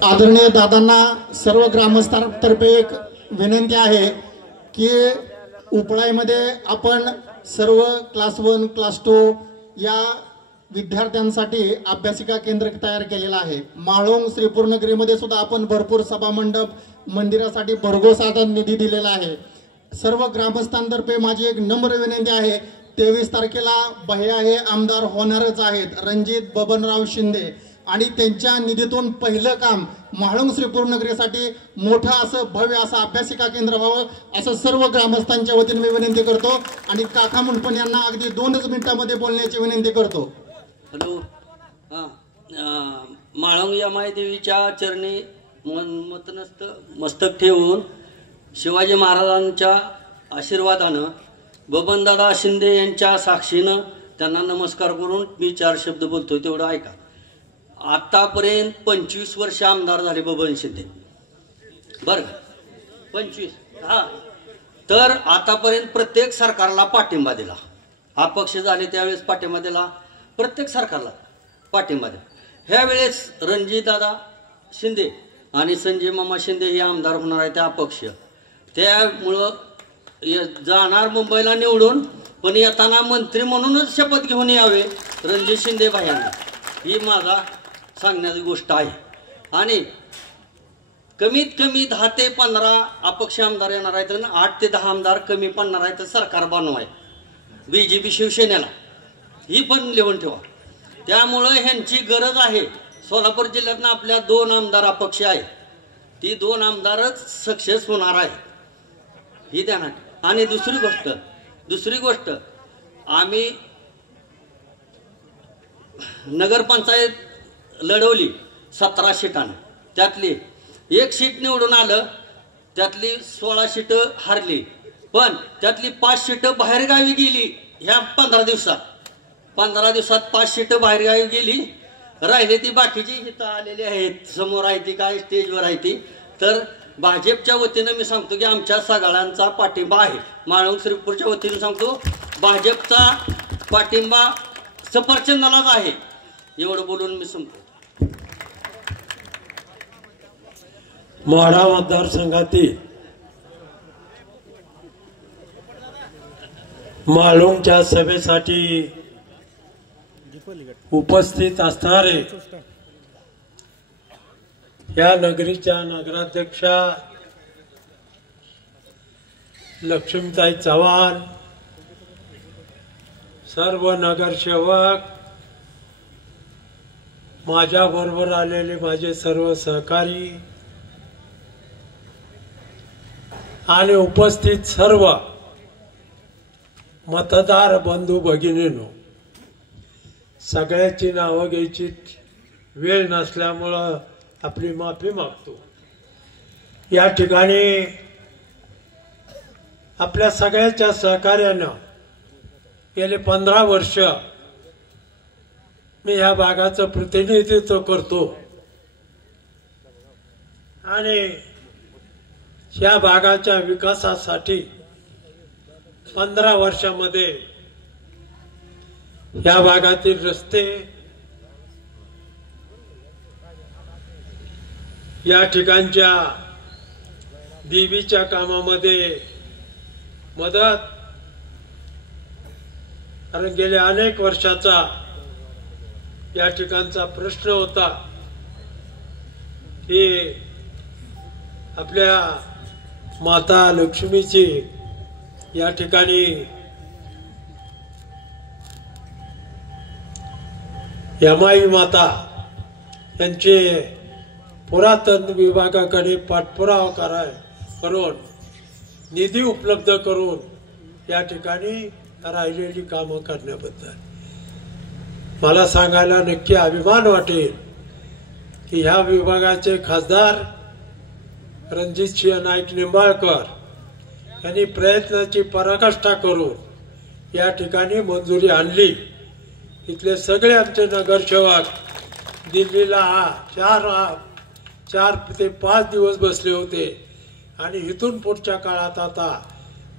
आदरणीय दादांना सर्व ग्रामस्थांतर्फे एक विनंती आहे की उपळाईमध्ये आपण सर्व क्लास 1 क्लास 2 या विद्यार्थ्यांसाठी अभ्यासिका केंद्र तयार केलेलं आहे। माळोंग श्रीपूरनगरीमध्ये सुद्धा आपण भरपूर सभा मंडप मंदिरासाठी भरघोस निधी दिलेला आहे। सर्व ग्रामस्थांतर्फे माझी एक नम्र विनंती आहे 23 तारखेला भैया हे आमदार होणारच आहेत रणजित बबनराव शिंदे आणि त्यांच्या निधीतून पहिलं काम म्हाळुंग श्रीपूरनगरीसाठी मोठं असं भव्य असं अभ्यासिका केंद्र व्हावं असं सर्व ग्रामस्थांच्या वतीने मी विनंती करतो आणि काका मुंडपण यांना अगदी 2च मिनिटांमध्ये बोलण्याची विनंती करतो। हॅलो म्हाळुंग या मायदेवीच्या चरणी मस्तक ठेवून शिवाजी महाराजांच्या आशीर्वादानं बबनदादा शिंदे यांच्या साक्षीनं त्यांना नमस्कार करून मी 4 शब्द बोलतो तेवढं ऐका। आतापर्यंत 25 वर्ष आमदार झाले बबन शिंदे बर 25 हा तर आतापर्यंत प्रत्येक सरकारला पाठिंबा दिला अपक्ष झाले त्यावेळेस पाठिंबा दिला प्रत्येक सरकारला पाठिंबा दिला। ह्यावेळेस रणजितदादा शिंदे आणि संजय मामा शिंदे हे आमदार होणार आहे त्या अपक्ष त्यामुळं जाणार मुंबईला निवडून पण येताना मंत्री म्हणूनच शपथ घेऊन यावे रणजित शिंदे भायांना ही माझा सांगण्याची गोष्ट आहे। आणि कमीत कमी 10 ते 15 अपक्ष आमदार येणार आहेत आणि 8 ते 10 आमदार कमी पडणार आहेत सरकार बनवाय बीजेपी शिवसेनेला ही पण लिहून ठेवा। त्यामुळं ह्यांची गरज आहे। सोलापूर जिल्ह्यातनं आपल्या 2 आमदार अपक्ष आहेत ती 2 आमदारच सक्सेस होणार आहेत ही ध्यानात। आणि दुसरी गोष्ट आम्ही नगरपंचायत लढवली 17 सीटांना त्यातली 1 सीट निवडून आलं त्यातली 16 सीट हारली पण त्यातली 5 सीट बाहेरगावी गेली ह्या 15 दिवसात 5 सीट बाहेरगावी गेली राहिली ती बाकीची इथं आलेली आहेत समोर आहे ती काय स्टेजवर आहे ती। तर भाजपच्या वतीनं मी सांगतो की आमच्या सगळ्यांचा पाठिंबा आहे। म्हाळुंग श्रीपूरच्या वतीनं सांगतो भाजपचा पाठिंबा सफरचंदालाच आहे एवढं बोलून मी संपतो। माढा मतदारसंघातील म्हाळुंगच्या सभेसाठी उपस्थित असणारे या नगरीच्या नगराध्यक्षा लक्ष्मीताई चव्हाण, सर्व नगरसेवक, माझ्या बरोबर आलेले माझे सर्व सहकारी आणि उपस्थित सर्व मतदार बंधू भगिनींनो, सगळ्याची नावं घ्यायची वेळ नसल्यामुळं आपली माफी मागतो. या ठिकाणी आपल्या सगळ्याच्या सहकार्यानं गेले 15 वर्ष मी या भागाचं प्रतिनिधित्व करतो आणि या भागाच्या विकासासाठी 15 वर्षामध्ये या भागातील रस्ते, या ठिकाणच्या देवीच्या कामामध्ये मदत, कारण गेल्या अनेक वर्षाचा या ठिकाणचा प्रश्न होता की आपल्या माता लक्ष्मीची या ठिकाणी यमाई माता यांचे पुरातन विभागाकडे पाठपुरावा करून निधी उपलब्ध करून या ठिकाणी राहिलेली कामं करण्याबद्दल मला सांगायला नक्की अभिमान वाटेल की ह्या विभागाचे खासदार रणजितसिंह नाईक निंबाळकर यांनी प्रयत्नाची पराकाष्ठा करून या ठिकाणी मंजुरी आणली. इथले सगळे आमचे नगरसेवक दिल्लीला 4 ते 5 दिवस बसले होते आणि इथून पुढच्या काळात आता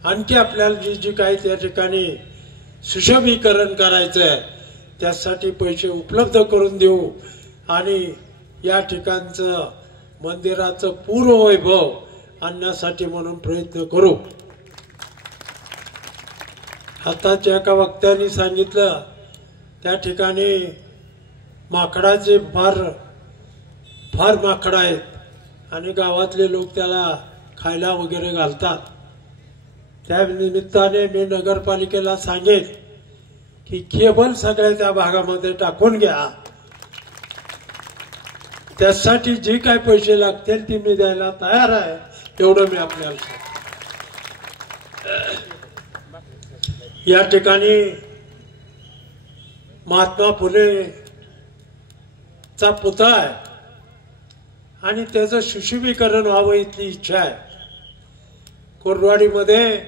आणखी आपल्याला जी काही त्या ठिकाणी सुशोभीकरण करायचं आहे त्यासाठी पैसे उपलब्ध करून देऊ आणि या ठिकाणचं मंदिराचं पूर्व वैभव आणण्यासाठी म्हणून प्रयत्न करू. आताच्या एका वक्त्यांनी सांगितलं त्या ठिकाणी माकडाचे फार माकड आहेत आणि गावातले लोक त्याला खायला वगैरे घालतात. त्या निमित्ताने मी नगरपालिकेला सांगेन की केबल सगळ्या त्या भागामध्ये टाकून घ्या. त्यासाठी जे काय पैसे लागतील ते मी द्यायला तयार आहे, एवढं मी आपल्याला सांगतो. या ठिकाणी महात्मा फुलेचा पुतळा आहे आणि त्याचं सुशोभीकरण व्हावं इथली इच्छा आहे. कोरवाडीमध्ये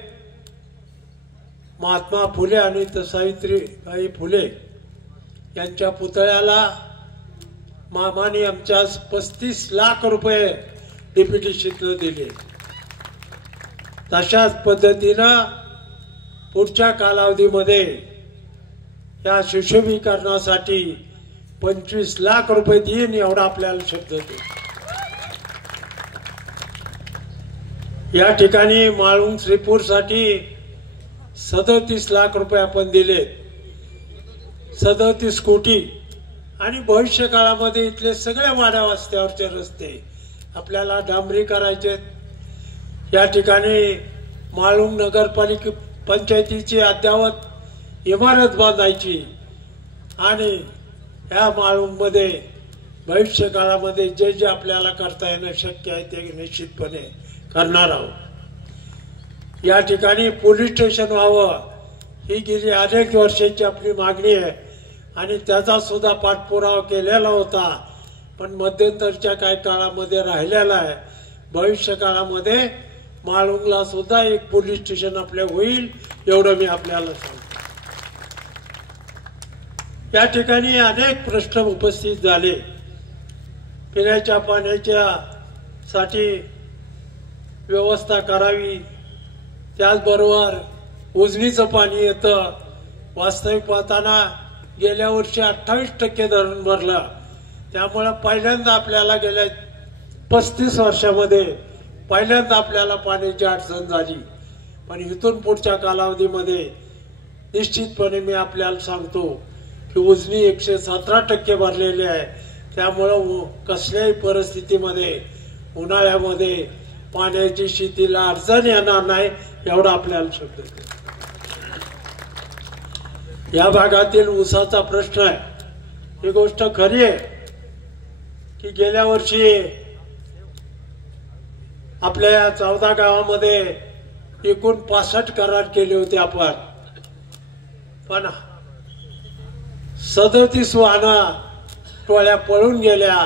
महात्मा फुले आणि सावित्रीबाई फुले यांच्या पुतळ्याला मामाने आमच्या 35 लाख रुपये डेप्युटेशनला दिले. तशाच पद्धतीनं पुढच्या कालावधीमध्ये या सुशोभीकरणासाठी 25 लाख रुपये देईन एवढा आपल्याला शब्द देतो. या ठिकाणी माळुंग श्रीपूरसाठी 37 लाख रुपये आपण दिले, 37 कोटी. आणि भविष्य काळामध्ये इथले सगळे वाड्या वस्त्यावरचे रस्ते आपल्याला डांबरी करायचे. या ठिकाणी माळुंग नगरपालिका पंचायतीची अद्ययावत इमारत बांधायची आणि या माळुंगमध्ये भविष्य काळामध्ये जे जे आपल्याला करता येणं शक्य आहे ते निश्चितपणे करणार आहोत. या ठिकाणी पोलीस स्टेशन व्हावं ही गेली अनेक वर्षाची आपली मागणी आहे आणि त्याचा सुद्धा पाठपुरावा केलेला होता, पण मध्यंतरच्या काही काळामध्ये राहिलेला आहे. भविष्य काळामध्ये माळुंगला सुद्धा एक पोलीस स्टेशन आपले होईल एवढं मी आपल्याला सांगतो. या ठिकाणी अनेक प्रश्न उपस्थित झाले. पिण्याच्या पाण्याच्या साठी व्यवस्था करावी, त्याचबरोबर उजनीचं पाणी येतं. वास्तविक पाहताना गेल्या वर्षी 28% धरण भरलं, त्यामुळे पहिल्यांदा आपल्याला गेल्या 35 वर्षामध्ये पहिल्यांदा आपल्याला पाण्याची अडचण झाली. पण इथून पुढच्या कालावधीमध्ये निश्चितपणे मी आपल्याला सांगतो की उजनी 117% भरलेली आहे. त्यामुळं कसल्याही परिस्थितीमध्ये उन्हाळ्यामध्ये पाण्याची शेतीला अडचण येणार नाही एवढा आपल्याला शब्द देतो. या भागातील ऊसाचा प्रश्न आहे. ही गोष्ट खरी आहे की गेल्या वर्षी आपल्या या 14 गावामध्ये एकूण 65 करार केले होते आपण, पण 37 वाहनं टोळ्या पळून गेल्या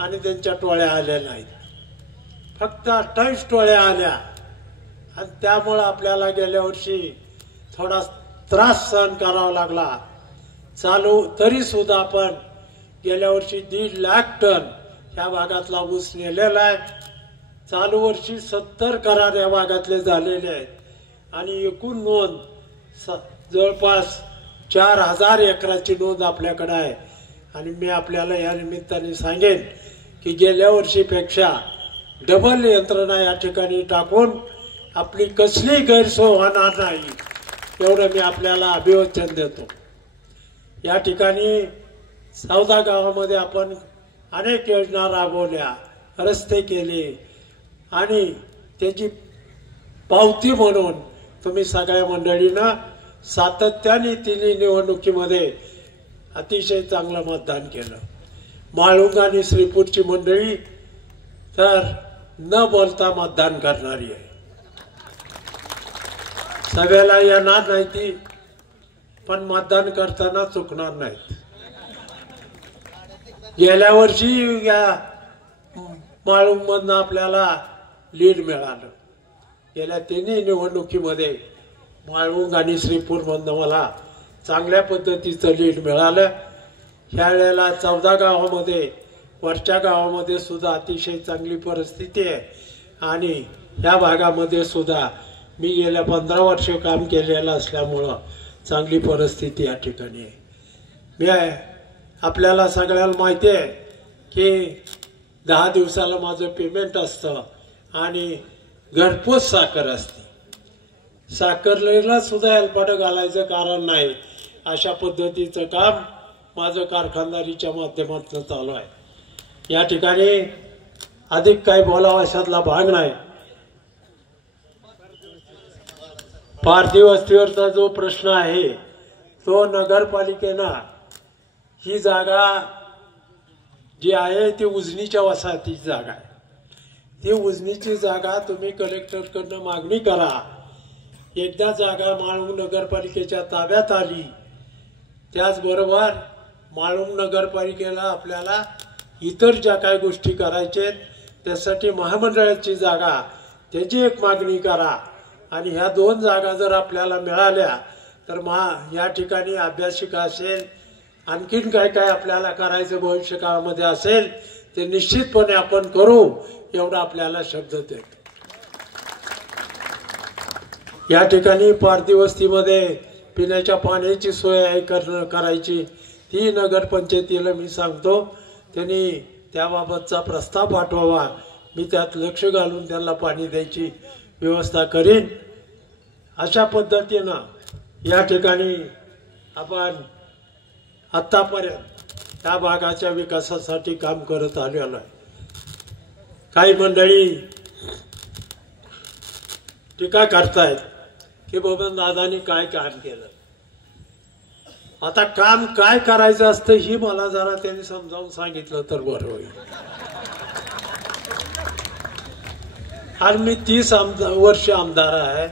आणि त्यांच्या टोळ्या आल्या नाहीत. फक्त 28 टोळ्या आल्या आणि त्यामुळं आपल्याला गेल्या वर्षी थोडा त्रास सहन करावा लागला. तरी सुद्धा आपण गेल्या वर्षी 1.5 लाख टन या भागातला ऊस नेलेला आहे. चालू वर्षी 70 करार या भागातले झालेले आहेत आणि एकूण नोंद जवळपास 4000 एकराची नोंद आपल्याकडे आहे. आणि मी आपल्याला या निमित्ताने सांगेन की गेल्या वर्षीपेक्षा डबल यंत्रणा या ठिकाणी टाकून आपली कसलीही गैरसोय होणार नाही एवढं मी आपल्याला अभिवचन देतो. या ठिकाणी 14 गावामध्ये आपण अनेक योजना राबवल्या, रस्ते केले आणि त्याची पावती म्हणून तुम्ही सगळ्या मंडळीनं सातत्याने तिन्ही निवडणुकीमध्ये अतिशय चांगलं मतदान केलं. माळुंग आणि श्रीपूरची मंडळी तर न बोलता मतदान करणारी आहे. सभेला येणार नाही ती, पण मतदान करताना चुकणार नाहीत. गेल्या वर्षी या माळुंग मधनं आपल्याला लीड मिळालं. गेल्या तिन्ही निवडणुकीमध्ये माळुंग आणि श्रीपूर मधनं मला चांगल्या पद्धतीचं लीड मिळालं. ह्या वेळेला 14 गावामध्ये वरच्या गावामध्ये सुद्धा अतिशय चांगली परिस्थिती आहे आणि ह्या भागामध्ये सुद्धा मी गेल्या 15 वर्ष काम केलेलं असल्यामुळं चांगली परिस्थिती या ठिकाणी आहे. मी आपल्याला सगळ्याला माहिती आहे की 10 दिवसाला माझं पेमेंट असतं आणि घरपोच साखर असते. साखरेला सुद्धा हेलपाटं घालायचं कारण नाही. अशा पद्धतीचं काम माझं कारखानदारीच्या माध्यमातून चालू आहे. या ठिकाणी अधिक काही बोलावं अशातला भाग नाही. पारधी वस्तीवरचा जो प्रश्न आहे तो नगरपालिकेनं ही जागा जी आहे ती उजनीच्या वसाहतीची जागा आहे. ती उजनीची जागा तुम्ही कलेक्टरकडनं मागणी करा. एकदा जागा माळुंग नगरपालिकेच्या ताब्यात आली, त्याचबरोबर माळुंग नगरपालिकेला आपल्याला इतर ज्या काही गोष्टी करायच्या त्यासाठी महामंडळाची जागा त्याची एक मागणी करा. आणि ह्या 2 जागा जर आपल्याला मिळाल्या तर या ठिकाणी अभ्यासिका असेल, आणखीन काय काय आपल्याला करायचं भविष्य काळामध्ये असेल ते निश्चितपणे आपण करू एवढा आपल्याला शब्द देतो. या ठिकाणी पारधी वस्तीमध्ये पिण्याच्या पाण्याची सोय करायची ती नगरपंचायतीला मी सांगतो त्यांनी त्याबाबतचा प्रस्ताव पाठवावा. मी त्यात लक्ष घालून त्यांना पाणी द्यायची व्यवस्था करीन. अशा पद्धतीनं या ठिकाणी आपण आतापर्यंत त्या भागाच्या विकासासाठी काम करत आलेलो आहे. काही मंडळी टीका करतायत की बबन दादानी काय काम केलं. आता काम काय करायचं असतं ही मला जरा त्यांनी समजावून सांगितलं तर बरं होईल. आणि मी 30 वर्ष आमदार आहे.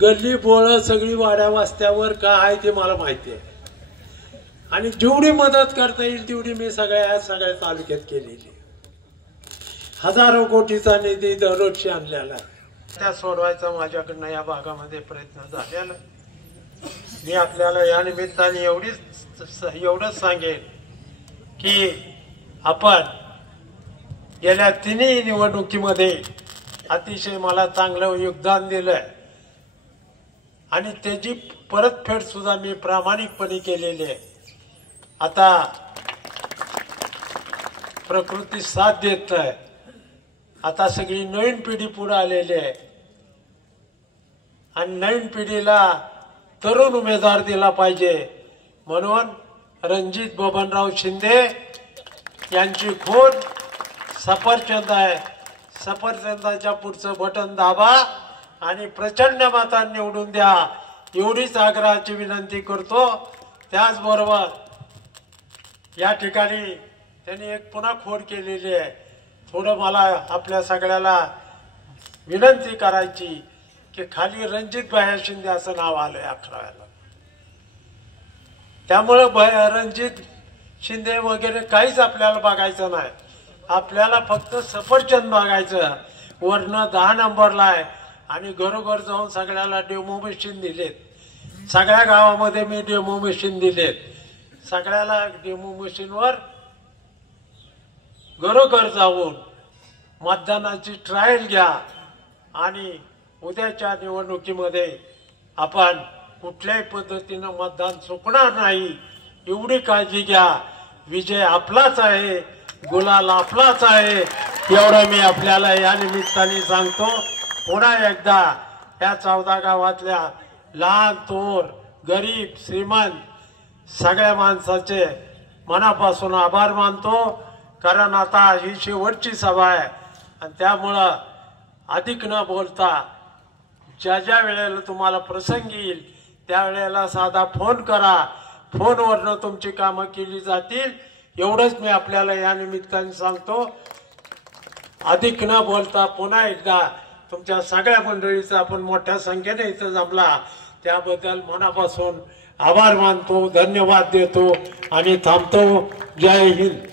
गल्ली बोळ सगळी वाड्या वास्त्यावर काय आहे ते मला माहिती आहे आणि जेवढी मदत करता येईल तेवढी मी सगळ्या तालुक्यात केलेली. हजारो कोटीचा निधी दरवर्षी आणलेला त्या सोडवायचा माझ्याकडनं या भागामध्ये प्रयत्न झालेला. मी आपल्याला या निमित्ताने एवढंच सांगेन की आपण गेल्या 3 निवडणुकीमध्ये अतिशय मला चांगलं योगदान दिलंय आणि त्याची परतफेड सुद्धा मी प्रामाणिकपणे केलेली आहे. आता प्रकृती साथ देत आहे. आता सगळी नवीन पिढी पुढे आलेली आहे आणि नवीन पिढीला तरुण उमेदवार दिला पाहिजे म्हणून रणजित बबनराव शिंदे यांची खून सफरचंद आहे. सफरचंदाच्या पुढचं बटन दाबा आणि प्रचंड मतांनी निवडून द्या एवढीच आग्रहाची विनंती करतो. त्याचबरोबर या ठिकाणी त्यांनी एक पुन्हा खोड केलेली आहे. थोडं मला आपल्या सगळ्याला विनंती करायची की खाली रणजित भाया शिंदे असं नाव आलंय 11व्याला. त्यामुळं रणजित शिंदे वगैरे काहीच आपल्याला बघायचं नाही. आपल्याला फक्त सफरचंद बघायचं. वरनं 10 नंबरला आहे आणि घरोघर जाऊन सगळ्याला डेमो मशीन दिलेत. सगळ्या गावामध्ये मी डेमो मशीन दिलेत. सगळ्याला डेमो मशीनवर घरोघर जाऊन मतदानाची ट्रायल घ्या आणि उद्याच्या निवडणुकीमध्ये आपण कुठल्याही पद्धतीनं मतदान चुकणार नाही एवढी काळजी घ्या. विजय आपलाच आहे, गुलाल आपलाच आहे एवढं मी आपल्याला या निमित्ताने सांगतो. पुन्हा एकदा या 14 गावातल्या लहान थोर गरीब श्रीमंत सगळ्या माणसाचे मनापासून आभार मानतो. कारण आता ही शेवटची सभा आहे आणि त्यामुळं अधिक न बोलता ज्या ज्या वेळेला तुम्हाला प्रसंग येईल त्यावेळेला साधा फोन करा. फोनवरनं तुमची कामं केली जातील एवढंच मी आपल्याला या निमित्ताने सांगतो. अधिक न बोलता पुन्हा एकदा तुमच्या सगळ्या मंडळीचा आपण मोठ्या संख्येने इथं जमला त्याबद्दल मनापासून आभार मानतो, धन्यवाद देतो आणि थांबतो. जय हिंद.